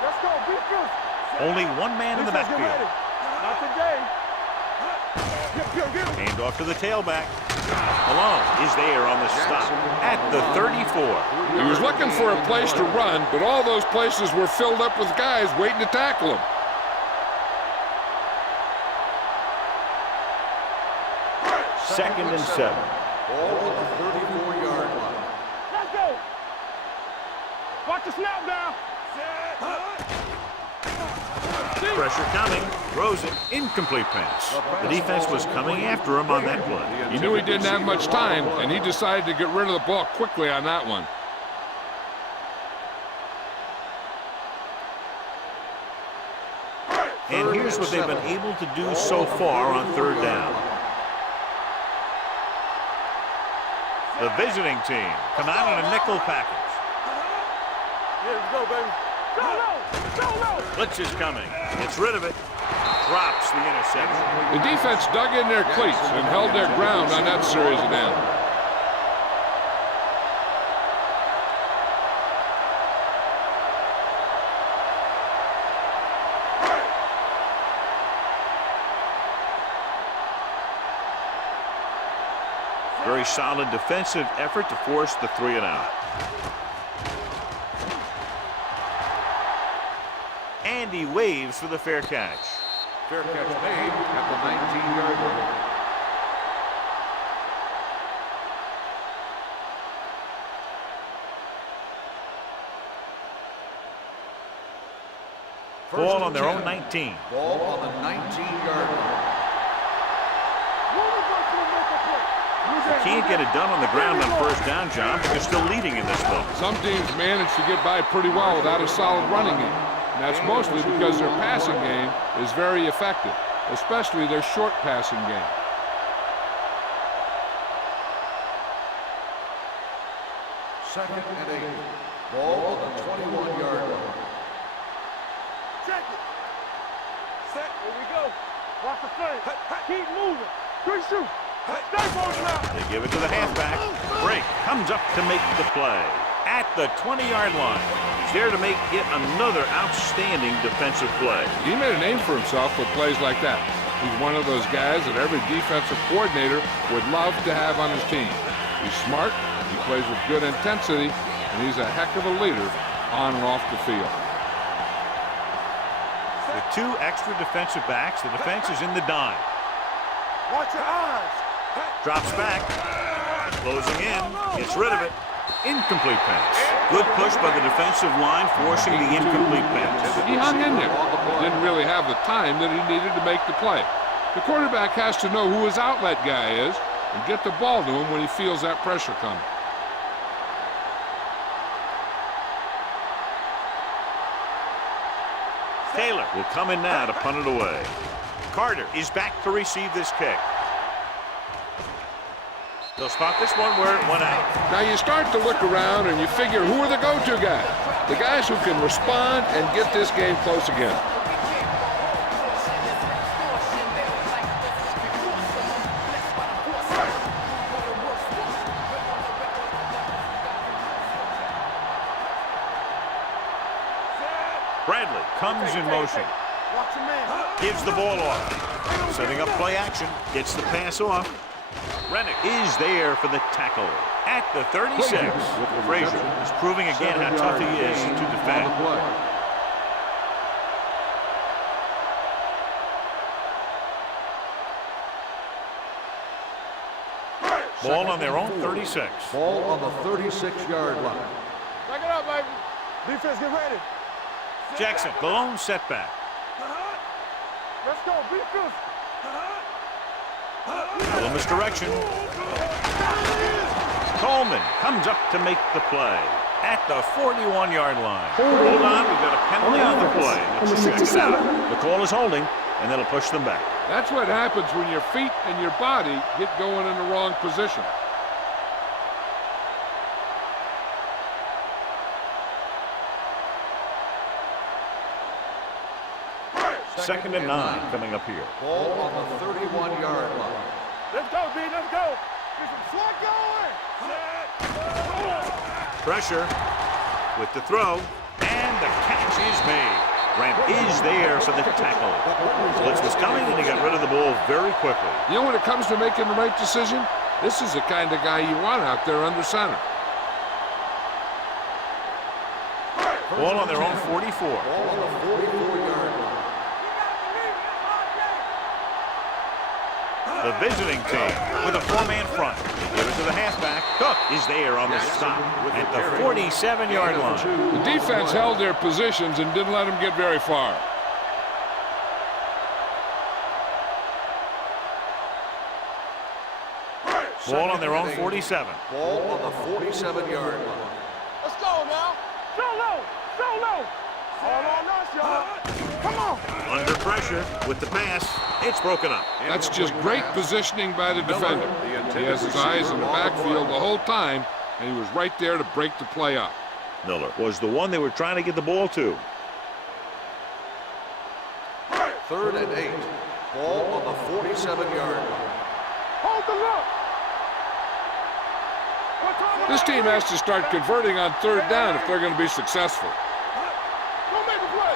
Let's go, Only one man in the backfield. Not today. Hand off to the tailback. Malone is there on the stop at the 34. He was looking for a place to run, but all those places were filled up with guys waiting to tackle him. Second and 7. Ball on the 34-yard line. Let's go. Watch the snap down. Pressure coming. Throws it. Incomplete pass. The defense was coming after him on that play. He knew he didn't have much time, and he decided to get rid of the ball quickly on that one. And here's what they've been able to do so far on third down. The visiting team come out in a nickel package. Here we go, baby. Go low! Go low! Blitz is coming. Gets rid of it. Drops the interception. The defense dug in their cleats and held their ground on that series of downs. Very solid defensive effort to force the 3 and out. And he waves for the fair catch. Fair catch made at the 19-yard line. Ball on their own 19. Ball on the 19-yard line. Can't get it done on the ground on first down, John. They're still leading in this one. Some teams manage to get by pretty well without a solid running game. And that's mostly because their passing game is very effective, especially their short passing game. Second and 8. Ball on the 21-yard line. Check it. Set. Here we go. Watch the play. Keep moving. Good shoot. Stay moving out. They give it to the halfback. Break comes up to make the play. At the 20-yard line. He's there to make yet another outstanding defensive play. He made a name for himself with plays like that. He's one of those guys that every defensive coordinator would love to have on his team. He's smart, he plays with good intensity, and he's a heck of a leader on and off the field. With 2 extra defensive backs, the defense is in the dime. Watch your eyes. Drops back. Closing in. Gets rid of it. Incomplete pass. Good push by the defensive line, forcing the incomplete pass. He hung in there. Didn't really have the time that he needed to make the play. The quarterback has to know who his outlet guy is and get the ball to him when he feels that pressure coming. Taylor will come in now to punt it away. Carter is back to receive this kick. They'll spot this one where it went out. Now you start to look around and you figure, who are the go-to guys? The guys who can respond and get this game close again. Bradley comes in motion. Watch your man. Gives the ball off. Setting up play action. Gets the pass off. Rennick is there for the tackle at the 36. Frazier is proving again how tough he is to defend. Ball on their own 36. Ball on the 36-yard line. Back it up, baby. Defense, get ready. Jackson, the lone setback. Let's go. Be good. A little misdirection. Coleman comes up to make the play at the 41-yard line. Hold on, we've got a penalty on the play. Let's check it out. The call is holding, and that'll push them back. That's what happens when your feet and your body get going in the wrong position. Second and 9 coming up here. Ball on the 31-yard line. Let's go, B. Let's go. Get some slot going. Pressure with the throw, and the catch is made. Grant is there for the tackle. Blitz was coming, and he got rid of the ball very quickly. You know, when it comes to making the right decision, this is the kind of guy you want out there under center. Ball on their own 44. Ball on the 44-yard line. The visiting team with a four-man front. They give it to the halfback. Cook is there on the stop at the 47-yard line. The defense held their positions and didn't let them get very far. Ball on their own 47. Ball on the 47-yard line. Let's go now. So low. So low. All on us, y'all. Come on. Under pressure with the pass. It's broken up. That's just great positioning by the defender. He has his eyes in the backfield the whole time, and he was right there to break the play up. Miller was the one they were trying to get the ball to. 3rd and 8. Ball on the 47-yard line. Hold the look. This team has to start converting on 3rd down if they're going to be successful. Don't make a play.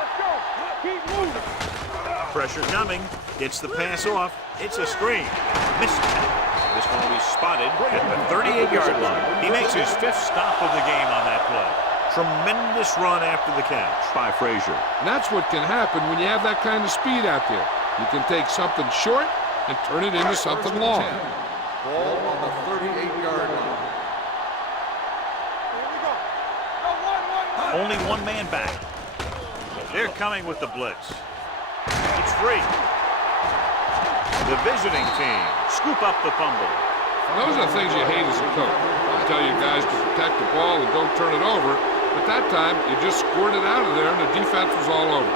Let's go. Keep moving. Pressure coming. Gets the pass off. It's a screen. Missed it. This one will be spotted at the 38-yard line. He makes his 5th stop of the game on that play. Tremendous run after the catch by Frazier. And that's what can happen when you have that kind of speed out there. You can take something short and turn it into something long. Ball on the 38-yard line. Here we go. Go, one. Only one man back. They're coming with the blitz. It's free. The visiting team scoop up the fumble. Those are the things you hate as a coach. I tell you guys to protect the ball and don't turn it over. But that time, you just squirt it out of there and the defense was all over.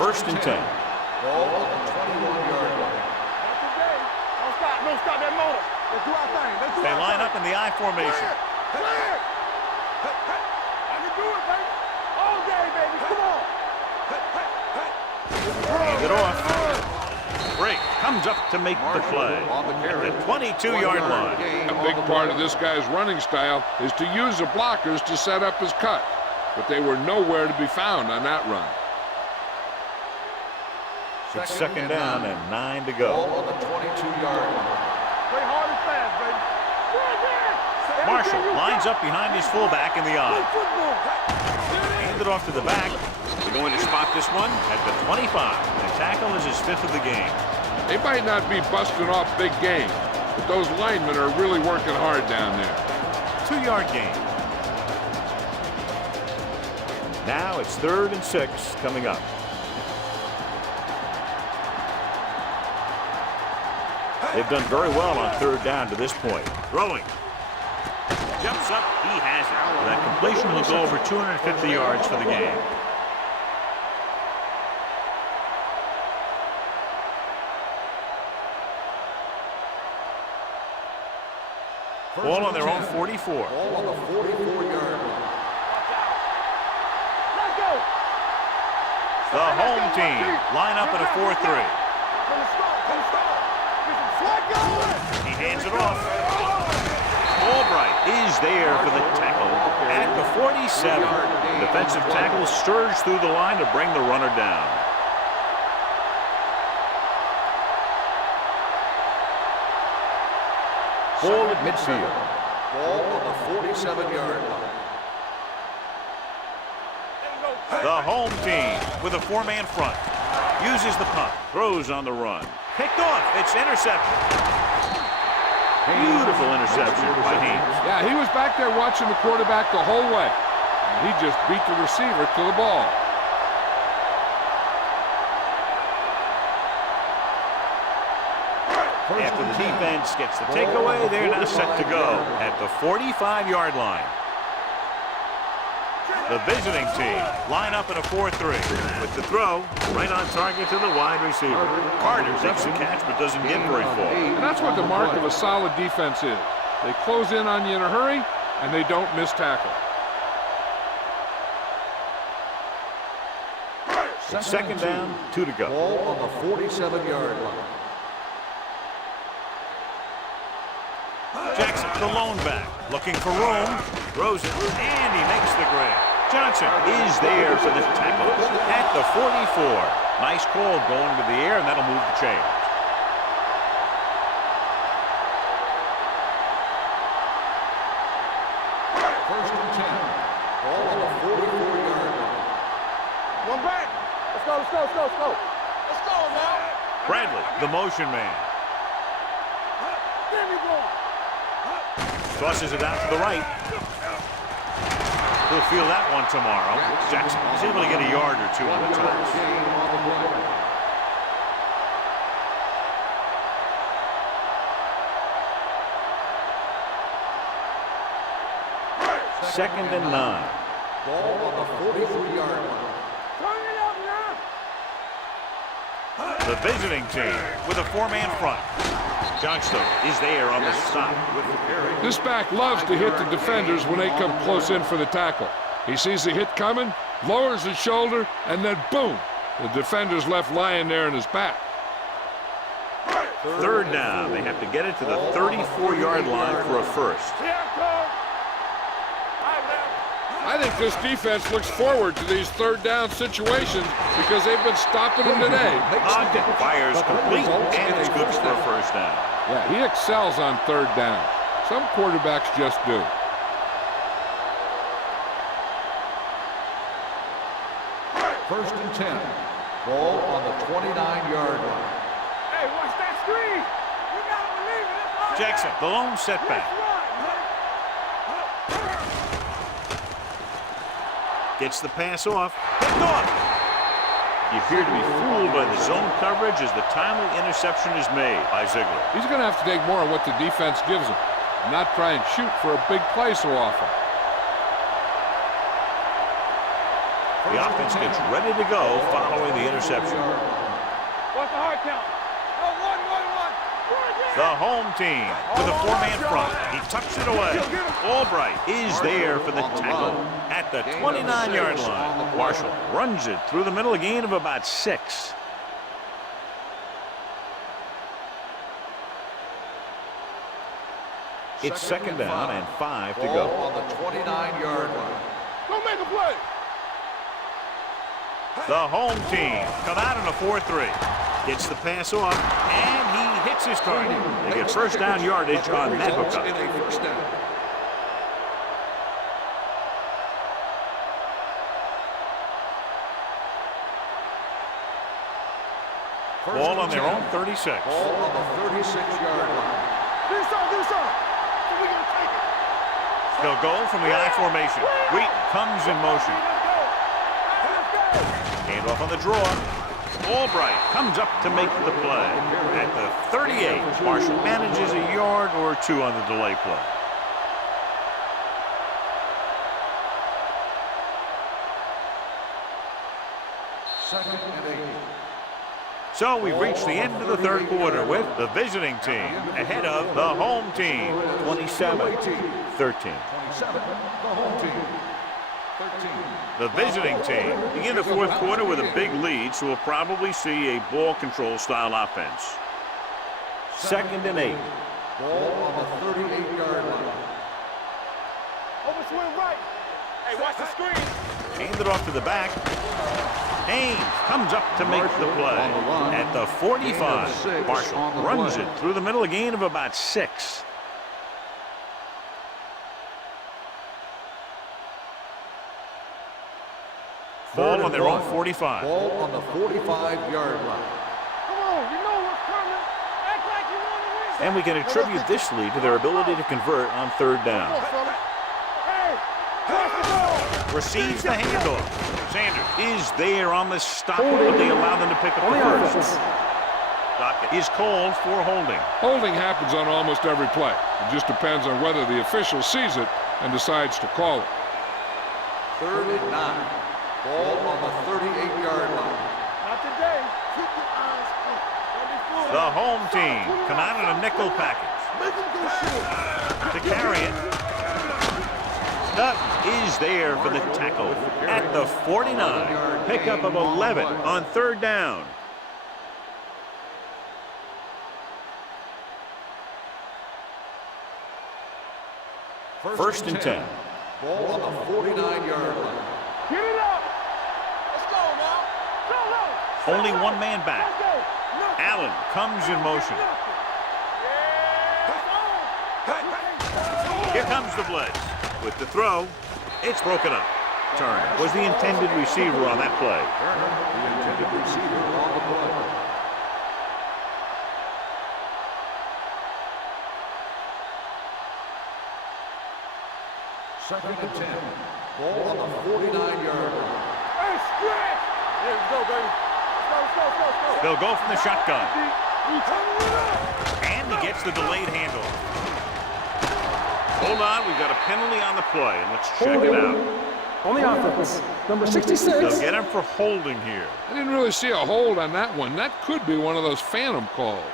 First and 10. Ball on the 21-yard line. That's the game. Don't stop. Don't stop that motor. Let's do our thing. Let's do They our line thing. up in the I formation. Clear. I can do it, baby. All day, baby. Come on. Hand it off. Break comes up to make the play On the carry. at the 22-yard line. A big part of this guy's running style is to use the blockers to set up his cut. But they were nowhere to be found on that run. It's second down and 9 to Ball go. on the 22-yard line. Play hard and fast, baby. Marshall lines up behind his fullback in the Play I. football. Hand it off to the back. They're going to spot this one at the 25. The tackle is his 5th of the game. They might not be busting off big game, but those linemen are really working hard down there. 2-yard gain. Now it's 3rd and 6 coming up. They've done very well on 3rd down to this point. Throwing. Jumps up. He has it. That completion will go over 250 yards for the game. Ball on their own 44. Ball on the 44-yard line. Let's go. The home team line up in a 4-3. From the start. Let's go. He hands it off. Albright is there for the tackle at the 47. Defensive tackle surged through the line to bring the runner down. Ball at midfield. Ball on the 47-yard line. The home team with a 4-man front. Uses the punt. Throws on the run. Picked off. It's intercepted. Beautiful interception by Haynes. Yeah, he was back there watching the quarterback the whole way. And he just beat the receiver to the ball. After the defense gets the takeaway, they're now set to go at the 45-yard line. The visiting team line up in a 4-3 with the throw right on target to the wide receiver. Carter takes the catch but doesn't get very far. And that's what the mark of a solid defense is. They close in on you in a hurry, and they don't miss tackle. It's second down, 2 to go. Ball on the 47-yard line. Jackson, the lone back, looking for room, throws it, and he makes the grab. Johnson is there for the tackle at the 44. Nice call going to the air, and that'll move the chains. First and 10. Ball on the 44-yard line. One back. Let's go, let's go, let's go, let's go. Let's go now. Bradley, the motion man. There we go. Tosses it out to the right. He'll feel that one tomorrow. Jackson is able to get a yard or two on the toss. Second and 9. Ball on the 43-yard line. Turn it up now. The visiting team with a 4-man front. Johnstone is there on the stop with the carry. This back loves to hit the defenders when they come close in for the tackle. He sees the hit coming, lowers his shoulder, and then boom, the defender's left lying there in his back. Third down. They have to get it to the 34-yard line for a first. I think this defense looks forward to these third down situations because they've been stopping them today. Ogden fires complete, and it's good for a first down. Yeah, he excels on third down. Some quarterbacks just do. First and 10. Ball on the 29-yard line. Hey, watch that screen. You gotta believe it. Jackson, the lone setback. Gets the pass off. Picked off. You appear to be fooled by the zone coverage as the timely interception is made by Ziegler. He's going to have to take more of what the defense gives him, and not try and shoot for a big play so often. The offense gets ready to go following the interception. What's the hard count? The home team with a 4-man front. He tucks it away. Albright is there for the tackle at the 29-yard line. Marshall runs it through the middle, a gain of about 6. It's second down and 5 to go. On the 29-yard line. Don't make a play. The home team come out in a 4-3. Gets the pass off, and he hits his target. They get first down yardage on that hookup. Ball on their own 36. Ball on the 36-yard line. Do something. We're gonna take it. They'll go from the I formation. Wheat comes in motion. Hand off on the draw. Albright comes up to make the play. At the 38, Marshall manages a yard or two on the delay play. Second and 8. So we've reached the end of the third quarter with the visiting team ahead of the home team, 27-13. 27, the home team. 13. The visiting team begin the fourth quarter with a big lead, so we'll probably see a ball control style offense. Second and 8. Ball on the 38-yard line. Overswing right. Hey, watch the screen. Hand it off to the back. Haynes comes up to make the play. At the 45, Marshall runs it through the middle, a gain of about 6. Ball on their own 45. Ball on the 45-yard line. Come on, you know what's coming. Act like you want to win. And we can attribute this lead to their ability to convert on third down. Hey, pass the ball. Receives the handoff. Sanders is there on the stop, but they allow them to pick up the first. Docket is called for holding. Holding happens on almost every play. It just depends on whether the official sees it and decides to call it. Third and 9. Ball on the 38-yard line. Not today. Keep your eyes up. Don't be fooled. The home team come out in a nickel package. Make him go short. To carry it. Duck is there for the tackle at the 49. Pickup of 11 on third down. First and 10. Ball on the 49-yard line. Get it up. Let's go now. Go. Only one man back. Allen comes in motion. Here comes the blitz. With the throw, it's broken up. Turner was the intended receiver on that play. Turner, the intended receiver on the play. Second and 10. Ball on the 49-yard line. Hey, stretch! Here we go, baby. Let's go. They'll go from the shotgun. We coming it up. And he gets the delayed handle. Hold on, we've got a penalty on the play, and let's check it out. On the offense, number 66. They'll get him for holding here. I didn't really see a hold on that one. That could be one of those phantom calls.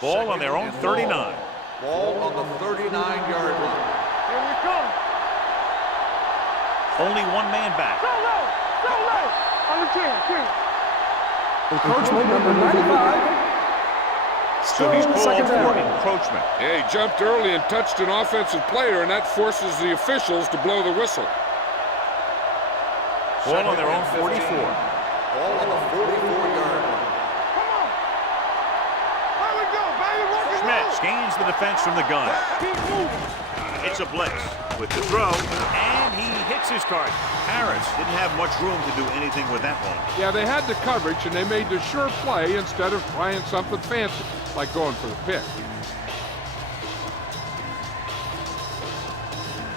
Ball on their own 39. Ball on the 39-yard line. Here we come. Only one man back. So low. On the 10. Encroachment number 95. So he's called Second for down. encroachment. Yeah, he jumped early and touched an offensive player, and that forces the officials to blow the whistle. Ball on their own 44. Ball on the 44-yard line. Come on. There we go, baby. Rock and Schmidt roll. scans the defense from the gun. Keep moving. It's a blitz with the throw, and he hits his target. Harris didn't have much room to do anything with that one. Yeah, they had the coverage, and they made the sure play instead of trying something fancy, like going for the pick.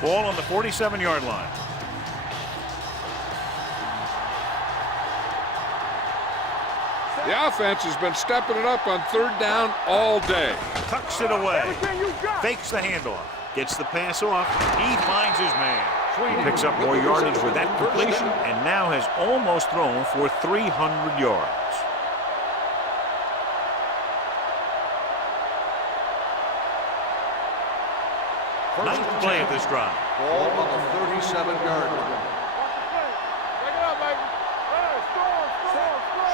Ball on the 47-yard line. The offense has been stepping it up on third down all day. Tucks it away. Everything you got. Fakes the handoff. Gets the pass off. He finds his man. He picks up more yardage with that completion and now has almost thrown for 300 yards. Ninth play of this drive. Ball on the 37-yard line. Break it up, baby. Hey, storm.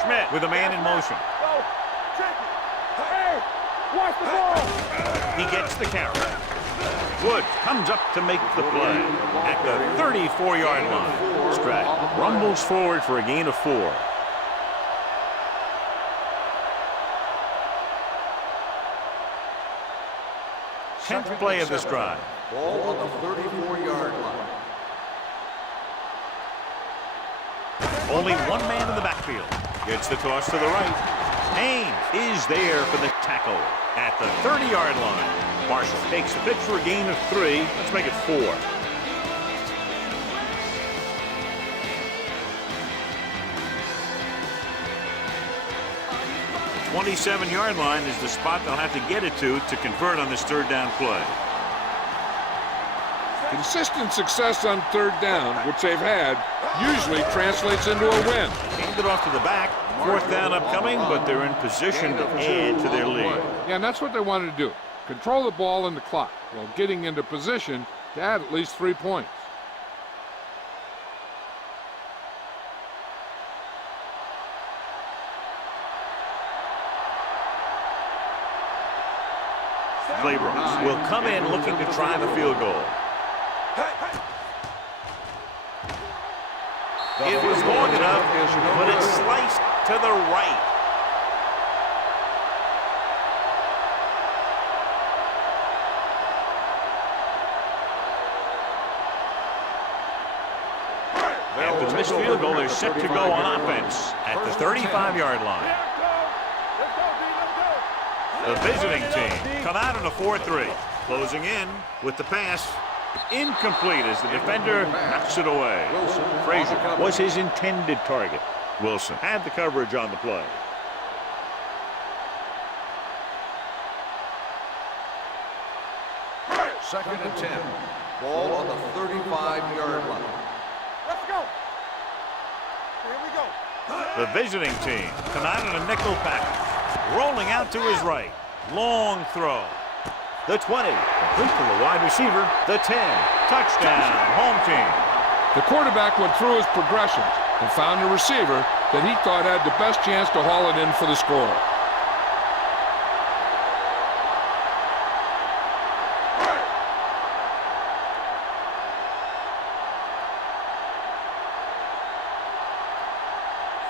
Schmidt with a man in motion. Go. Check it. Hey, watch the ball. He gets the carry. Woods comes up to make the play at the 34-yard line. Stratton rumbles forward for a gain of 4. Tenth play of this drive. Ball on the 34-yard line. Only one man in the backfield. Gets the toss to the right. Haynes is there for the tackle at the 30-yard line. Marshall takes the pitch for a gain of 3. Let's make it 4. 27-yard line is the spot they'll have to get it to convert on this third down play. Consistent success on third down, which they've had, usually translates into a win. Hand it off to the back. Fourth down upcoming, but they're in position to add to their lead. Yeah, and that's what they wanted to do. Control the ball and the clock while getting into position to add at least 3 points. Claiborne will come in looking to try the field goal. It was long enough, but it's sliced to the right. After the missed field goal, they're set to go on offense at the 35-yard line. The visiting team come out in a 4-3. Closing in with the pass. Incomplete as the defender knocks it away. Frazier was his intended target. Wilson had the coverage on the play. Second and 10. Ball on the 35-yard line. Let's go. Here we go. The visiting team come out in a nickel package. Rolling out to his right. Long throw. The 20. Complete to the wide receiver. The 10. Touchdown. Home team. The quarterback went through his progressions and found a receiver that he thought had the best chance to haul it in for the score.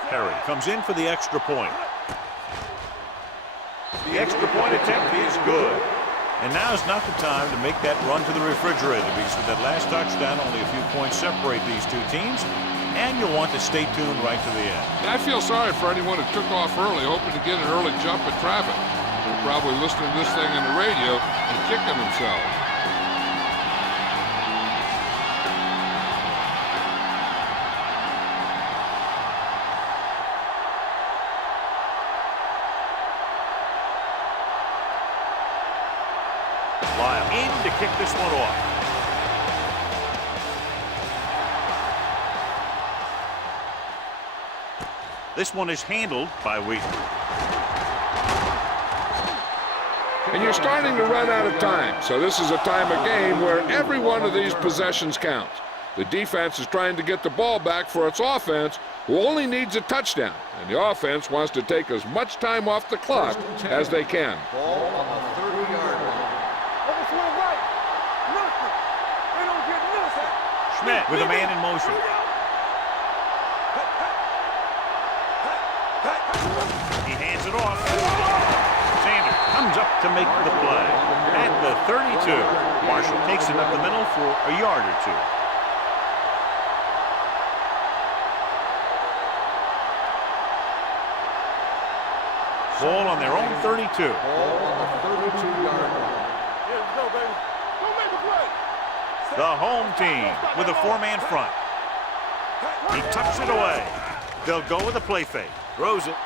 Perry comes in for the extra point. The extra point attempt is good. And now's not the time to make that run to the refrigerator, because with that last touchdown, only a few points separate these two teams, and you'll want to stay tuned right to the end. I feel sorry for anyone who took off early, hoping to get an early jump in traffic. They're probably listening to this thing on the radio and kicking themselves. Lyle in to kick this one off. This one is handled by Wheaton. And you're starting to run out of time, so this is a time of game where every one of these possessions counts. The defense is trying to get the ball back for its offense, who only needs a touchdown, and the offense wants to take as much time off the clock as they can. Ball on the 30-yard line. Schmidt with a man in motion. He hands it off. Sanders comes up to make the play. At the 32, Marshall takes it up the middle for a yard or two. Ball on their own 32. Ball on the 32-yard line. The home team with a four-man front. He tucks it away. They'll go with a play fake. Throws it.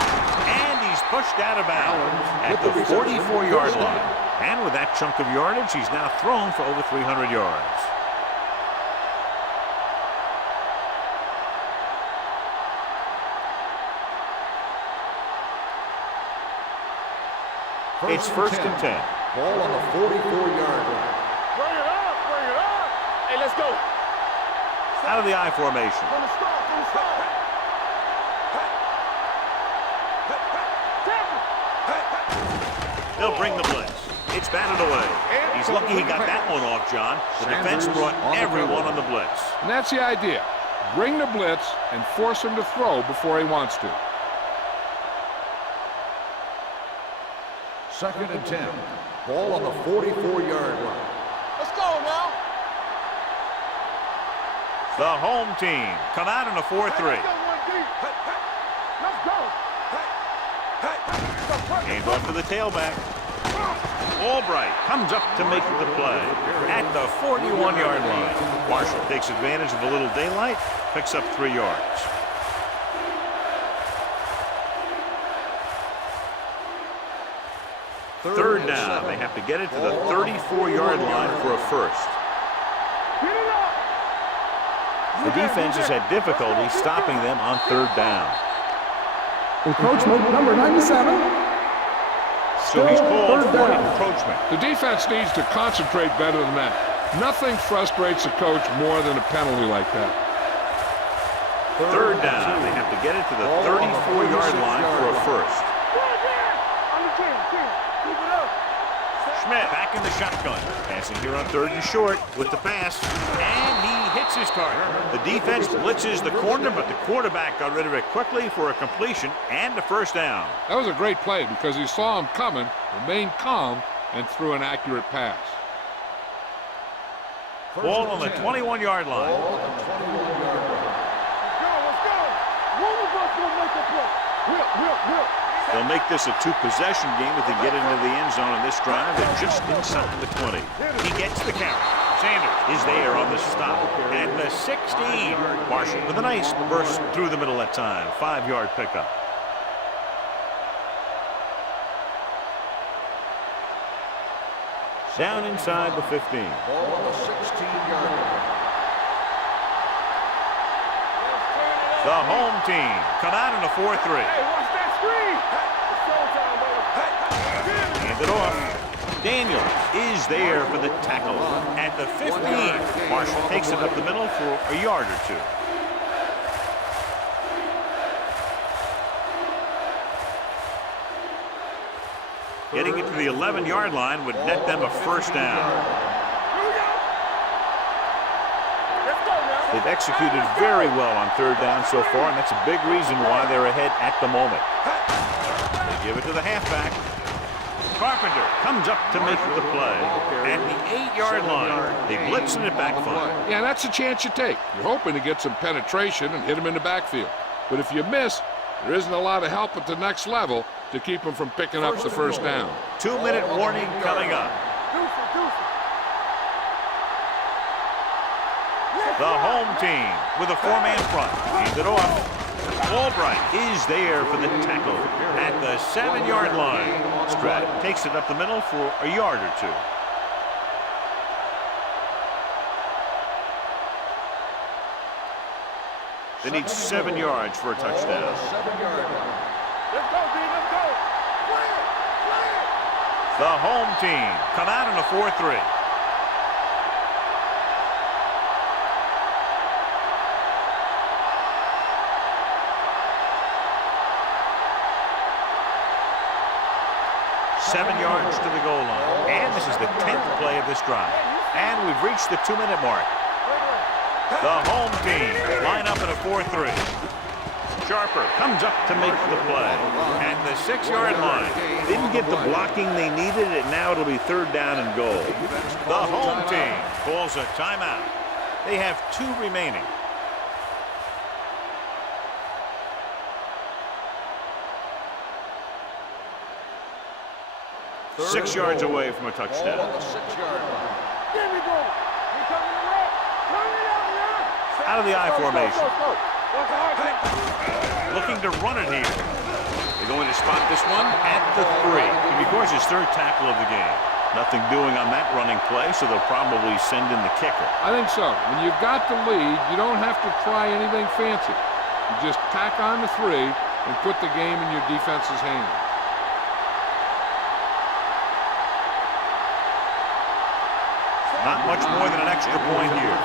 And he's pushed out of bounds at the 44-yard line. And with that chunk of yardage, he's now thrown for over 300 yards. It's first and 10. Ball on the 44-yard line. Bring it up, bring it up. Hey, let's go. Out of the I formation. From the start, from the start. They'll bring the blitz. It's batted away. He's lucky he got that one off, John. The defense brought everyone on the blitz. And that's the idea. Bring the blitz and force him to throw before he wants to. Second and 10. Ball on the 44-yard line. Let's go now. The home team come out in a 4-3. Let's go. Hands off to the tailback. Albright comes up to make the play at the 41-yard line. Marshall takes advantage of a little daylight, picks up 3 yards. Third down. They have to get it to the 34-yard line for a first. The defense has had difficulty stopping them on third down. Encroachment number 97. So he's called Third for down. encroachment. The defense needs to concentrate better than that. Nothing frustrates a coach more than a penalty like that. Third down. They have to get it to the 34-yard line for a first. Schmidt back in the shotgun. Passing here on third and short with the pass. And he hits his target. The defense blitzes the corner, but the quarterback got rid of it quickly for a completion and a first down. That was a great play because he saw him coming, remained calm, and threw an accurate pass. Ball on the 21-yard line. Ball on the 21-yard line. Let's go. One of us will make a play. Whip. They'll make this a two-possession game if they get into the end zone in this drive. They're just inside the 20. He gets the count. Sanders is there on the stop at the 16. Marshall with a nice burst through the middle that time. 5-yard pickup. Down inside the 15. Ball on the 16-yard line. The home team come out in a 4-3. Hey, watch that screen. It's showtime, baby. Hand it off. Daniels is there for the tackle at the 15. Marshall takes it up the middle for a yard or two. Getting it to the 11-yard line would net them a first down. They've executed very well on third down so far, and that's a big reason why they're ahead at the moment. They give it to the halfback. Carpenter comes up to make the play. At the 8-yard line, they blitzing it backfield. Yeah, that's a chance you take. You're hoping to get some penetration and hit him in the backfield. But if you miss, there isn't a lot of help at the next level to keep him from picking up the first down. 2-minute warning coming up. The home team with a 4-man front. Hands it off. Albright is there for the tackle at the 7-yard line. Stratton takes it up the middle for a yard or two. They need 7 yards for a touchdown. 7-yard line. Let's go, B, let's go. Play it, play it. The home team come out in a 4-3. Seven yards to the goal line. And this is the 10th play of this drive. And we've reached the 2-minute mark. The home team line up in a 4-3. Sharper comes up to make the play. At the 6-yard line. Didn't get the blocking they needed, and now it'll be 3rd down and goal. The home team calls a timeout. They have 2 remaining. Third 6 yards away from a touchdown. Ball on the 6-yard line. There we go. We coming to right. Turn it out, man. Out of the I formation. Go. What's the hard thing? Looking to run it here. They're going to spot this one at the 3. He records his 3rd tackle of the game. Nothing doing on that running play, so they'll probably send in the kicker. I think so. When you've got the lead, you don't have to try anything fancy. You just tack on the 3 and put the game in your defense's hands. Not much more than an extra point here.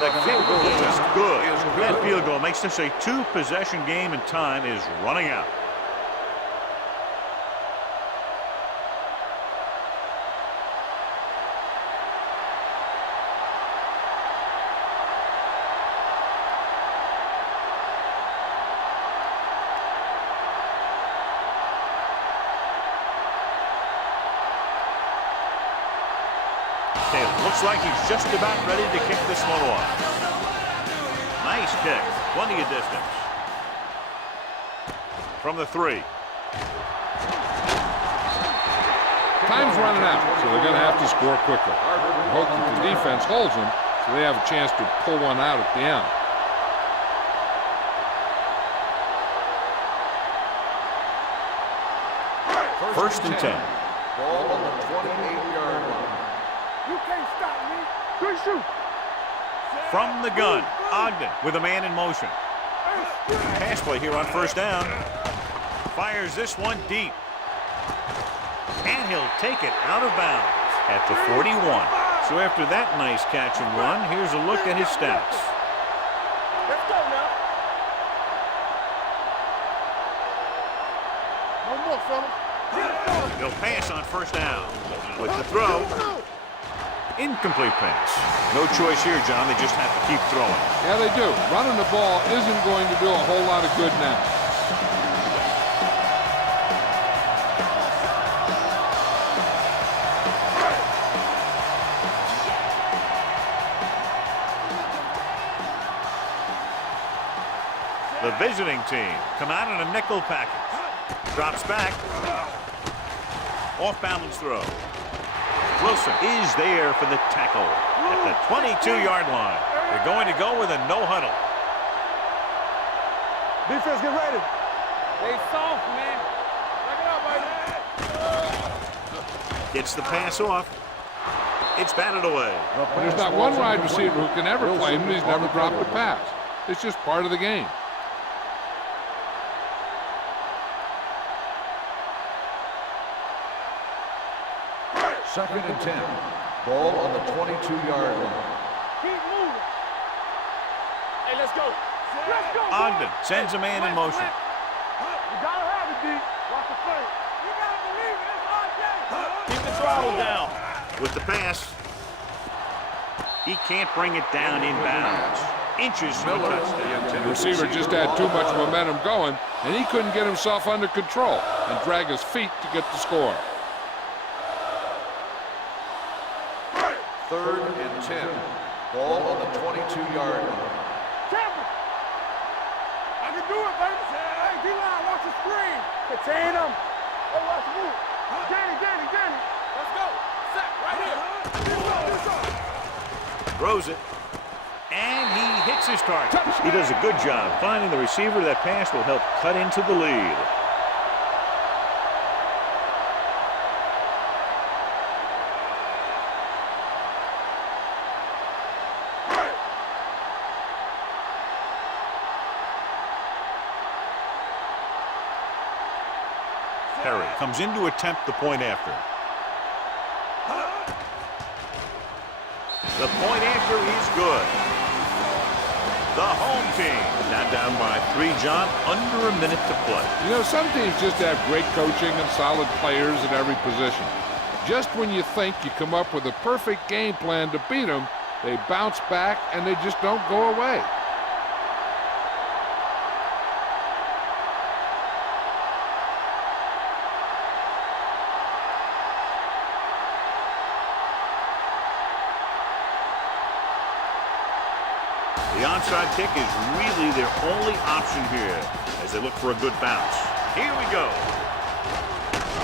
The kick is good. That field goal makes this a 2-possession game, and time is running out. Looks like he's just about ready to kick this one off. Nice kick. Plenty of distance. From the 3. Time's running out, so they're going to have to score quickly. I hope that the defense holds them so they have a chance to pull one out at the end. First and 10. Ball on the 28-yard line. You can't stop me. Good shoot. From the gun, Ogden with a man in motion. Pass play here on 1st down. Fires this one deep. And he'll take it out of bounds at the 41. So after that nice catch and run, here's a look at his stats. Let's go now. No more, fella. He'll pass on 1st down. With the throw. Incomplete pass. No choice here, John. They just have to keep throwing. Yeah, they do. Running the ball isn't going to do a whole lot of good now. The visiting team come out in a nickel package. Drops back. Off balance throw. Wilson is there for the tackle at the 22-yard line. They're going to go with a no huddle. Defense, get ready. They soft, man. Check it out, baby. Gets the pass off. It's batted away. There's not one wide receiver who can ever claim that he's never dropped a pass. It's just part of the game. Second and 10. Ball on the 22-yard line. Keep moving. Hey, let's go. Let's go. Ogden sends a man in motion. You gotta have it, D. Watch the play. You gotta believe it. It's our day. Keep the throttle down. With the pass, he can't bring it down inbounds. inches from a touchdown. The receiver just had too much momentum going, and he couldn't get himself under control and drag his feet to get the score. 3rd and 10. Ball on the 22-yard line. Campbell! I can do it, baby! Hey, D-line, watch the screen! Contain him! Hey, watch the move! Danny! Let's go! Set, right here! Throws it. And he hits his target. He does a good job finding the receiver. That pass will help cut into the lead. Perry comes in to attempt the point after. The point after is good. The home team now down by 3, John, under a minute to play. You know, some teams just have great coaching and solid players at every position. Just when you think you come up with a perfect game plan to beat them, they bounce back and they just don't go away. The onside kick is really their only option here as they look for a good bounce. Here we go.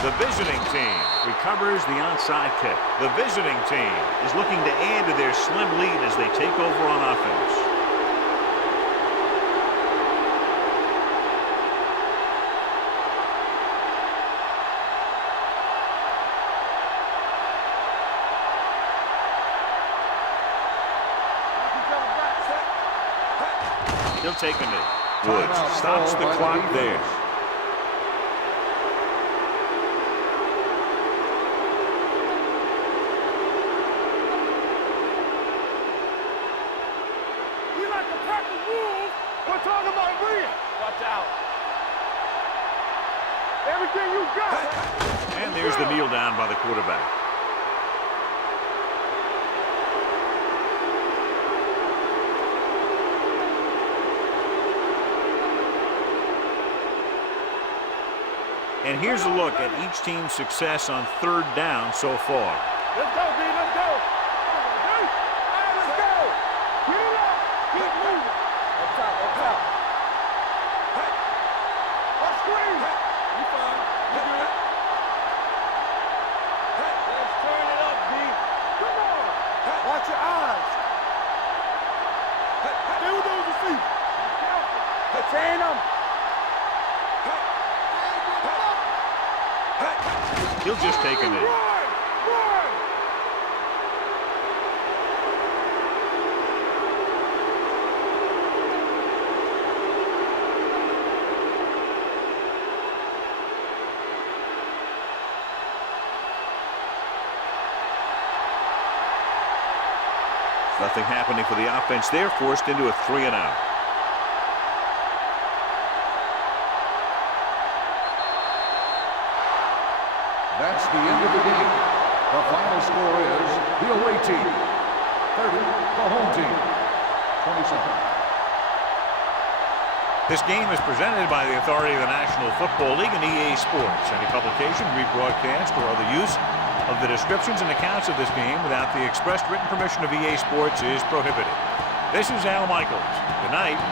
The visiting team recovers the onside kick. The visiting team is looking to add to their slim lead as they take over on offense. He'll take a knee. Woods stops the clock there. We like to practice rules. We're talking about real. Watch out. Everything you got. And there's the kneel down by the quarterback. And here's a look at each team's success on 3rd down so far. Let's go, B. Let's go. Hey, let's go. Get it up. Keep moving. Up top. Hey. Let's screen. You fine. You good. Hey. Let's turn it up, B. Come on. Hey. Watch your eyes. Hey. Stay with those receivers. Be careful. Contain them. He'll just take a knee. Run! Nothing happening for the offense there, forced into a 3 and out. That's the end of the game. The final score is the away team 30, the home team 27. This game is presented by the authority of the National Football League and EA Sports. Any publication, rebroadcast, or other use of the descriptions and accounts of this game without the expressed written permission of EA Sports is prohibited. This is Al Michaels. Good night.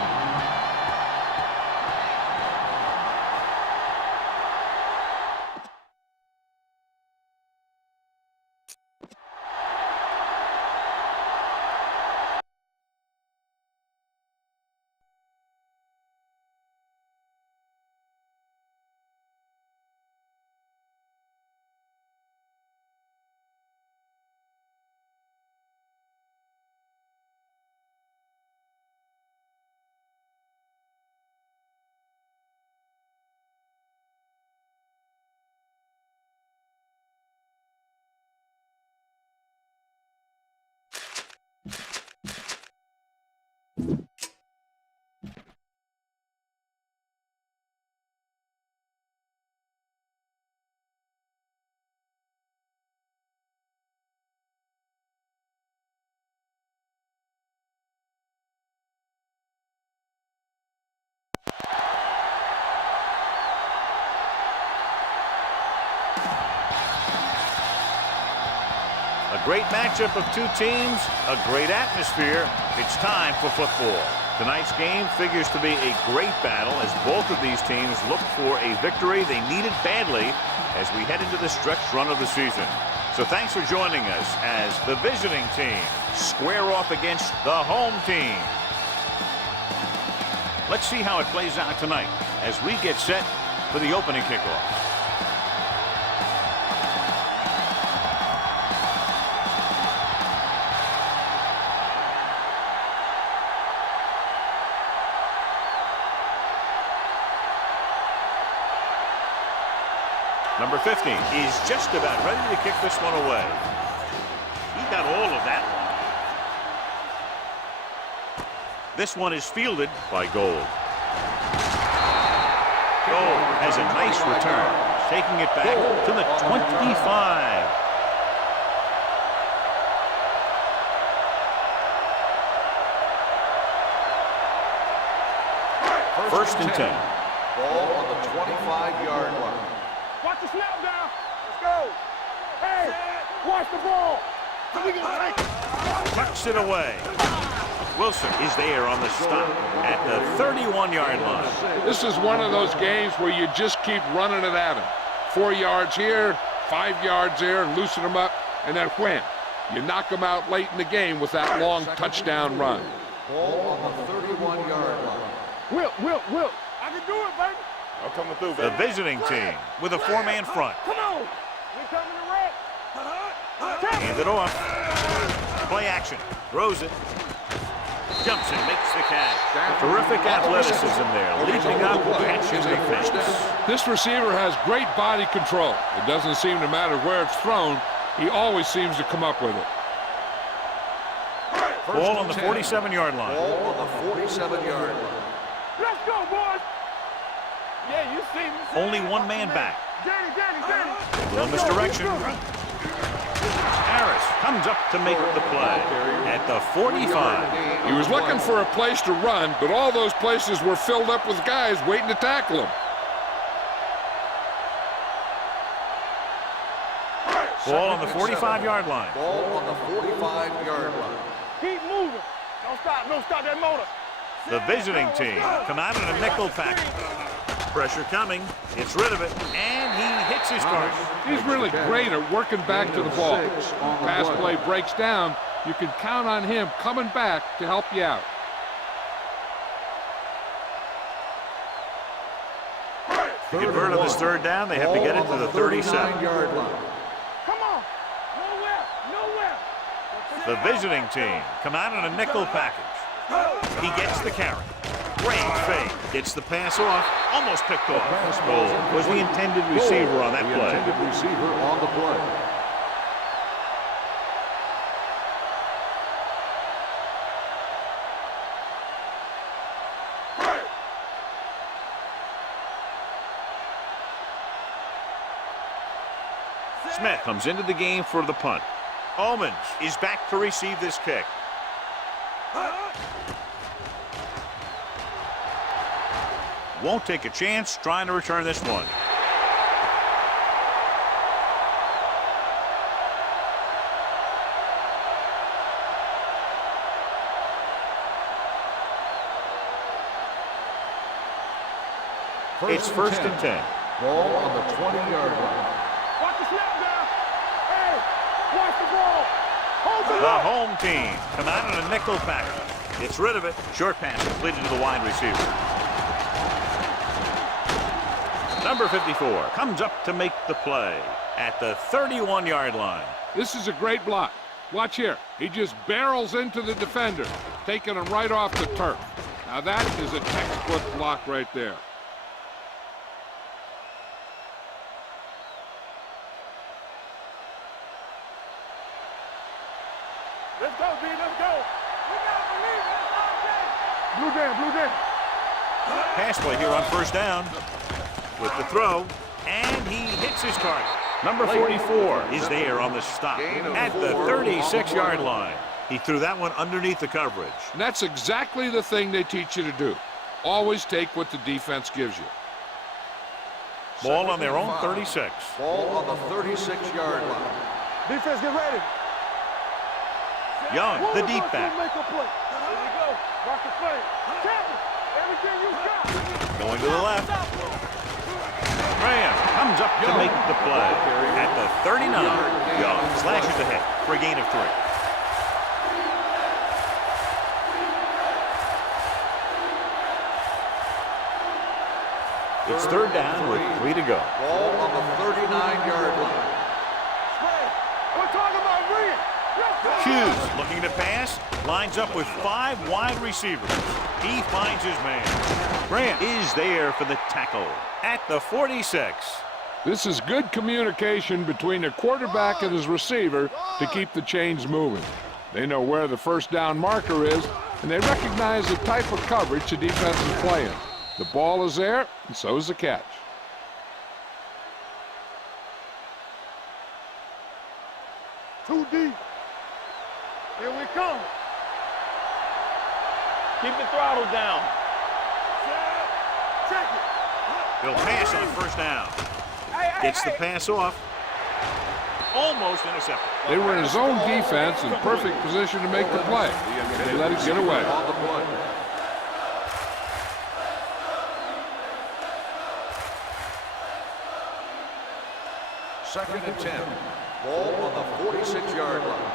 A great matchup of two teams, a great atmosphere. It's time for football. Tonight's game figures to be a great battle as both of these teams look for a victory they needed badly as we head into the stretch run of the season. So thanks for joining us as the visiting team square off against the home team. Let's see how it plays out tonight as we get set for the opening kickoff. Number 15 is just about ready to kick this one away. He got all of that one. This one is fielded by Gold. Gold has a nice return, taking it back to the 25. First and 10. Ball on the 25-yard line. Watch the snap down. Let's go. Hey, watch the ball. So we gonna take it. Tucks it away. Wilson is there on the stop at the 31-yard line. This is one of those games where you just keep running it at him. 4 yards here, 5 yards there, and loosen them up, and then wham. You knock them out late in the game with that long touchdown run. Ball on the 31-yard line. Will. I can do it, baby. I'm coming through, The visiting team with a four-man front. Come on. We're coming to wreck. Hand it off. Play action. Throws it. Jumps and makes the catch. Terrific athleticism there. Leaping up, catching the fence. This receiver has great body control. It doesn't seem to matter where it's thrown. He always seems to come up with it. Ball on the 47-yard line. Ball on the 47-yard line. Let's go, boys. Yeah, you see me. Only one man back. Danny. Little misdirection. Harris comes up to make the play at the 45. He was looking for a place to run, but all those places were filled up with guys waiting to tackle him. Ball on the 45-yard line. Ball on the 45-yard line. Keep moving. Don't stop that motor. The visiting team come out in a nickel package. Pressure coming. Gets rid of it, and he hits his target. He's really great at working back to the ball. Pass play breaks down. You can count on him coming back to help you out. To convert on this third down, they have to get it to the 37-yard line. Come on. Nowhere. The visiting team come out in a nickel package. He gets the carry. Great fake. Gets the pass off. Almost picked off. Gold was the intended receiver on that play. Intended receiver on the play. Smith comes into the game for the punt. Omens is back to receive this kick. Won't take a chance trying to return this one. It's first and 10. Ball on the 20-yard line. Watch the snap down. Hey, watch the ball. Hold the The home team come out in a nickel package. Gets rid of it. Short pass completed to the wide receiver. Number 54 comes up to make the play at the 31-yard line. This is a great block. Watch here. He just barrels into the defender, taking him right off the turf. Now that is a textbook block right there. Let's go, B. Let's go. We gotta believe it. It's all day. Blue down. Pass play here on first down with the throw, and he hits his target. Number 44 is there on the stop at the 36-yard line. He threw that one underneath the coverage. And that's exactly the thing they teach you to do. Always take what the defense gives you. Ball on their own 36. Ball on the 36-yard line. Defense, get ready. Young, the deep back. Make a play. Here we go. Rock the play. Tap it. Everything you got. Going to the left. Graham comes up to make the play. At the 39, Young slashes ahead for a gain of 3. It's third down with 3 to go. Ball on the 39-yard line. We're talking about Reed. Hughes looking to pass, lines up with 5 wide receivers. He finds his man. Grant is there for the tackle at the 46. This is good communication between the quarterback and his receiver to keep the chains moving. They know where the first down marker is, and they recognize the type of coverage the defense is playing. The ball is there, and so is the catch. Too deep. Here we come. Keep the throttle down. Check it. He'll pass on first down. Gets the pass off. Almost intercepted. They were in zone defense in perfect position to make the play. They let it get away. Second and 10. Ball on the 46-yard line.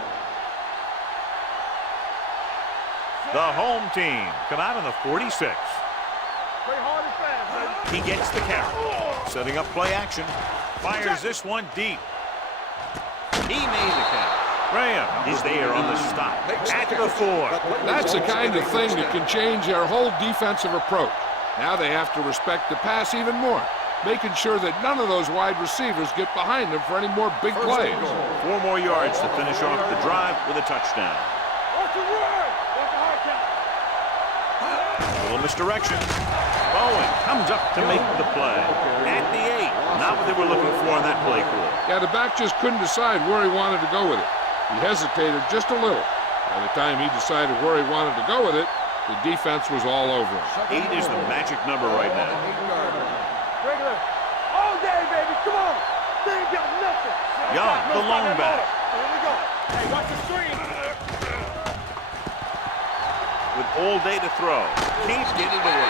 The home team come out on the 46. Play hard and fast, baby. He gets the carry. Setting up play action. Fires this one deep. He made the catch. Graham is there on the stop. At the 4. That's the kind of thing that can change their whole defensive approach. Now they have to respect the pass even more, making sure that none of those wide receivers get behind them for any more big plays. 4 more yards to finish off the drive with a touchdown. Watch the word. Watch the hard count. A little misdirection. Bowen comes up to make the play. At the 8. Not what they were looking for on that play call. Yeah, the back just couldn't decide where he wanted to go with it. He hesitated just a little. By the time he decided where he wanted to go with it, the defense was all over him. 8 is the magic number right now. Regular. All day, baby. Come on. They ain't got nothing. Young, the lone back. Here we go. Hey, watch the screen. With all day to throw. Can't get it away.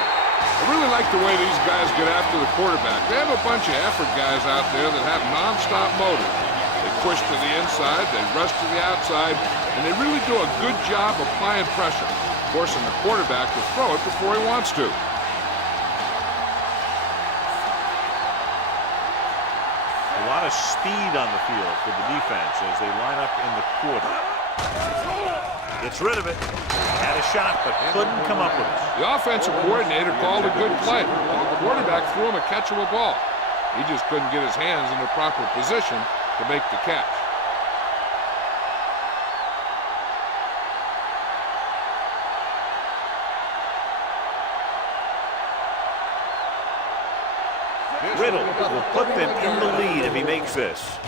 I really like the way these guys get after the quarterback. They have a bunch of effort guys out there that have nonstop motive. They push to the inside, they rush to the outside, and they really do a good job applying pressure, forcing the quarterback to throw it before he wants to. A lot of speed on the field for the defense as they line up in the quarter. Gets rid of it. Had a shot, but couldn't come up with it. The offensive coordinator called a good play, and the quarterback threw him a catchable ball. He just couldn't get his hands in the proper position to make the catch. Riddle will put them in the lead if he makes this.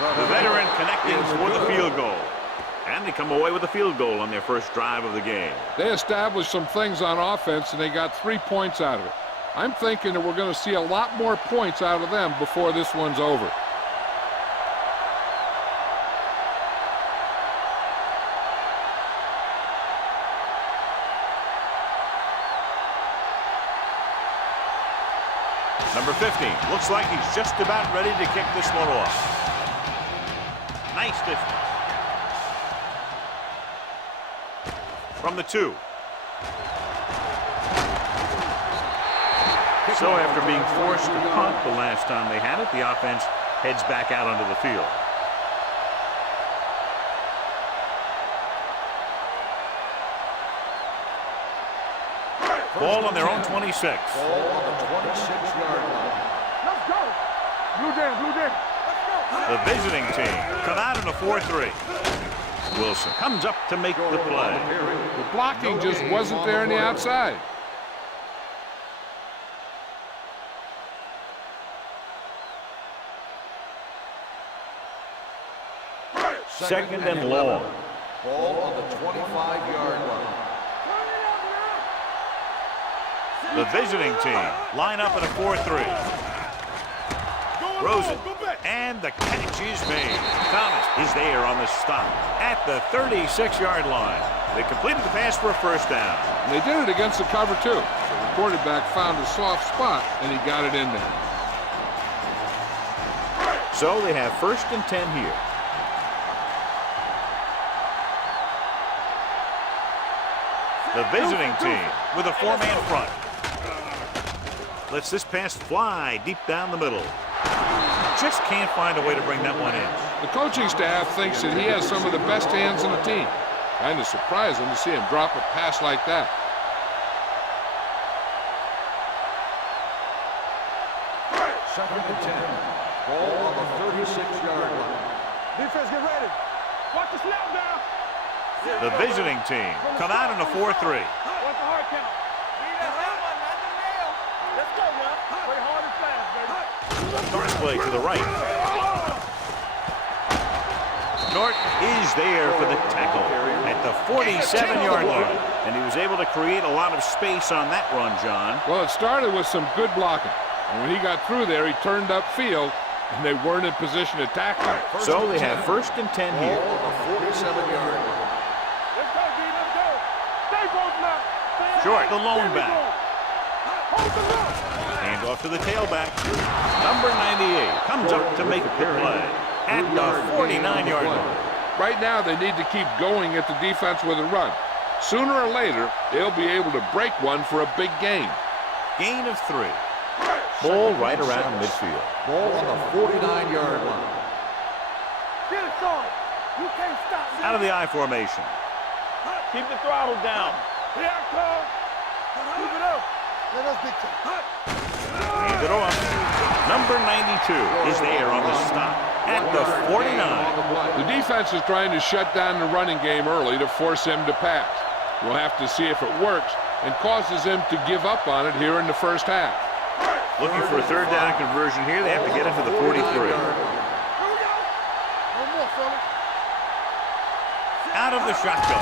The veteran connecting for the field goal. And they come away with a field goal on their first drive of the game. They established some things on offense, and they got 3 points out of it. I'm thinking that we're going to see a lot more points out of them before this one's over. Number 15 looks like he's just about ready to kick this one off. Nice distance. From the 2. So after being forced to punt the last time they had it, the offense heads back out onto the field. Ball on their own 26. Ball on the 26-yard line. Let's go. Blue down, blue down. Let's go. The visiting team come out in a 4-3. Wilson comes up to make the play. The blocking just wasn't there on the outside. Second and long. Ball on the 25-yard line. The visiting team line up in a 4-3. Throws it, and the catch is made. Thomas is there on the stop at the 36-yard line. They completed the pass for a first down. And they did it against the cover, too. So the quarterback found a soft spot, and he got it in there. So they have 1st and 10 here. The visiting team with a 4-man front. Lets this pass fly deep down the middle. Just can't find a way to bring that one in. The coaching staff thinks that he has some of the best hands in the team. Kind of surprising to see him drop a pass like that. Second and 10. Ball on the 36-yard line. Defense, get ready. Watch the snap down. The visiting team come out in a 4-3. Watch the hard count. Lead that one, not the nail. Let's go, man. Play hard and fast, baby. North play to the right. Norton is there for the tackle at the 47-yard line. And he was able to create a lot of space on that run, John. Well, it started with some good blocking. And when he got through there, he turned upfield, and they weren't in position to tackle him. So they have 1st and 10 here. Ball on the 47-yard line. Let's go, D. Let's go. Stay close now. Short, the lone back. Hold the look. Hand off to the tailback. Number 98 comes up to make the play at the 49-yard line. Right now, they need to keep going at the defense with a run. Sooner or later, they'll be able to break one for a big gain. Gain of 3. Ball right around midfield. Ball on the 49-yard line. Get it started. You can't stop. Out of the I formation. Keep the throttle down. Here I come. Keep it up. Let us beat you. Hand it off. Number 92 is there on the stop at the 49. The defense is trying to shut down the running game early to force him to pass. We'll have to see if it works and causes him to give up on it here in the first half. Looking for a 3rd down conversion here. They have to get it to the 43. No more, fellas. Out of the shotgun.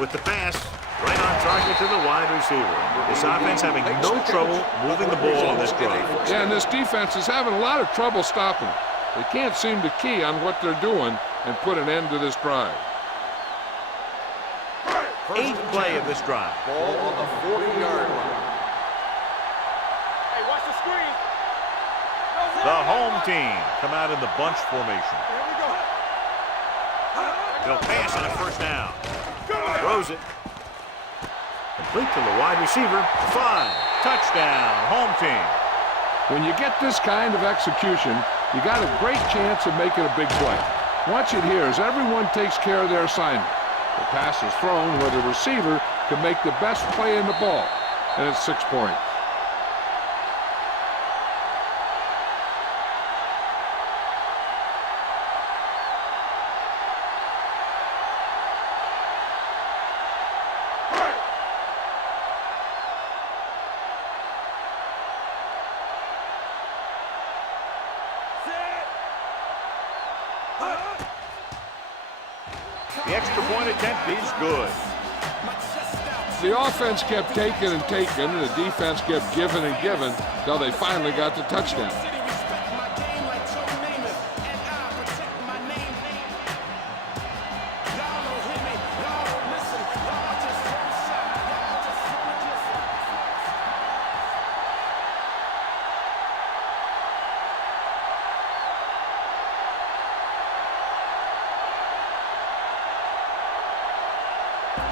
With the pass, right on target to the wide receiver. This offense having no trouble moving the ball on this drive. Yeah, and this defense is having a lot of trouble stopping it. They can't seem to key on what they're doing and put an end to this drive. 8th play of this drive. Ball on the 40-yard line. Hey, watch the screen. The home team come out in the bunch formation. Here we go. They'll pass on a 1st down. Throws it. Complete to the wide receiver. 5. Touchdown, home team. When you get this kind of execution, you got a great chance of making a big play. Watch it here as everyone takes care of their assignment. The pass is thrown where the receiver can make the best play in the ball, and it's 6 points. The extra point attempt is good. The offense kept taking and taking, and the defense kept giving and giving until they finally got the touchdown.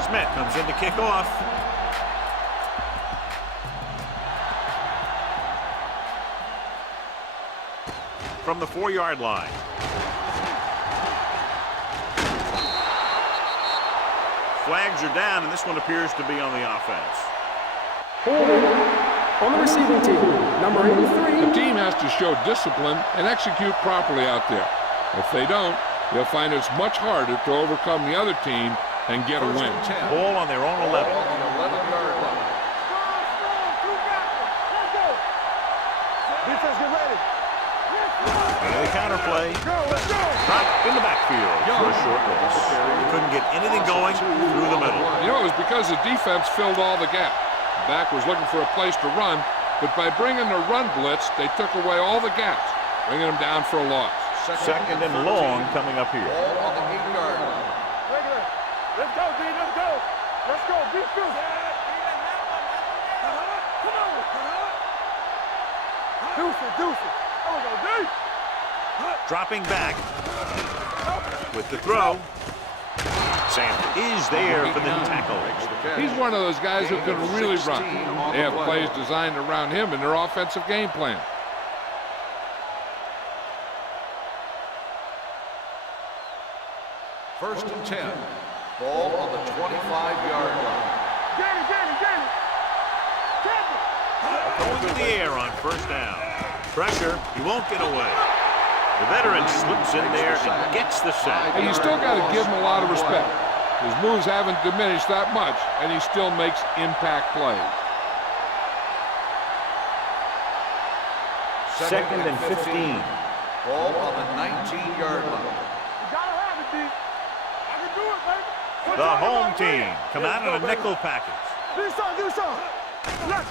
Smith comes in to kick off. From the 4-yard line. Flags are down, and this one appears to be on the offense. Holding on the receiving team, number 83. The team has to show discipline and execute properly out there. If they don't, they'll find it's much harder to overcome the other team and get a win. Ball on their own 11. Ball on the 11-yard line. Defense, get ready. And the counter play. Drop in the backfield for a short loss. He couldn't get anything going through the middle. You know, it was because the defense filled all the gap. The back was looking for a place to run, but by bringing the run blitz, they took away all the gaps. bringing them down for a loss. Second and long coming up here. Ball on the 8-yard line. Let's go, D. Let's go. Let's go. Be true. Come on. Deuce it. There we go, D. Dropping back with the throw. Sanders is there for the tackle. He's one of those guys who can really run. They have plays designed around him in their offensive game plan. First and 10. Ball on the 25-yard line. Get it. Going through the air on first down. Pressure, he won't get away. The veteran slips in there and gets the sack. And you still got to give him a lot of respect. His moves haven't diminished that much, and he still makes impact plays. Second and 15. Ball on the 19-yard line. You gotta have it, D. I can do it, baby. The home team come out in a nickel package. Do something. Left.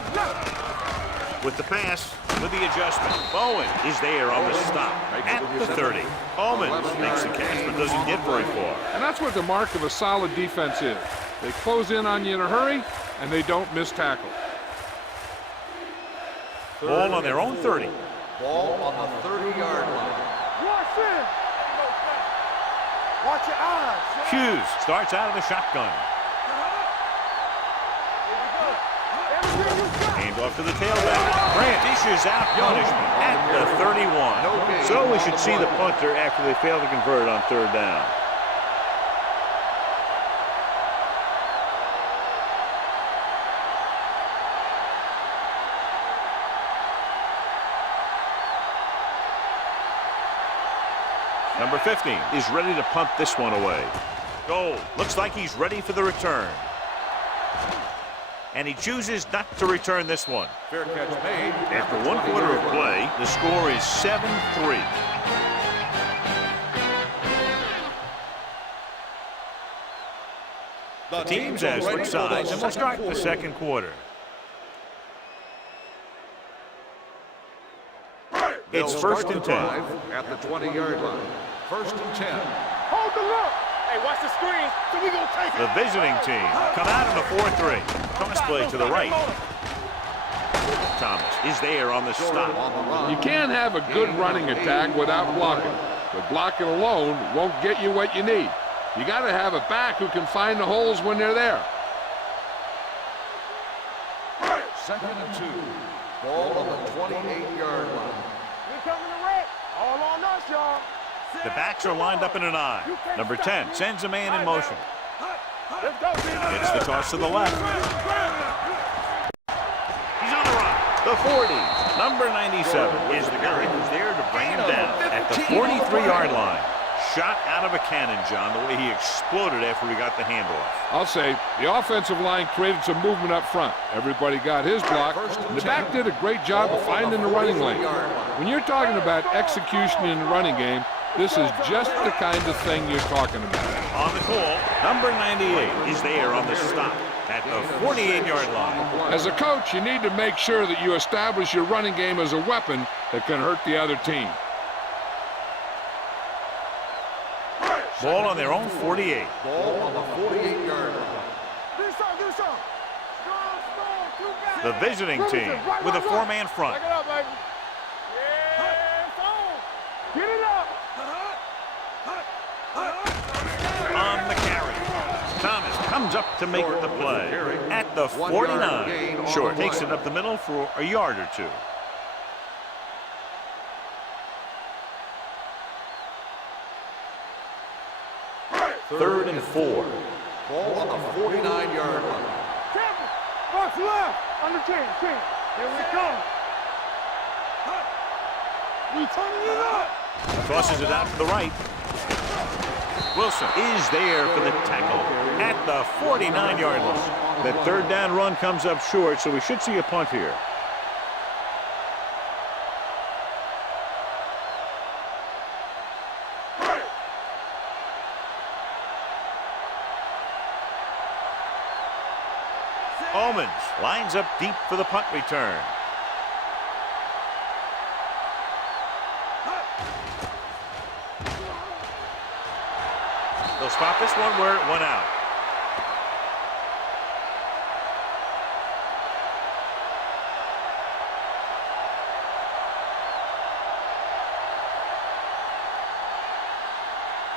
With the pass, with the adjustment. Bowen is there on the stop at the 30. Owens makes the catch but doesn't get very far. And that's what the mark of a solid defense is. They close in on you in a hurry, and they don't miss tackle. Ball on their own 30. Ball on the 30-yard line. Watch it. Watch your eyes. Hughes starts out of the shotgun. Hand off to the tailback. Grant dishes out punishment at the 31. So we should see the punter after they fail to convert on third down. Number 15 is ready to punt this one away. Goal. Looks like he's ready for the return. And he chooses not to return this one. Fair catch made. After 1 quarter of play, the score is 7-3. The teams as switch sides, and we'll start the second quarter. It's first and 10. At the 20-yard line. First and 10. Hold the look. Hey, watch the screen. So we gonna take it. The visiting team come out in a 4-3. Toss play to the right. Thomas is there on the stop. You can't have a good running attack without blocking. But blocking alone won't get you what you need. You got to have a back who can find the holes when they're there. Second and 2. Ball on the 28-yard line. We coming to wreck. All on us, y'all. The backs are lined up in an I. Number 10 sends a man in motion. Let's go, Gets the toss to the left. He's on the run. The 40. Number 97 is the guy who's there to bring him down at the 43-yard line. Shot out of a cannon, John, the way he exploded after he got the handoff. I'll say the offensive line created some movement up front. Everybody got his block, and the back did a great job of finding the running lane. When you're talking about execution in the running game, this is just the kind of thing you're talking about. On the call, number 98 is there on the stop at the 48-yard line. As a coach, you need to make sure that you establish your running game as a weapon that can hurt the other team. Ball on their own 48. Ball on the 48-yard line. Do something. Strong, The visiting team with a 4-man front. Back it up, baby. Yeah, phone. Get it up. On the carry. Thomas comes up to make the play at the 49. Short takes it up the middle for a yard or two. Third and 4. Ball on the 49-yard line. Captain, box left. Under 10. Here we come. We turning it up. Tosses it out to the right. Wilson is there for the tackle at the 49-yard line. That third down run comes up short, so we should see a punt here. Owens lines up deep for the punt return. They'll spot this one where it went out.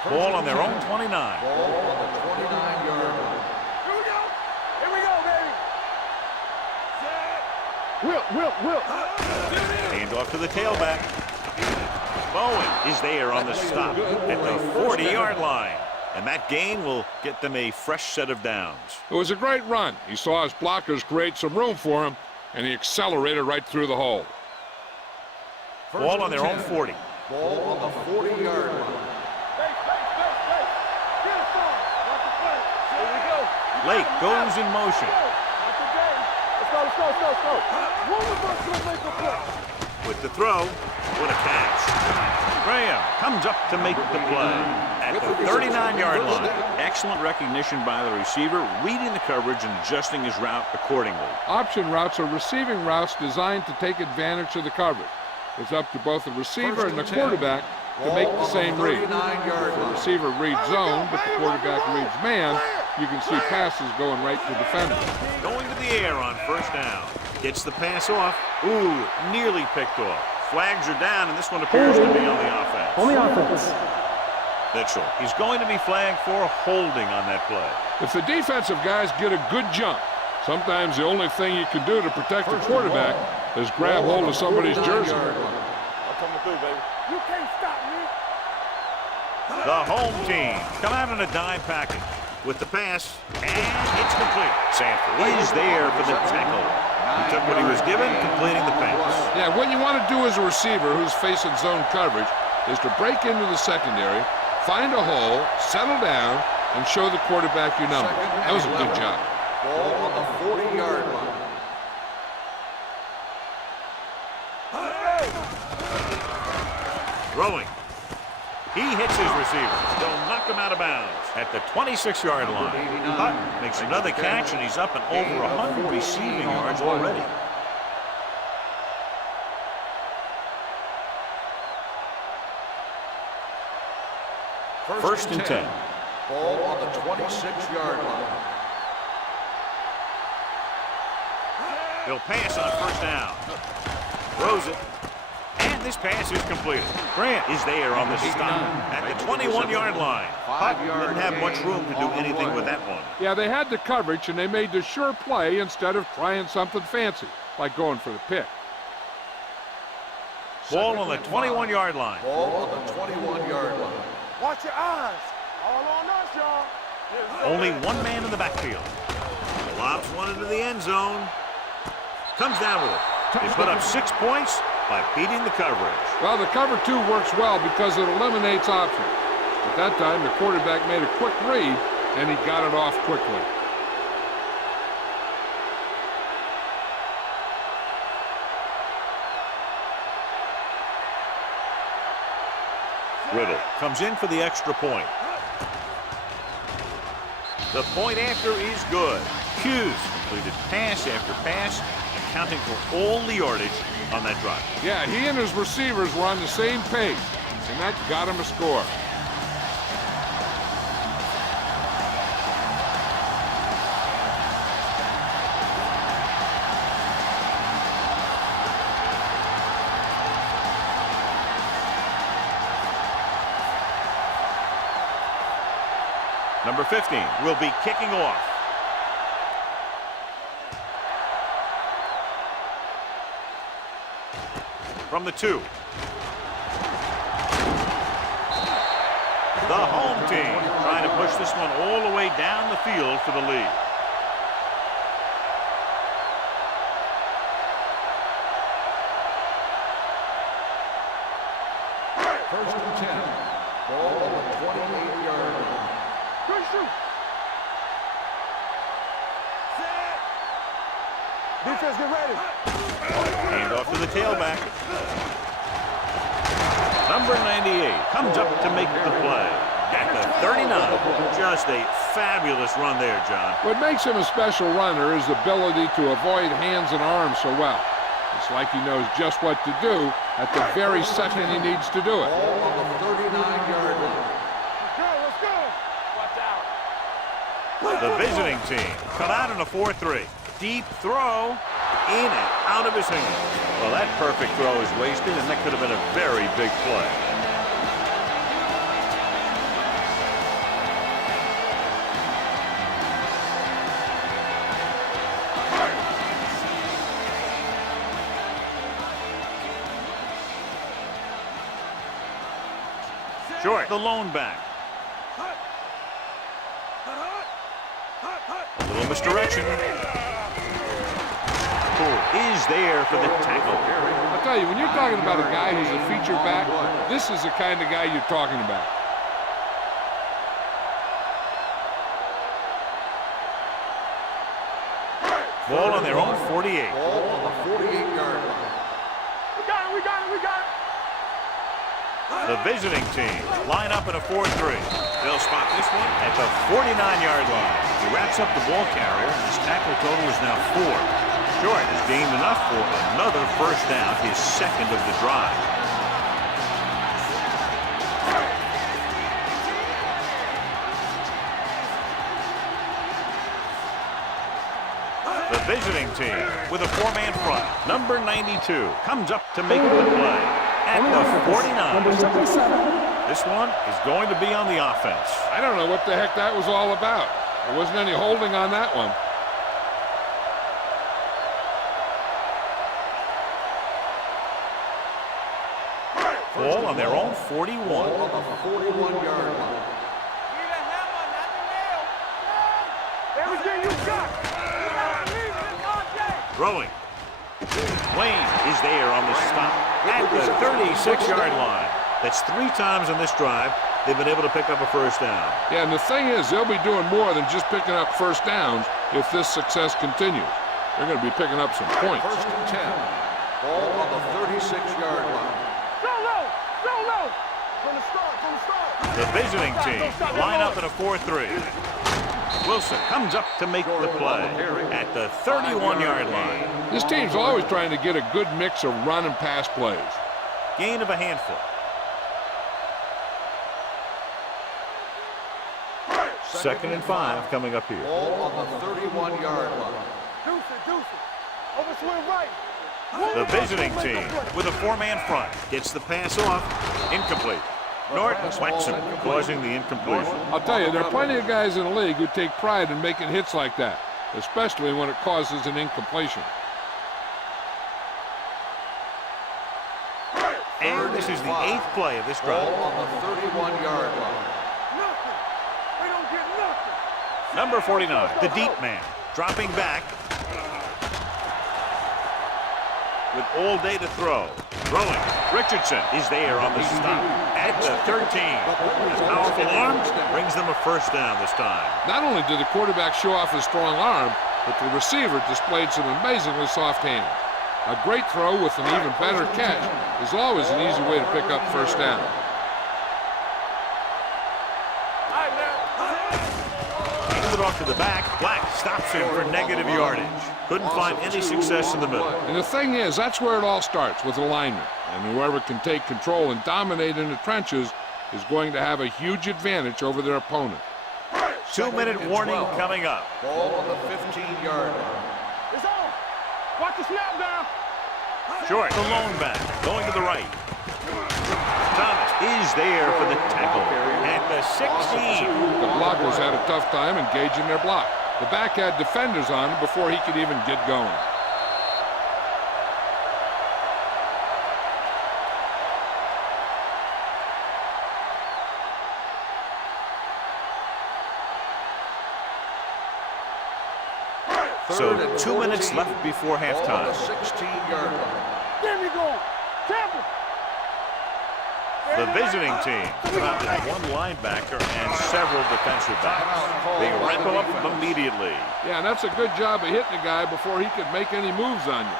Ball on their own 29. Ball on the 29-yard line. Here we go. Here we go, baby. Whip. Hand off to the tailback. Bowen is there on the stop at the 40-yard line. And that gain will get them a fresh set of downs. It was a great run. He saw his blockers create some room for him, and he accelerated right through the hole. Ball on their own 40. Ball on the 40-yard line. Lake goes in motion. Let's go. One of us will make a play. With the throw, what a catch. Graham comes up to make the play at the 39-yard line. Excellent recognition by the receiver, reading the coverage and adjusting his route accordingly. Option routes are receiving routes designed to take advantage of the coverage. It's up to both the receiver and the quarterback to make the same read. The receiver reads zone, but the quarterback reads man. You can see passes going right to defenders. Going to the air on first down. Gets the pass off. Ooh, nearly picked off. Flags are down, and this one appears to be on the offense. On the offense. Mitchell, he's going to be flagged for holding on that play. If the defensive guys get a good jump, sometimes the only thing you can do to protect the quarterback is grab hold of somebody's jersey. I'm coming through, baby. You can't stop me. The home team come out in a dime package with the pass, and it's complete. Sanford is there for the tackle. He took what he was given, completing the pass. Yeah, what you want to do as a receiver who's facing zone coverage is to break into the secondary, find a hole, settle down, and show the quarterback your number. That was a good job. Ball on the 40-yard line. Throwing. He hits his receiver. They'll knock him out of bounds at the 26-yard line. Hutton makes another catch, and he's up and over 100 receiving yards already. First and 10. Ball on the 26-yard line. He'll pass on first down. Throws it. And this pass is completed. Grant is there on the stop at the 21-yard line. Hutton didn't have much room to do anything with that one. Yeah, they had the coverage, and they made the sure play instead of trying something fancy, like going for the pick. Ball on the 21-yard line. Ball on the 21-yard line. Watch your eyes. All on us, y'all. Only one man in the backfield. Lobs one into the end zone. Comes down with it. They put up 6 points by beating the coverage. Well, the cover two works well because it eliminates options. At that time, the quarterback made a quick read, and he got it off quickly. Riddle comes in for the extra point. The point after is good. Hughes completed pass after pass, accounting for all the yardage on that drive. Yeah, he and his receivers were on the same page, and that got him a score. Number 15 will be kicking off. From the 2. The home team trying to push this one all the way down the field for the lead. First and 10. Ball on the 28-yard line. Good shoot. Defense, get ready. Hand off to the tailback. Number 98 comes up to make the play at the 39. Just a fabulous run there, John. What makes him a special runner is the ability to avoid hands and arms so well. It's like he knows just what to do at the very second he needs to do it. Ball on the 39-yard line. Let's go. The visiting team come out in a 4-3. Deep throw, in and out of his hand. Well, that perfect throw is wasted, and that could have been a very big play. Short, the lone back. A little misdirection. Is there for the tackle. I'll tell you, when you're talking about a guy who's a feature back, this is the kind of guy you're talking about. Ball on their own 48. Ball on the 48-yard line. We got it. The visiting team line up in a 4-3. They'll spot this one at the 49-yard line. He wraps up the ball carrier, and his tackle total is now 4. Short has gained enough for another first down, his second of the drive. The visiting team with a 4-man front. Number 92 comes up to make the play at the 49. This one is going to be on the offense. I don't know what the heck that was all about. There wasn't any holding on that one. Ball on their own 41. Ball on the 41-yard line. Everything you got. Throwing. Wayne is there on the stop at the 36-yard line. That's 3 times in this drive they've been able to pick up a first down. Yeah, and the thing is, they'll be doing more than just picking up first downs if this success continues. They're going to be picking up some points. First and 10. Ball on the 36-yard line. Go low. From the start. The visiting team line up in a 4-3. Wilson comes up to make the play at the 31-yard line. This team's always trying to get a good mix of run and pass plays. Gain of a handful. Second and 5 coming up here. Ball on the 31-yard line. Deuce. Over swing right. The visiting team with a 4-man front gets the pass off. Incomplete. Norton whacks him, causing the incompletion. I'll tell you, there are plenty of guys in the league who take pride in making hits like that, especially when it causes an incompletion. And this is the 8th play of this drive. Ball on the 31-yard line. Nothing. We don't get nothing. Number 49, the deep man, dropping back with all day to throw. Throwing. Richardson is there on the stop at the 13. His powerful arm brings them a first down this time. Not only did the quarterback show off his strong arm, but the receiver displayed some amazingly soft hands. A great throw with an even better catch is always an easy way to pick up first down. Hands it off to the back. Black stops him for negative yardage. Couldn't find any success in the middle. And the thing is, that's where it all starts, with alignment. And whoever can take control and dominate in the trenches is going to have a huge advantage over their opponent. 2-minute warning coming up. Ball on the 15-yard line. It's on. Watch the snap down. Short, the lone back, going to the right. Thomas is there for the tackle at the 16. The blockers had a tough time engaging their block. The back had defenders on him before he could even get going. So 2 minutes left before halftime. Ball on the 16-yard line. There we go. Tampa. The visiting team about with one linebacker and several defensive backs. They wrap him up immediately. Yeah, and that's a good job of hitting the guy before he could make any moves on you.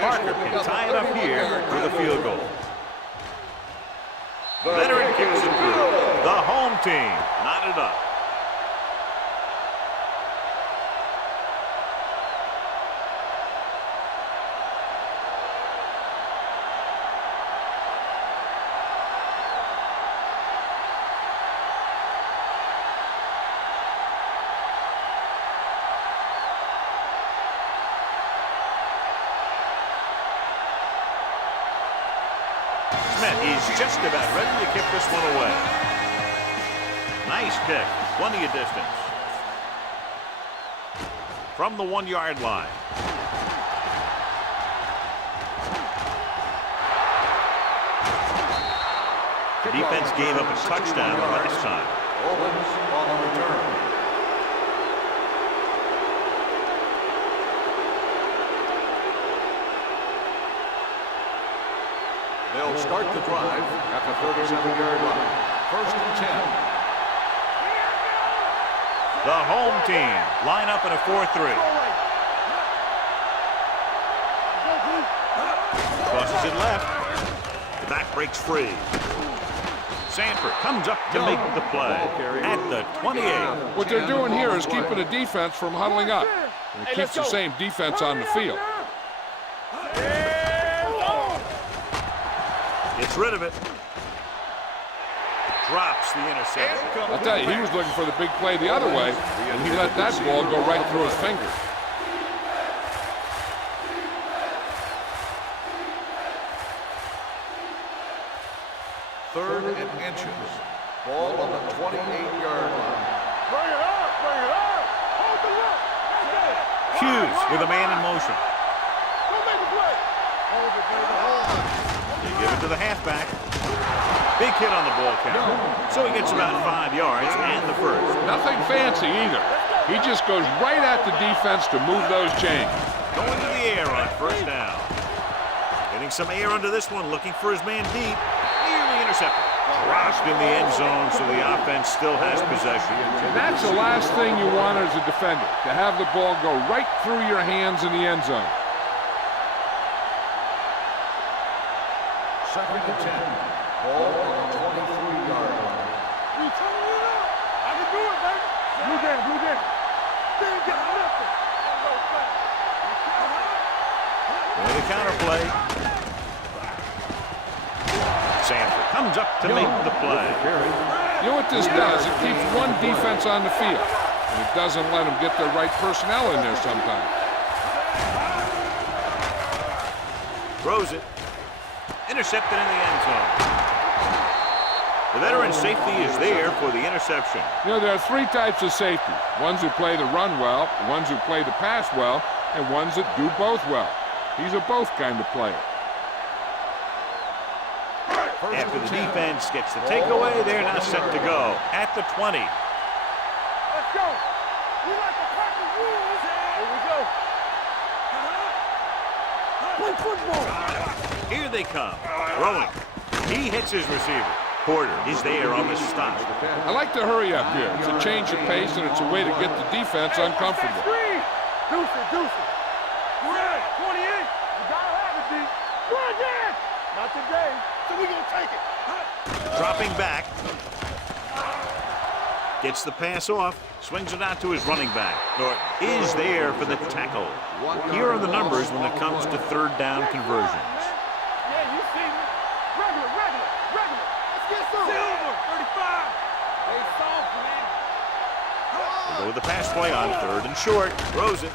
Parker can tie it up here with a field goal. Veteran kicks it through. The home team knotted up. is just about ready to kick this one away. Nice kick. Plenty of distance. From the 1-yard line. The defense gave up a touchdown the last time. Owens on the return. They'll start the drive at the 37-yard line. 1st and 10. The home team line up in a 4-3. Crosses it left. The back breaks free. Sanford comes up to make the play at the 28. What they're doing here is keeping the defense from huddling up. And it keeps the same defense on the field. Gets rid of it. Drops the interception. I'll tell you, he was looking for the big play the other way, and he let that ball go right through his fingers. Third and inches. Ball on the 28-yard line. Bring it up, bring it up. Hold the look. Hughes with a man in motion. Don't make a play. Hold it, baby, hold it. They give it to the halfback. Big hit on the ball count. So he gets about 5 yards and the first. Nothing fancy either. He just goes right at the defense to move those chains. Going to the air on first down. Getting some air under this one, looking for his man deep. Nearly intercepted. Crushed in the end zone, so the offense still has possession. And that's the last thing you want as a defender, to have the ball go right through your hands in the end zone. 2nd and 10. Ball on the 23-yard line. You turn it up. I can do it, baby. Blue game, blue game. They ain't got nothing. With the counterplay. Sanford comes up to make the play. You know what this does? It keeps one defense on the field, and it doesn't let them get the right personnel in there sometimes. Throws it. Intercepted in the end zone. The veteran safety is there for the interception. You know, there are 3 types of safety. Ones who play the run well, ones who play the pass well, and ones that do both well. He's a both kind of player. After the defense gets the takeaway, they're now set to go at the 20. Let's go. We like the Packers rules. Here we go. Play football. Here they come. Throwing. He hits his receiver. Porter is there on the stop. I like to hurry up here. It's a change of pace, and it's a way to get the defense uncomfortable. Deuce it, deuce it. Red, 28. You gotta have it, D. Go again. Not today. So we gonna take it. Dropping back. Gets the pass off. Swings it out to his running back. Norton is there for the tackle. Here are the numbers when it comes to 3rd down conversions. Yeah, you see me. Regular. Let's get some. Silver, 35. Hey, soft, man. They go with the pass play on 3rd and short. Throws it.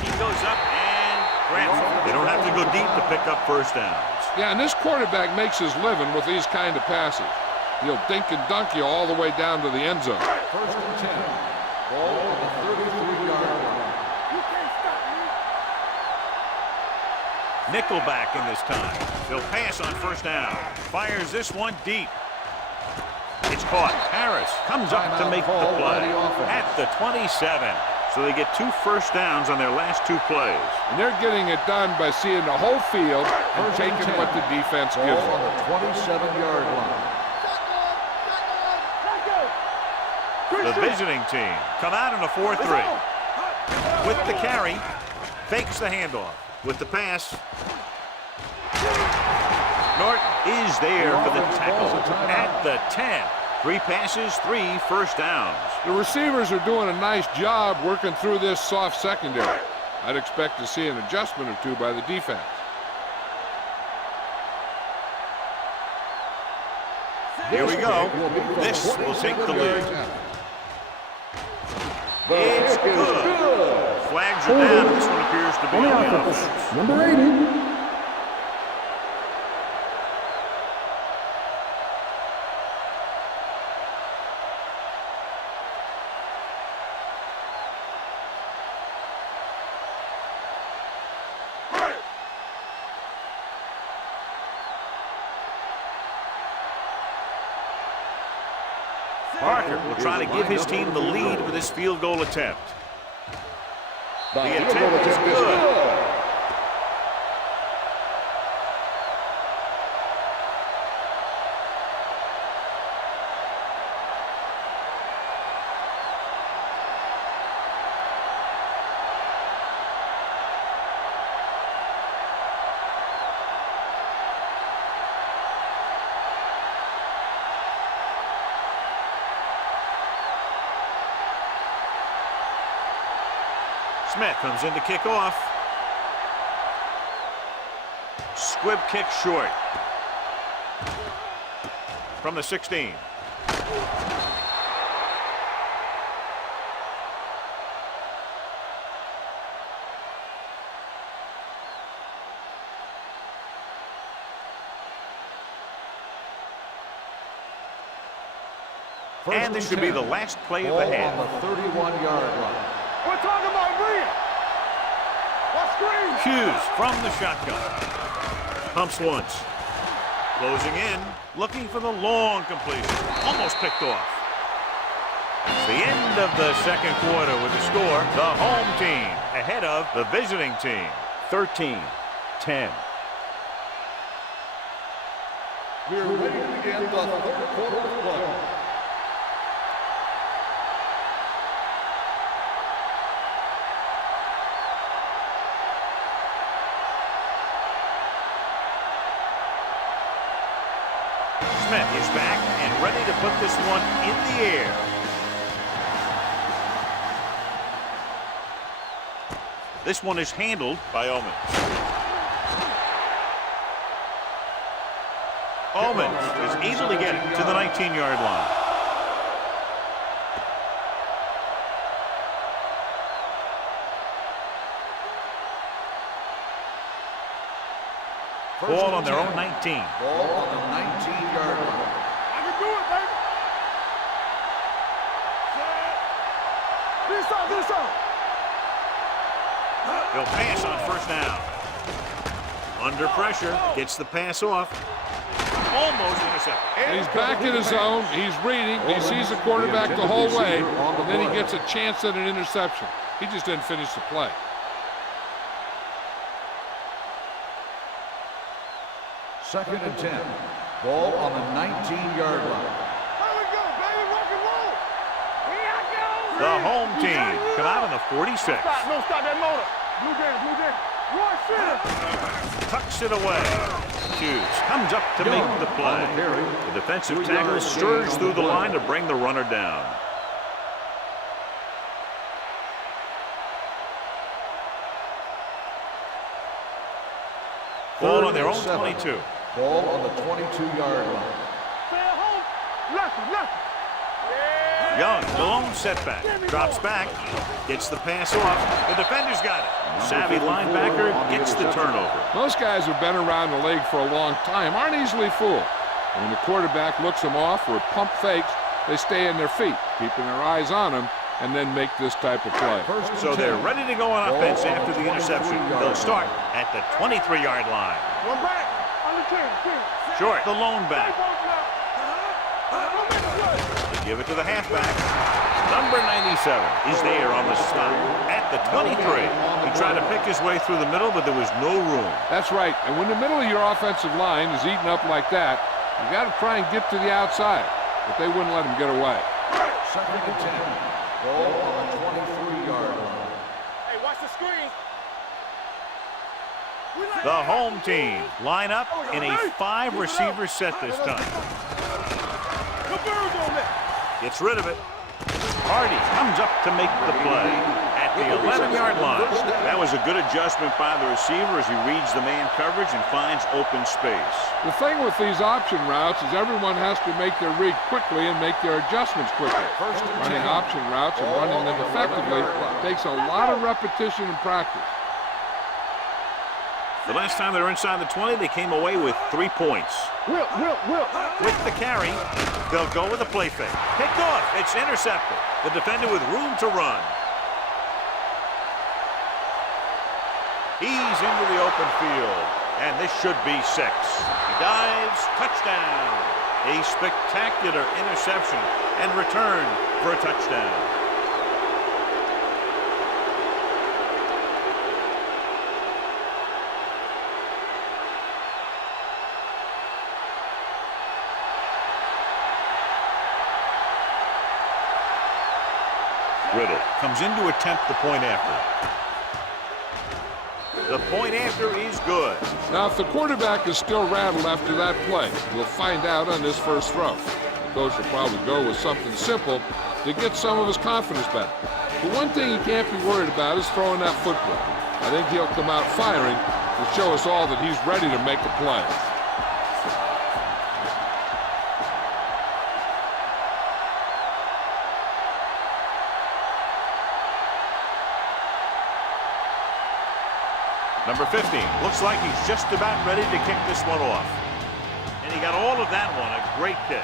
He goes up and grabs it. They don't have to go deep to pick up first downs. Yeah, and this quarterback makes his living with these kind of passes. He'll dink and dunk you all the way down to the end zone. 1st and 10. Ball on the 33-yard line. You can't stop me. Nickelback in this time. They'll pass on first down. Fires this one deep. It's caught. Harris comes up to make the play at the 27. So they get 2 first downs on their last 2 plays. And they're getting it done by seeing the whole field and taking what the defense gives Ball on them. the 27-yard line. The visiting team come out in a 4-3. With the carry, fakes the handoff. With the pass, Norton is there for the tackle at the 10. 3 passes, 3 first downs. The receivers are doing a nice job working through this soft secondary. I'd expect to see an adjustment or 2 by the defense. Here we go. This will take the lead. It's good. Flags are down, and this one appears to be on the offense. Number 80. Parker will try to give his team the lead with this field goal attempt. The attempt is good. Smith comes in to kick off. Squib kick short. From the 16. And this should be the last play of the half. On the 31-yard line. We're talking about Bria. What screen? Hughes from the shotgun. Pumps once. Closing in. Looking for the long completion. Almost picked off. It's the end of the second quarter with the score. The home team ahead of the visiting team. 13-10. We're ready to begin the third quarter of play. Smith is back and ready to put this one in the air. This one is handled by Omens. Omens is able to get it to the 19-yard line. Ball on their own 19. Ball on the 19-yard line. I can do it, baby. This out, this out. He'll pass on first down. Under pressure, gets the pass off. Almost intercepted. He's back in his zone. He's reading. He sees the quarterback the whole way, and then he gets a chance at an interception. He just didn't finish the play. Second and 10. Ball on the 19-yard line. Here we go, baby. Rock and roll. Here I go. The home team come out on the 46. Stop, no, stop that motor. Blue jam, blue jam. Roy center. Tucks it away. Hughes comes up to make the play. The defensive tackle stirs through the line to bring the runner down. Ball on their own 22. Ball on the 22-yard line. Stay at home. Left, left. Young, the lone setback. Drops back. Gets the pass off. The defender's got it. Savvy linebacker gets the turnover. Most guys who've been around the league for a long time aren't easily fooled. And when the quarterback looks them off or pump fakes, they stay on their feet, keeping their eyes on them, and then make this type of play. So they're ready to go on offense after the interception. They'll start at the 23-yard line. One back. On the 10. Short, the lone back. They give it to the halfback. Number 97 is there on the stop at the 23. He tried to pick his way through the middle, but there was no room. That's right. And when the middle of your offensive line is eaten up like that, you got to try and get to the outside. But they wouldn't let him get away. Second and 10. Ball on the 23-yard line. Hey, watch the screen. The home team line up in a 5-receiver set this time. The birds on that. Gets rid of it. Hardy comes up to make the play at the 11-yard line. That was a good adjustment by the receiver as he reads the man coverage and finds open space. The thing with these option routes is everyone has to make their read quickly and make their adjustments quickly. Running option routes and running them effectively takes a lot of repetition and practice. The last time they were inside the 20, they came away with 3 points. Will. With the carry, they'll go with a play fake. Picked off. It's intercepted. The defender with room to run. He's into the open field, and this should be 6. He dives, touchdown. A spectacular interception and return for a touchdown. Riddle comes in to attempt the point after. The point after is good. Now, if the quarterback is still rattled after that play, we'll find out on this first throw. The coach will probably go with something simple to get some of his confidence back. But one thing he can't be worried about is throwing that football. I think he'll come out firing to show us all that he's ready to make a play. Number 15, looks like he's just about ready to kick this one off. And he got all of that one, a great kick.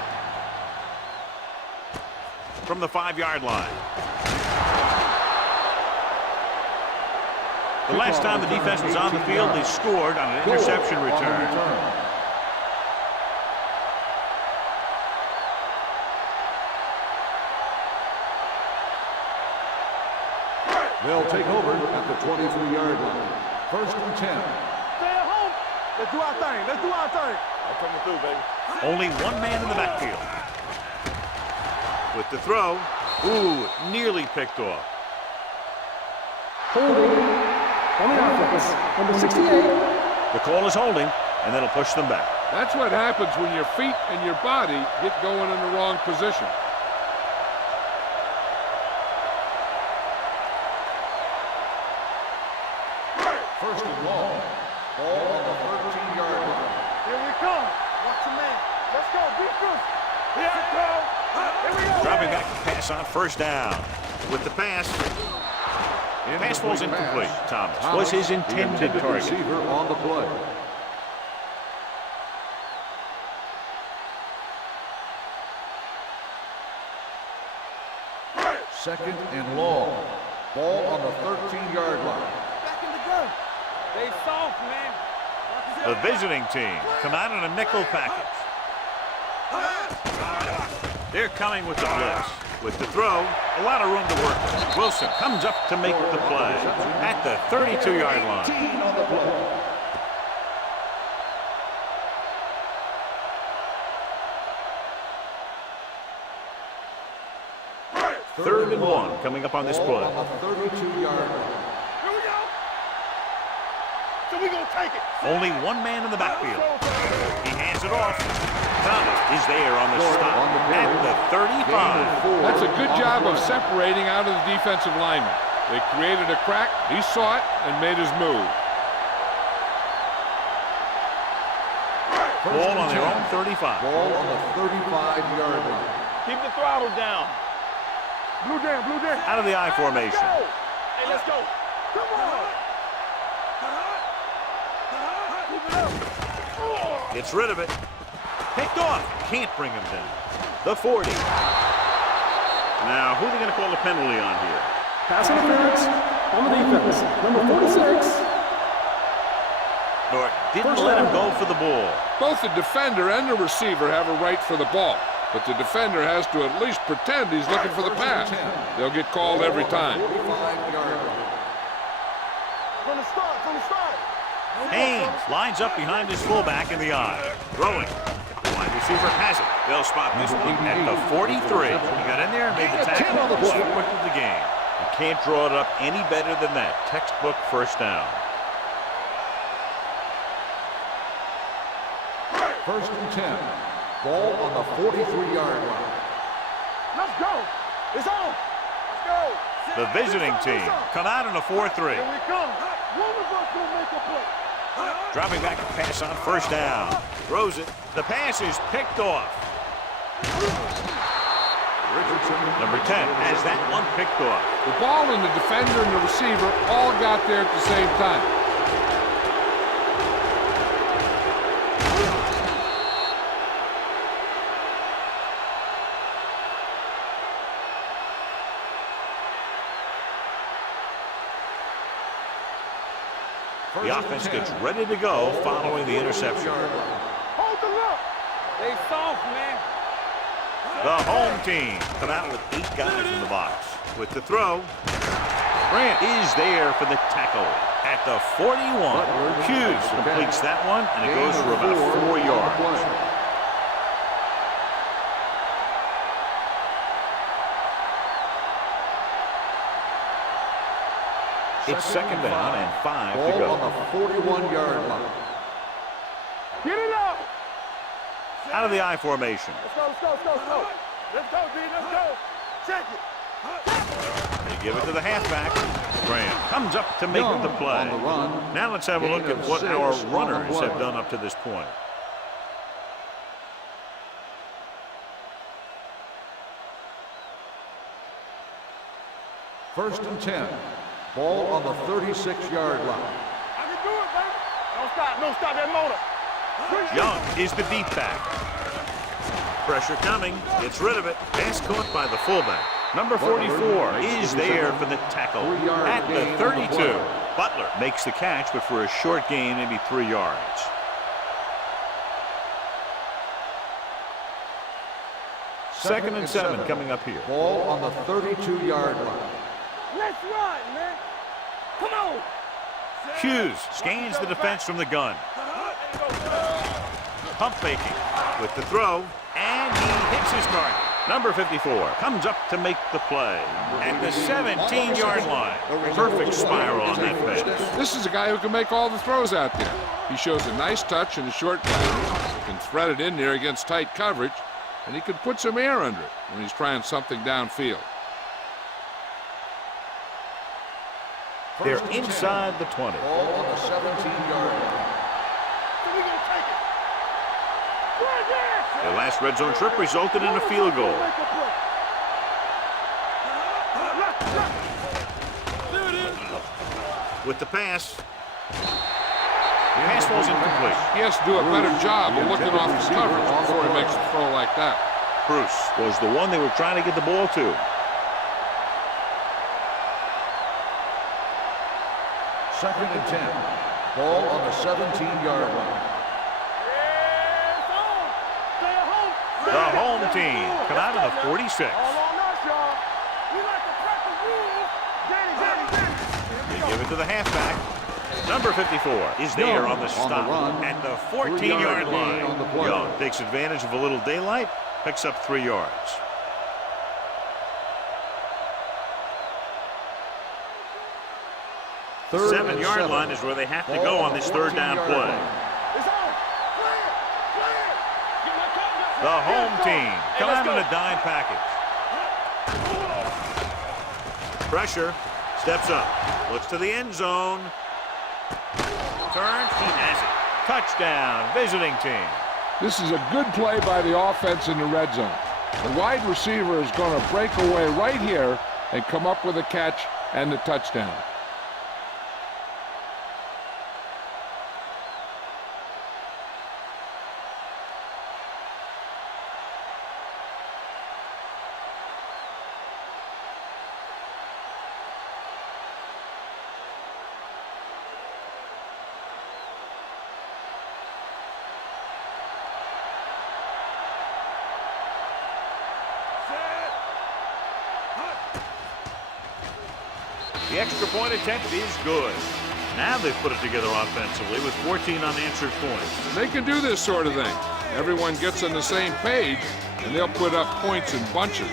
From the 5-yard line. The last time the defense was on the field, they scored on an interception return. They'll take over at the 23-yard line. First and 10. Stay at home. Let's do our thing. Let's do our thing. I'm coming through, baby. Only one man in the backfield. With the throw, ooh, nearly picked off. Holding on the offense. Number 68. The call is holding, and that'll push them back. That's what happens when your feet and your body get going in the wrong position. First and long. Ball on the 13-yard line. Here we come. Watch your man. Let's go. Defense. Here we go. Here we go. Dropping back to pass on first down. With the pass. Pass ball's incomplete. Thomas was his intended target. Receiver on the play. Second and long. Ball on the 13-yard line. Back in the gun. They soft, man. The visiting team come out in a nickel package. They're coming with the blitz. With the throw, a lot of room to work with. Wilson comes up to make the play at the 32-yard line. On the play. Third and one coming up on this play. On the 32-yard line. Here we go. So we gonna take it. Only one man in the backfield. He hands it off. Thomas is there on the stop at the 35. That's a good job of separating out of the defensive lineman. They created a crack, he saw it, and made his move. Ball on their own 35. Ball on the 35-yard line. Keep the throttle down. Blue down, blue down. Out of the I formation. Hey, let's go. Come on. Keep it up. Gets rid of it. Picked off. Can't bring him down. The 40. Now, who are they going to call the penalty on here? Pass interference on the defense. Number 46. Norton didn't let him go for the ball. Both the defender and the receiver have a right for the ball, but the defender has to at least pretend he's looking for the pass. They'll get called every time. 45-yard line. From the start, from the start. Haynes lines up behind his fullback in the I. Throwing. The wide receiver has it. They'll spot this one at the 43. He got in there and made the tackle. Super to the game. You can't draw it up any better than that. Textbook first down. First and 10. Ball on the 43-yard line. Let's go. It's on. Let's go. The visiting team come out in a 4-3. Here we come. One of us will make a play. Dropping back to pass on first down. Throws it. The pass is picked off. Richardson, Number 10 has that one picked off. The ball and the defender and the receiver all got there at the same time. The offense gets ready to go following the interception. Hold the look. Stay soft, man. The home team come out with 8 guys in the box. With the throw, Grant is there for the tackle at the 41. Hughes completes that one, and it goes for about 4 yards. It's second down and 5 to go. On the 41-yard line. Get it up. Out of the I formation. Let's go, let's go, let's go, let's go. Let's go, D, let's go. Check it. They give it to the halfback. Graham comes up to make the play. On the run. Now let's have a look at what our runners have done up to this point. First and 10. Ball on the 36-yard line. I can do it, baby. Don't stop that motor. Young is the deep back. Pressure coming. Gets rid of it. Pass caught by the fullback. Number 44 is there for the tackle at the 32. Butler makes the catch, but for a short gain, maybe 3 yards. Second and 7 coming up here. Ball on the 32-yard line. Let's run, man. Come on. Hughes scans the defense from the gun. Pump faking with the throw, and he hits his target. Number 54 comes up to make the play at the 17-yard line. Perfect spiral on that pass. This is a guy who can make all the throws out there. He shows a nice touch in the short pass, can thread it in there against tight coverage, and he can put some air under it when he's trying something downfield. They're inside the 20. Ball on the 17-yard line. Their last red zone trip resulted in a field goal. With the pass, pass falls incomplete. He has to do a better job of looking off the coverage before he makes a throw like that. Bruce was the one they were trying to get the ball to. Second and 10. Ball on the 17-yard line. The home team come out of the 46. They give it to the halfback. Number 54 is there on the stop at the 14-yard line. Young takes advantage of a little daylight, picks up 3 yards. The 7-yard line is where they have to go on this third down play. The home team come out in a dime package. Pressure, steps up, looks to the end zone. Turns, he has it. Touchdown, visiting team. This is a good play by the offense in the red zone. The wide receiver is going to break away right here and come up with a catch and the touchdown. The extra point attempt is good. Now they've put it together offensively with 14 unanswered points. They can do this sort of thing. Everyone gets on the same page, and they'll put up points in bunches.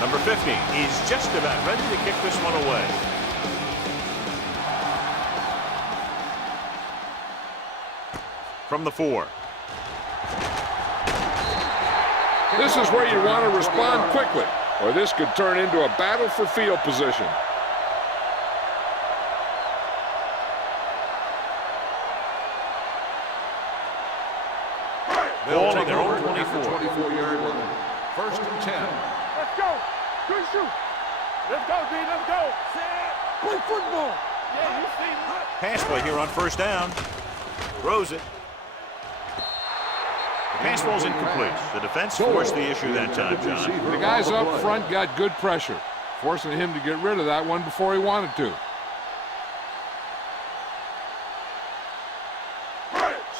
Number 50 is just about ready to kick this one away. From the 4. This is where you want to respond quickly, or this could turn into a battle for field position. Ball on their own 24. 24-yard line. First and 10. Let's go. Good shoot. Let's go, D. Let's go. Play football. Pass play here on first down. Throws it. The pass ball's incomplete. The defense forced the issue that time, John. The guys up front got good pressure, forcing him to get rid of that one before he wanted to.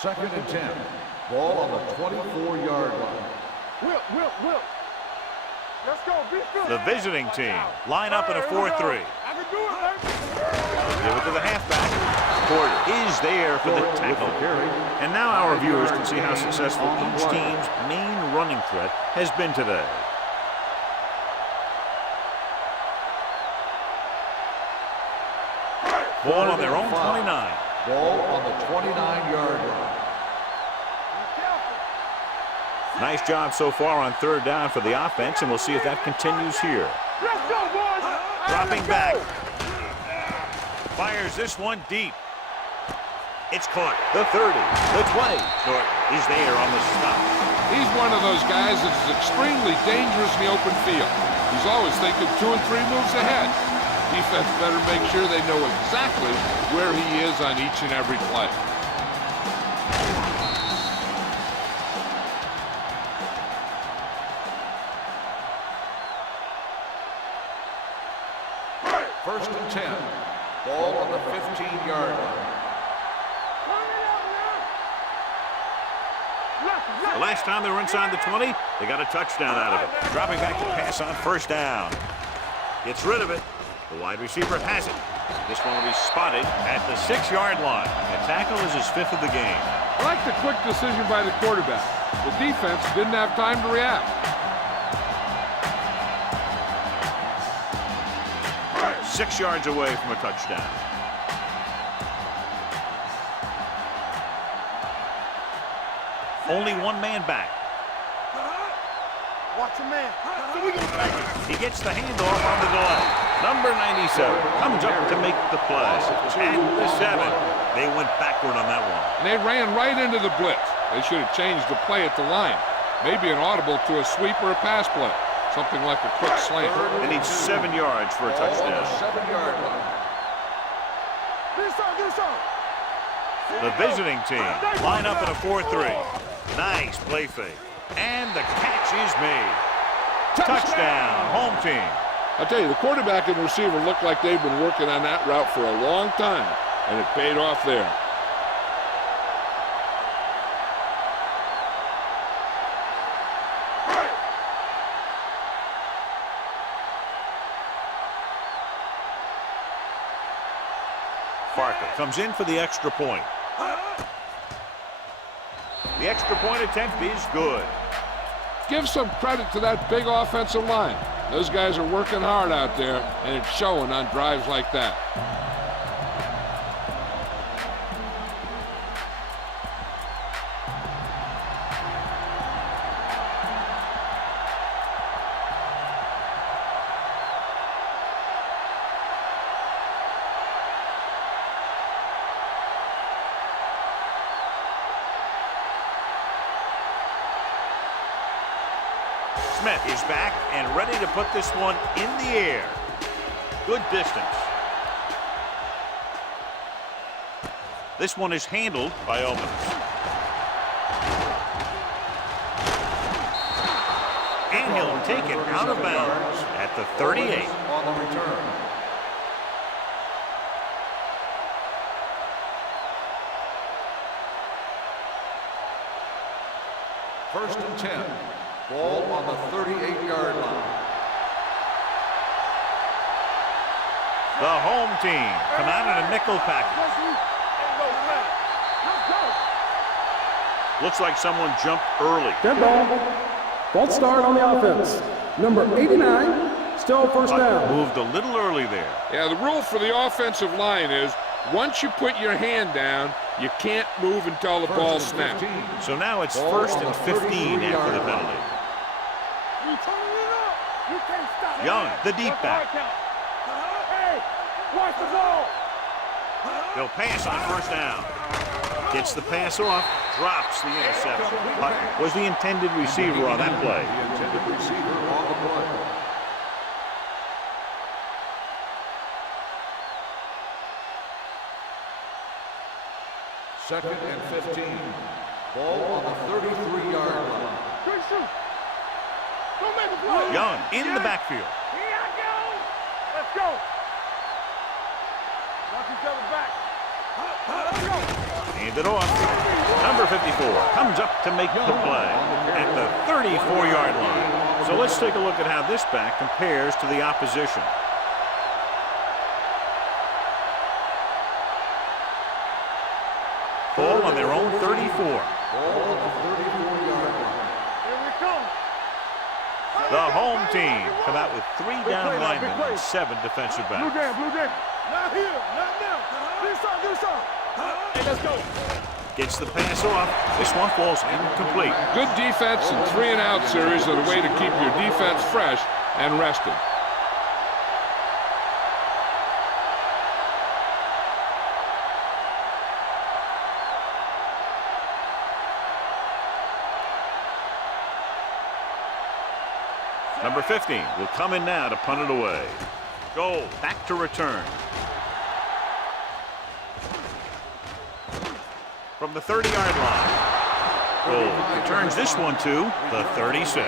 Second and 10. Ball on the 24-yard line. Will. Let's go. The visiting team line up in a 4-3. I can do it, baby. Give it to the halfback. Porter is there for the tackle. And now our viewers can see how successful each team's main running threat has been today. Ball on their own 29. Ball on the 29-yard line. Nice job so far on third down for the offense, and we'll see if that continues here. Let's go, boys. Dropping back. Fires this one deep. It's caught. The 30, the 20. Short is there on the stop. He's one of those guys that's extremely dangerous in the open field. He's always thinking 2 and 3 moves ahead. Defense better make sure they know exactly where he is on each and every play. First and 10. Ball on the 15-yard line. The last time they were inside the 20, they got a touchdown out of it. Dropping back to pass on first down. Gets rid of it. The wide receiver has it. This one will be spotted at the 6-yard line. The tackle is his 5th of the game. I like the quick decision by the quarterback. The defense didn't have time to react. 6 yards away from a touchdown. Only one man back. Watch your man. So we gonna take it. He gets the handoff on the delay. Number 97 comes up to make the play. At the 7, they went backward on that one. And they ran right into the blitz. They should have changed the play at the line. Maybe an audible to a sweep or a pass play. Something like a quick slant. They need 7 yards for a Ball on touchdown. the 7-yard line. Get us on. The visiting team line up in a 4-3. Nice play fake. And the catch is made. Touchdown, home team. I'll tell you, the quarterback and receiver look like they've been working on that route for a long time, and it paid off there. Parker comes in for the extra point. The extra point attempt is good. Give some credit to that big offensive line. Those guys are working hard out there, and it's showing on drives like that. Smith is back and ready to put this one in the air. Good distance. This one is handled by Owens. And he'll take it out of bounds at the 38. On the return. First and 10. Ball on the 38-yard line. The home team come out in a nickel package. Looks like someone jumped early. Dead ball. False start on the offense. Number 89, still first down. Moved a little early there. Yeah, the rule for the offensive line is once you put your hand down, you can't move until the ball snaps. So now it's first and 15 after the penalty. Young, the deep back. Hey, watch the ball. He'll pass on first down. Gets the pass off, drops the interception. Hutt was the intended receiver on that play. The intended receiver on the play. Second and 15. Ball on the 33-yard line. Good shoot. Don't make a play. Young in the backfield. Here I go. Let's go. Knock each other back. Let's go. Hand it off. Number 54 comes up to make the play at the 34-yard line. So let's take a look at how this back compares to the opposition. Ball on their own 34. Ball on the 34-yard line. Here we come. The home team come out with 3 down linemen and 7 defensive Blue backs. jam, blue jam. Not here, not now. This side, this side. Hey, let's go. Gets the pass off. This one falls incomplete. Good defense and 3-and-out series are the way to keep your defense fresh and rested. Number 15 will come in now to punt it away. Goal back to return. From the 30-yard line. Goal returns this one to the 36.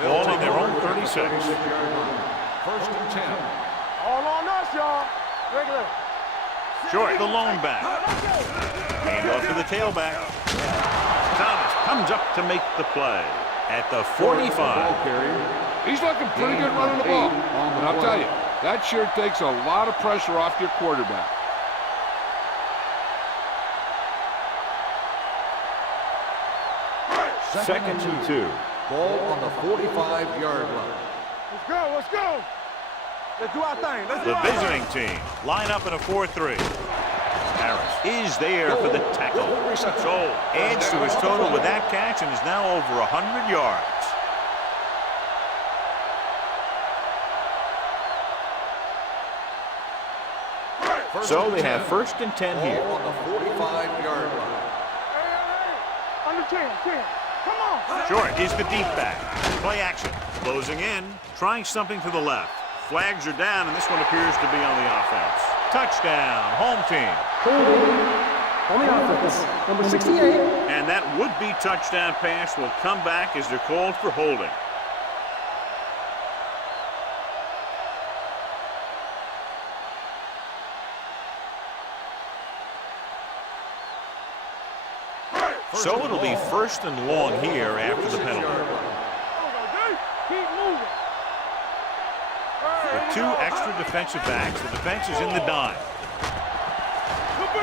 Ball on their own 36. First and 10. All on us, y'all. Regular. Short, the lone back. Hand off to the tailback. Thomas comes up to make the play at the 45. He's looking pretty good running the ball. And I'll tell you, that sure takes a lot of pressure off your quarterback. Second and 2. Ball on the 45-yard line. Let's go, let's go. Let's do our thing. Let's do The our thing. visiting team line up in a 4-3. Harris is there for the tackle. Goal adds to his total with that catch and is now over 100 yards. So they have first and 10 here. Ball on the 45-yard line. Hey, under 10, 10. Come on. Short is the deep back. Play action. Closing in. Trying something to the left. Flags are down, and this one appears to be on the offense. Touchdown, home team. On the offense, number 68. And that would-be touchdown pass will come back as they're called for holding. So it'll be first and long here after the penalty. Keep moving. With 2 extra defensive backs, the defense is in the dime.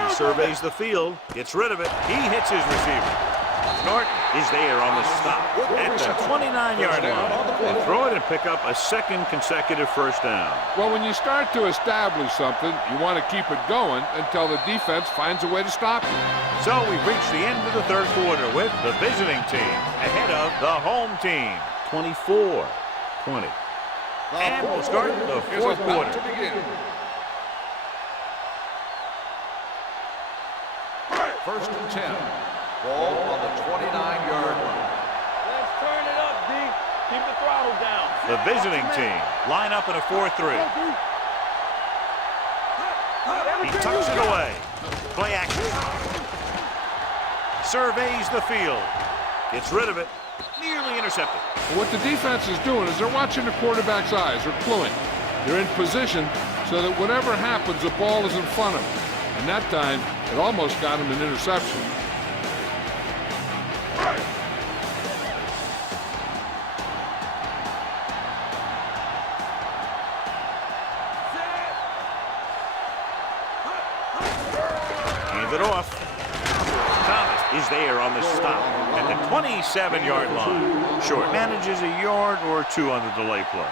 He surveys the field, gets rid of it. He hits his receiver. Norton is there on the stop at the 29-yard line. They throw it and pick up a second consecutive first down. Well, when you start to establish something, you want to keep it going until the defense finds a way to stop it. So we've reached the end of the third quarter with the visiting team ahead of the home team, 24-20. And we'll start the fourth quarter. To begin. First and 10. Ball on the 29-yard line. Let's turn it up, D. Keep the throttle down. The visiting team line up in a 4-3. He tucks it away. Play action. Surveys the field. Gets rid of it. Nearly intercepted. What the defense is doing is they're watching the quarterback's eyes. They're cluing. They're in position so that whatever happens, the ball is in front of them. And that time, it almost got him an interception. Hand it off. Thomas is there on the stop at the 27-yard line. Short manages a yard or 2 on the delay play.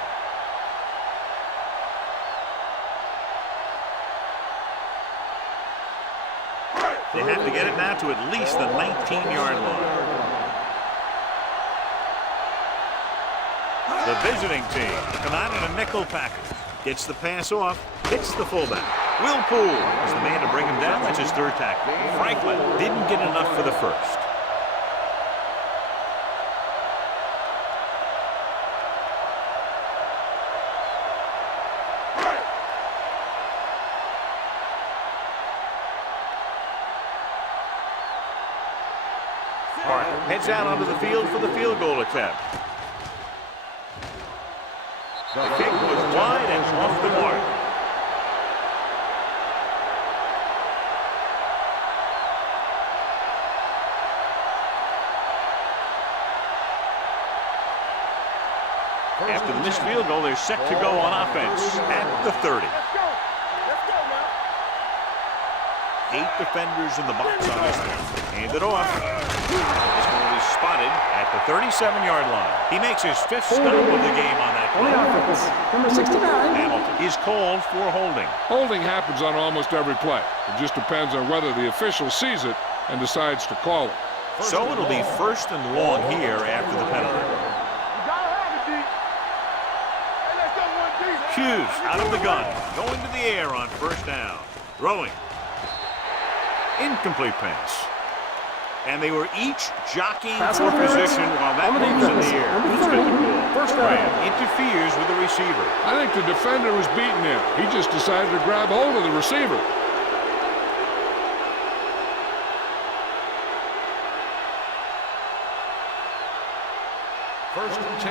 They have to get it now to at least the 19-yard line. The visiting team come out in a nickel package. Gets the pass off, hits the fullback. Will Poole is the man to bring him down. That's his third tackle. Franklin didn't get enough for the first. Heads out onto the field for the field goal attempt. The kick was wide and off the mark. After the missed field goal, they're set to go on offense at the 30. Let's go now. 8 defenders in the box on this one. Hand it off. This one will be spotted at the 37-yard line. He makes his 5th stop of the game on that On the play. offense, number 69. Hamilton is called for holding. Holding happens on almost every play. It just depends on whether the official sees it and decides to call it. So it'll be 1st and long here after the penalty. You gotta have it, D. Hey, let's go, 1D. Hughes out of the gun, going to the air on 1st down. Throwing. Incomplete pass. And they were each jockeying Pass for interference position while that on the one was in defense. the air. Number Who's got the 30, ball? first down. Graham interferes with the receiver. I think the defender was beaten there. He just decided to grab hold of the receiver. First and 10.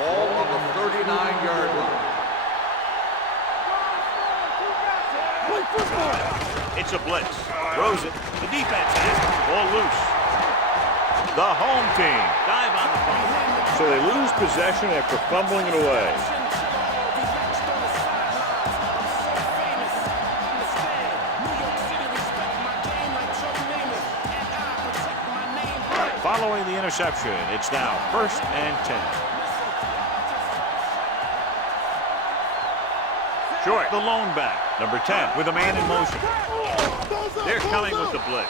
Ball on the 39-yard line. Play football. It's a blitz. Throws it. The defense has it. Ball loose. The home team dive on the fumble. So they lose possession after fumbling it away. Following the interception, it's now 1st and 10. Short, the lone back, number 10, with a man in motion. They're coming with the blitz.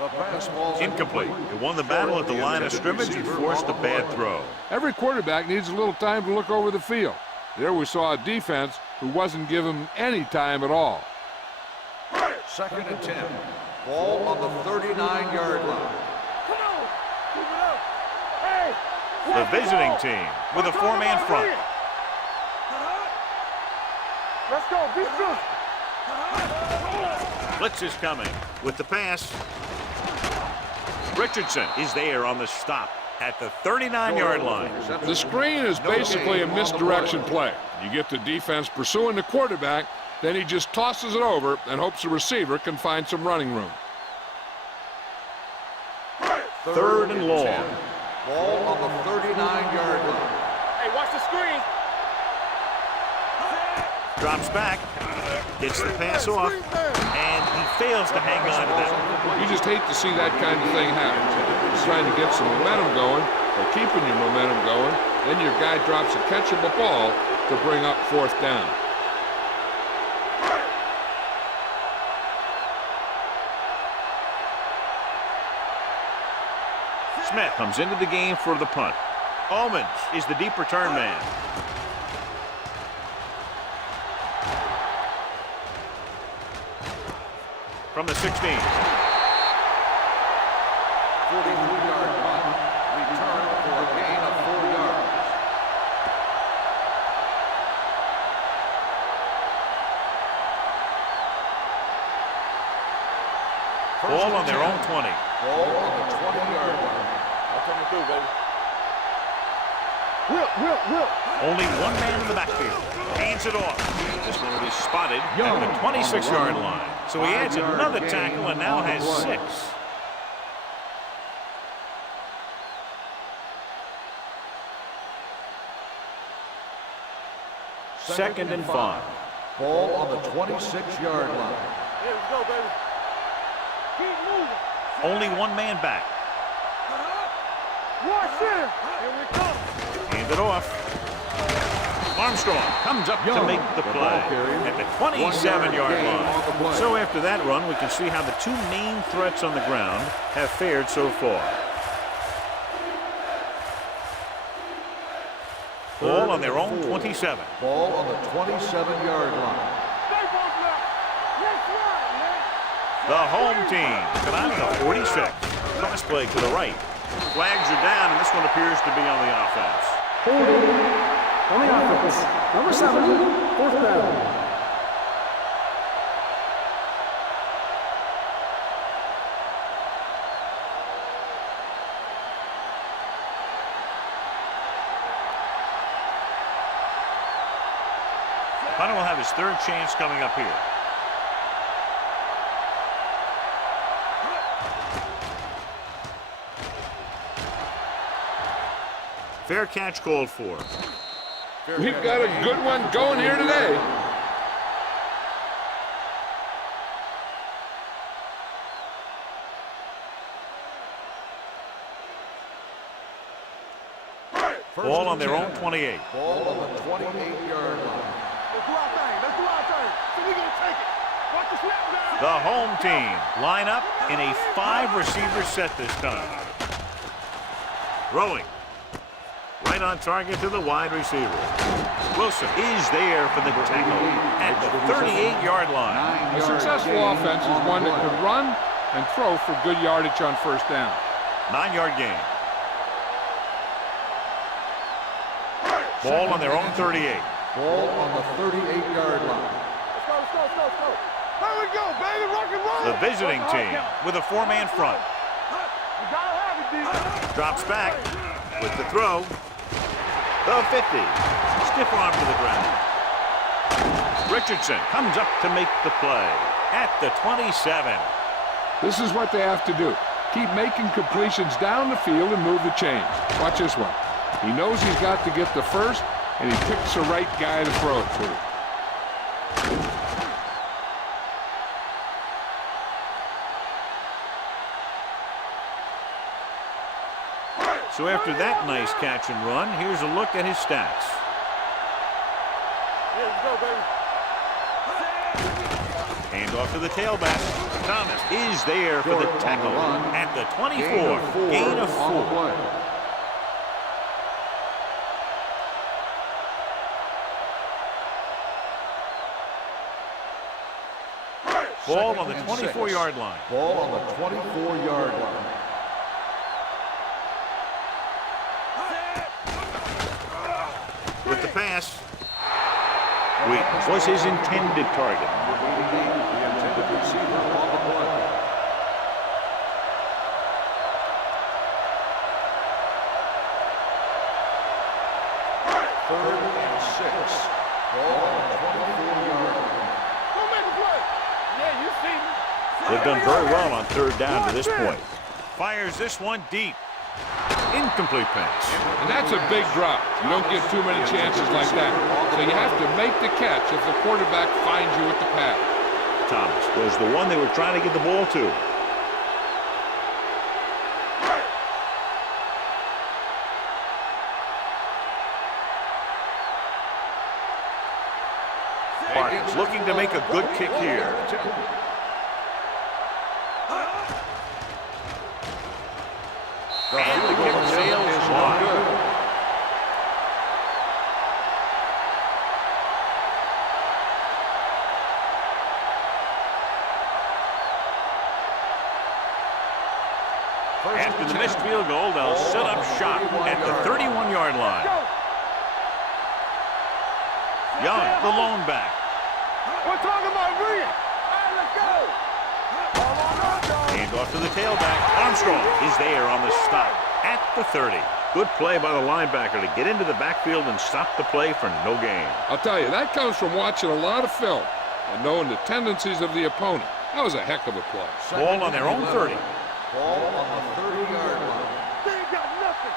The pass ball's Incomplete. It won the battle at the line of scrimmage and forced a bad throw. Every quarterback needs a little time to look over the field. There we saw a defense who wasn't given any time at all. 2nd and 10. Ball on the 39-yard line. Come on. Keep it up. Hey. The visiting team with a 4-man front. Let's go. Be good. Blitz is coming with the pass. Richardson is there on the stop at the 39-yard line. The screen is basically a misdirection play. You get the defense pursuing the quarterback, then he just tosses it over and hopes the receiver can find some running room. 3rd and long. Ball on the 39-yard line. Hey, watch the screen. Drops back, gets the pass off, and he fails to hang on to that one. You just hate to see that kind of thing happen. You're trying to get some momentum going, or keeping your momentum going, then your guy drops a catchable ball to bring up 4th down. Smith comes into the game for the punt. Owens is the deep return man. From the 16. 43-yard punt. Return for a gain of 4 yards. Ball on their own 20. Ball on the 20-yard line. I'm coming through, baby. Whip. Only one man in the backfield. Hands it off. This one will be spotted at the 26-yard line. So he adds another tackle and now has 6. Second and 5. Ball on the 26-yard line. Here we go, baby. Keep moving. Only one man back. Watch here. Here we come. Hand it off. Armstrong comes up to make the play at the 27-yard line. So after that run, we can see how the 2 main threats on the ground have fared so far. Ball on their own 27. Ball on the 27-yard line. Stay both left. Let's ride, man. The home team come out at the 46. Cross play to the right. Flags are down, and this one appears to be on the offense. Holding on the offense, number 70, 4th down. Punter will have his third chance coming up here. Fair catch called for. We've got a good one going here today. Ball on their own 28. Ball on the 28-yard line. Let's do our thing. Let's do our thing. So we're going to take it. Watch the snap down. The home team line up in a 5-receiver set this time. Throwing. Right on target to the wide receiver. Wilson is there for the tackle at the 38-yard line. A successful offense is one that can run and throw for good yardage on first down. 9-yard gain. Ball on their own 38. Ball on the 38-yard line. Let's go, let's go, let's go, let's go. There we go, baby. Rock and roll. The visiting team with a 4-man front. You got to have it, D. Drops back with the throw. The 50. Stiff arm to the ground. Richardson comes up to make the play at the 27. This is what they have to do. Keep making completions down the field and move the chains. Watch this one. He knows he's got to get the first, and he picks the right guy to throw it to. So after that nice catch and run, here's a look at his stats. Yeah, let's go, baby. Hand off to the tailback. Thomas is there for the tackle at the 24. Gain of 4. Ball on the 24-yard line. Ball on the 24-yard line. With the pass. Wheat was his intended target. The intended receiver on the play. Third and 6. Ball on the 24-yard line. Go make a play. Yeah, you see me. They've done very well on third down to this point. Fires this one deep. Incomplete pass. And that's a big drop. You don't get too many chances like that. So you have to make the catch if the quarterback finds you with the pass. Thomas was the one they were trying to get the ball to. Parkins looking to make a good kick here. And the kick sails wide. After the missed field goal, they'll set up shop at the 31-yard line. Young, the lone back. We're talking about brilliant. All right, let's go. Hand off to the tailback. Armstrong is there on the stop at the 30. Good play by the linebacker to get into the backfield and stop the play for no gain. I'll tell you, that comes from watching a lot of film and knowing the tendencies of the opponent. That was a heck of a play. Ball on their own 30. Ball on the 30-yard line. They ain't got nothing.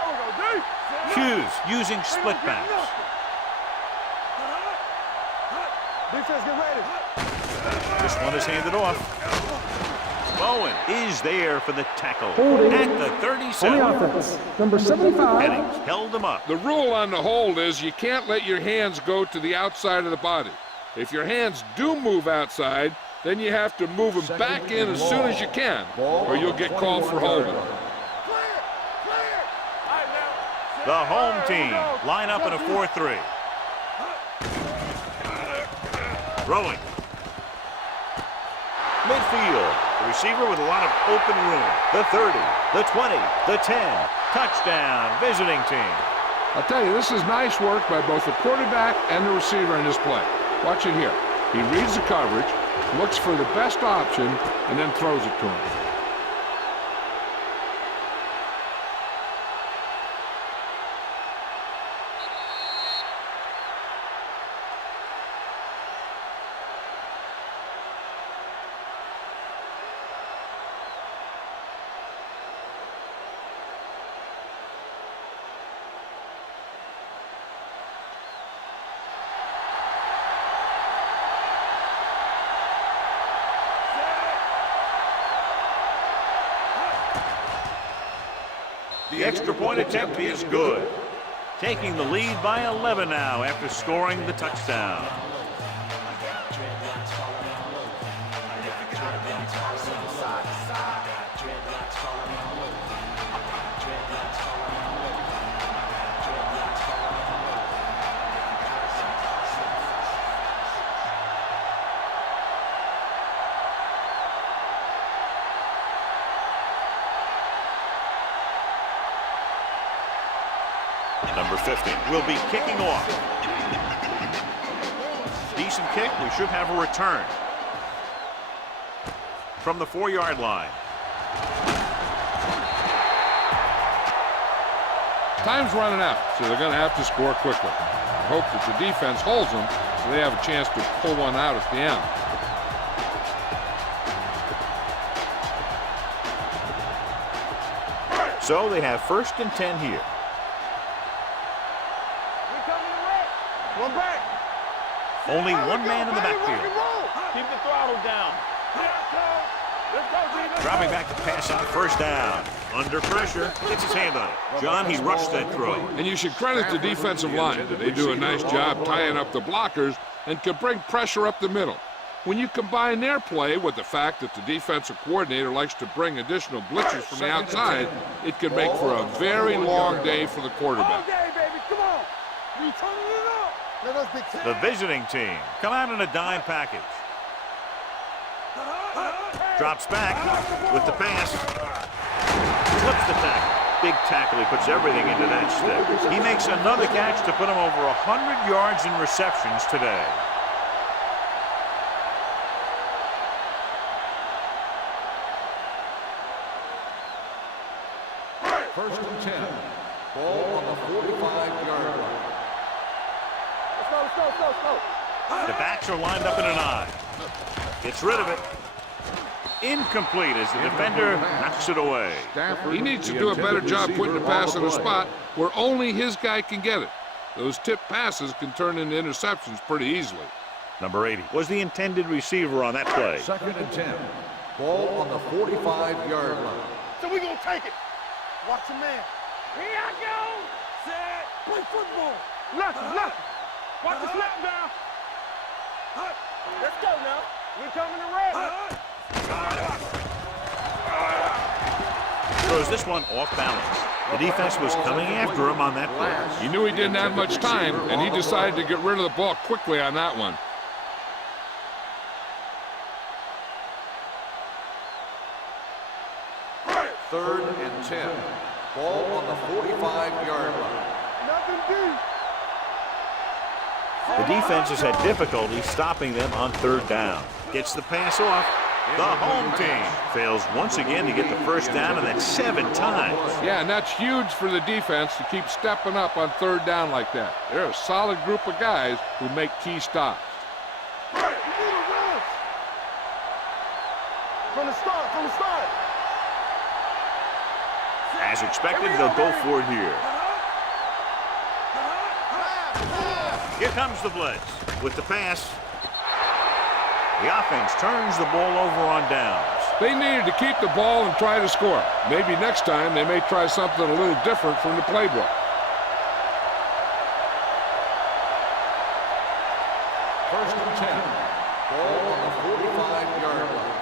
There we go, D. Hughes using split backs. Defense, get ready. This one is handed off. Bowen is there for the tackle Holding at the on 37. the offense. Number 75. Headings held him up. The rule on the hold is you can't let your hands go to the outside of the body. If your hands do move outside, then you have to move them back in as soon as you can, or you'll get called for holding. Clear. Clear. All right, now. The home team line up in a 4-3. Throwing. Midfield. The receiver with a lot of open room. The 30, the 20, the 10. Touchdown, visiting team. I'll tell you, this is nice work by both the quarterback and the receiver in this play. Watch it here. He reads the coverage, looks for the best option, and then throws it to him. The extra point attempt is good. Taking the lead by 11 now after scoring the touchdown. Number 50 will be kicking off. Decent kick. We should have a return from the 4-yard line. Time's running out, so they're going to have to score quickly. I hope that the defense holds them so they have a chance to pull one out at the end. So they have 1st and 10 here. One back. Only one man in the backfield. Keep the throttle down. Let's go, Gina. Dropping back to pass out 1st down. Under pressure, gets his hand on it. John, he rushed that throw. And you should credit the defensive line. They do a nice job tying up the blockers and can bring pressure up the middle. When you combine their play with the fact that the defensive coordinator likes to bring additional blitzers from the outside, it can make for a very long day for the quarterback. Okay, baby, come on. We turning it up. Let us be The visiting team come out in a dime package. Drops back with the pass. Flips the tackle. Big tackle. He puts everything into that stick. He makes another catch to put him over 100 yards in receptions today. First and 10. Ball on the 45-yard line. Let's go. The backs are lined up in an I. Gets rid of it. Incomplete as the defender knocks it away. He needs to do a better job putting the pass in a spot where only his guy can get it. Those tip passes can turn into interceptions pretty easily. Number 80 was the intended receiver on that play. 2nd and 10. Ball on the 45-yard line. So we gonna take it. Watch your man. Here I go. Set. Play football. Left. Watch the slap down. Let's go now. We coming to red. Throws this one off balance. The defense was coming after him on that play. He knew he didn't have much time, and he decided to get rid of the ball quickly on that one. Third and 10. Ball on the 45-yard line. Nothing deep. The defense has had difficulty stopping them on 3rd down. Gets the pass off. The home team fails once again to get the 1st down, and that's 7 times. Yeah, and that's huge for the defense to keep stepping up on 3rd down like that. They're a solid group of guys who make key stops. We need a rush. From the start. As expected, they'll go for it here. Here comes the blitz with the pass. The offense turns the ball over on downs. They needed to keep the ball and try to score. Maybe next time they may try something a little different from the playbook. First and 10. Ball on the 45-yard line.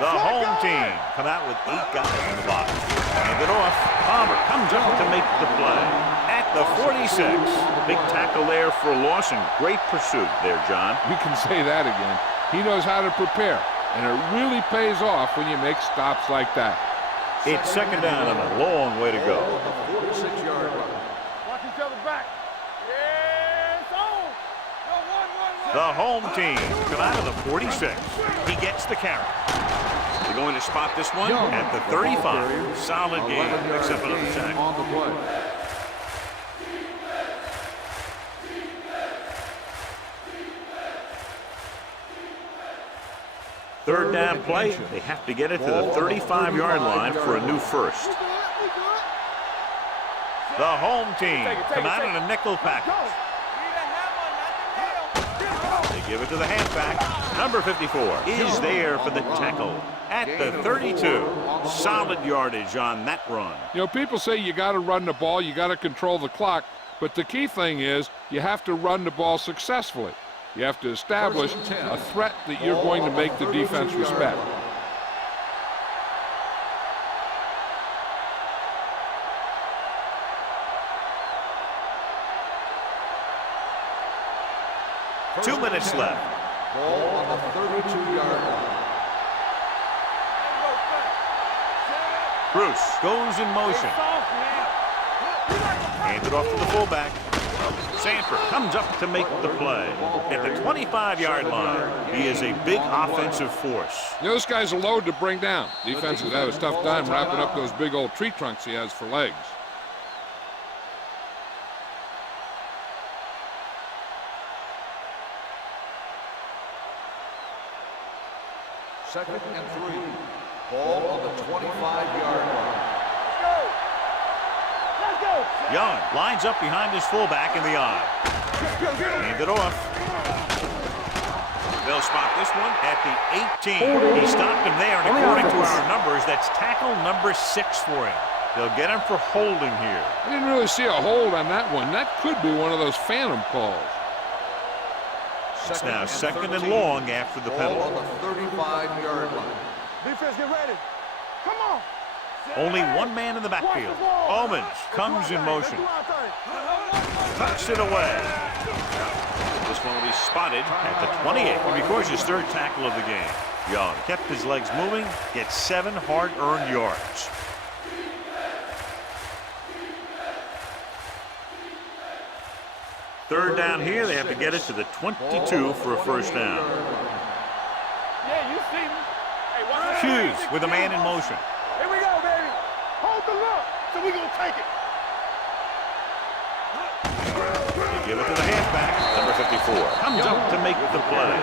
The home team come out with 8 guys in the box. Hand it off. Palmer comes up to make the play. At the 46. Big tackle there for a loss and great pursuit there, John. We can say that again. He knows how to prepare, and it really pays off when you make stops like that. It's 2nd down and a long way to go. Ball on the 46-yard line. Watch each other back. Yeah, it's on. Go, one. The home team come out of the 46. He gets the carry. They're going to spot this one at the 35. Solid game, except for the tackle. On the play. Third down play. They have to get it to the 35-yard line for a new 1st. The home team come out in a nickel package. They Give it to the halfback. Number 54 is there for the tackle at the 32. Solid yardage on that run. You know, people say you got to run the ball, you got to control the clock, but the key thing is you have to run the ball successfully. You have to establish a threat that you're going to make the defense respect. Two minutes left. Ball on the 32-yard line. Roost goes in motion. Handed off to the fullback. Sanford comes up to make the play. At the 25-yard line, he is a big offensive force. You know, this guy's a load to bring down. Defenses have a tough time wrapping up those big old tree trunks he has for legs. Second and 3. Ball on the 25-yard line. Let's go. Young lines up behind his fullback in the eye. Hand it off. They'll spot this one at the 18. He stopped him there, and according to our numbers, that's tackle number 6 for him. They'll get him for holding here. I didn't really see a hold on that one. That could be one of those phantom calls. It's now second and long after the Ball penalty. on the 35-yard line. Defense, get ready. Come on. Only one man in the backfield. Omens comes in motion. Tucks it away. This one will be spotted at the 28. He records his third tackle of the game. Young kept his legs moving, gets 7 hard-earned yards. Third down here, they have to get it to the 22 for a first down. Yeah, you see me. Hey, watch Hughes with a man in motion. Here we go, baby. Hold the look, so we gonna take it. They give it to the halfback, number 54. Comes up to make the play.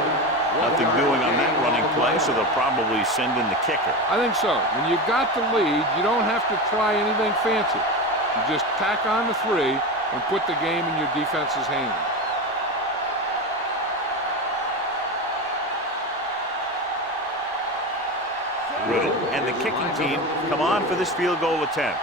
Nothing doing on that running play, so they'll probably send in the kicker. I think so. When you've got the lead, you don't have to try anything fancy. You just tack on the 3 and put the game in your defense's hands. Riddle and the kicking team come on for this field goal attempt.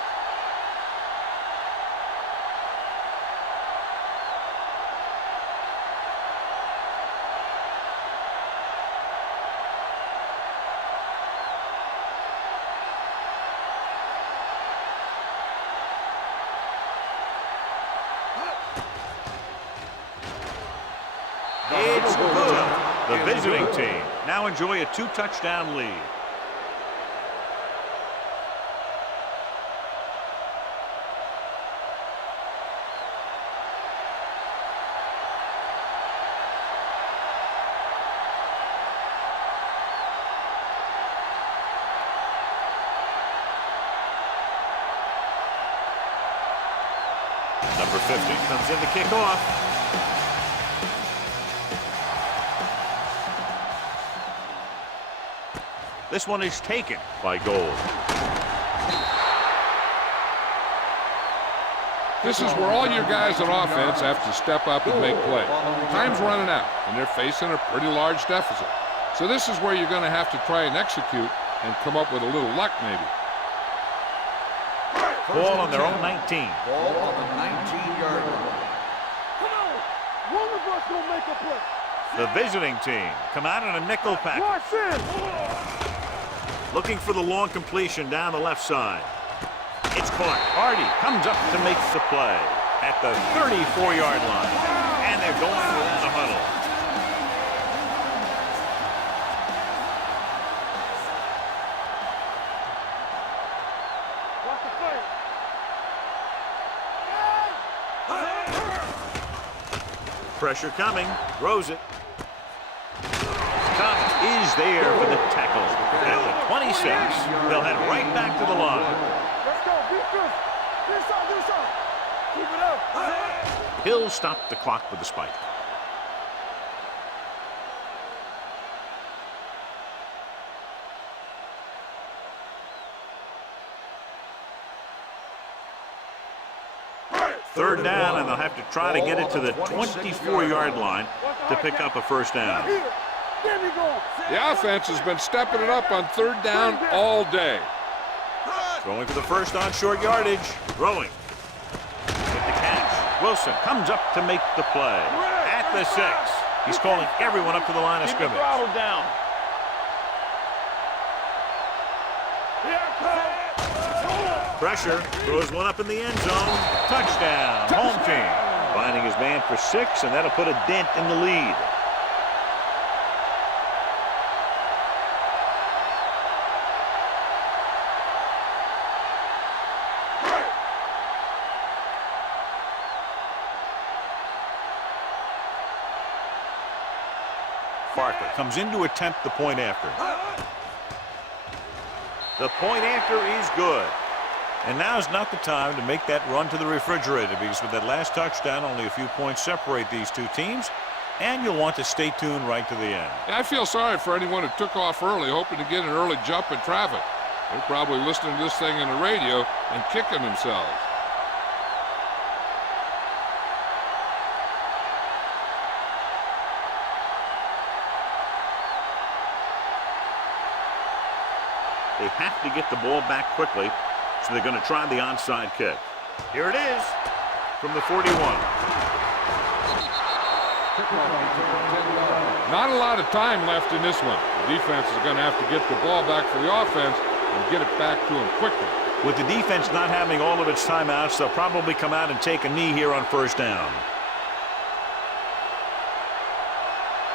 It's good. The visiting team now enjoy a 2-touchdown lead. Number 50 comes in to kick off. This one is taken by Gold. This is where all your guys on offense have to step up and make play. Time's running out, and they're facing a pretty large deficit. So this is where you're going to have to try and execute and come up with a little luck, maybe. Ball on their own 19. Ball on the 19-yard line. Come on. One of us gonna make a play. The visiting team come out in a nickel package. Watch this. Looking for the long completion down the left side. It's caught. Hardy comes up to make the play at the 34-yard line. And they're going without a huddle. Watch the play. Pressure coming. Throws it. Thomas is there for the tackle. At the 26, they'll head right back to the line. Let's go. Defense. Do something. Keep it up. He'll stop the clock with the spike. Third down, and they'll have to try to get it to the 24-yard line to pick up a first down. The offense has been stepping it up on third down all day. Going for the first on short yardage. Throwing. With the catch. Wilson comes up to make the play. At the 6. He's calling everyone up to the line of scrimmage. Down. Pressure. Throws one up in the end zone. Touchdown. Home team. Finding his man for 6, and that'll put a dent in the lead. Barker comes in to attempt the point after. The point after is good. And now's not the time to make that run to the refrigerator, because with that last touchdown, only a few points separate these two teams, and you'll want to stay tuned right to the end. I feel sorry for anyone who took off early, hoping to get an early jump in traffic. They're probably listening to this thing on the radio and kicking themselves. They have to get the ball back quickly, so they're going to try the onside kick. Here it is from the 41. Not a lot of time left in this one. The defense is going to have to get the ball back for the offense and get it back to them quickly. With the defense not having all of its timeouts, they'll probably come out and take a knee here on first down.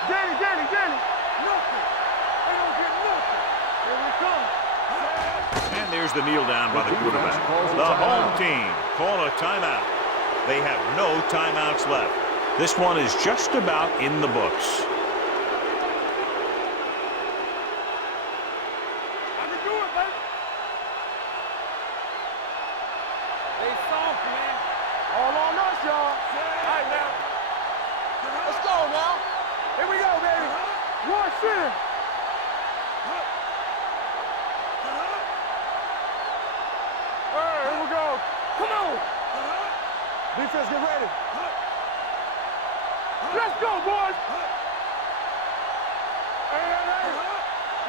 Danny. Nothing. They don't get nothing. Here we come. And there's the kneel down by the quarterback. The home team call a timeout. They have no timeouts left. This one is just about in the books. I can do it, baby. They soft, man. All on us, y'all. All right, now. Let's go, now. Here we go, baby. One center. All right, here we go. Come on. Defense, get ready. Let's go, boys. Hey.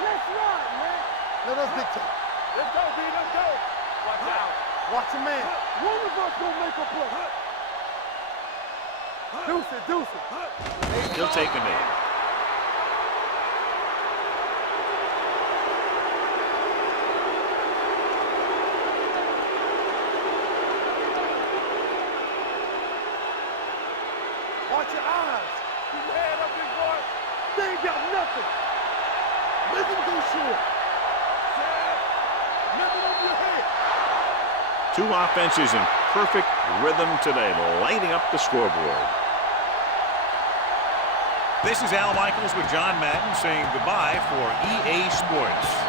Let's run, man. Let us dictate. Let's go, B. Let's go. Watch out. Watch your man. One of us gonna make a play. Deuce it. He'll take a knee. Watch your eyes. Keep your head up, big boy. They ain't got nothing. Make him go short. Nothing over your head. Two offenses in perfect rhythm today, lighting up the scoreboard. This is Al Michaels with John Madden saying goodbye for EA Sports.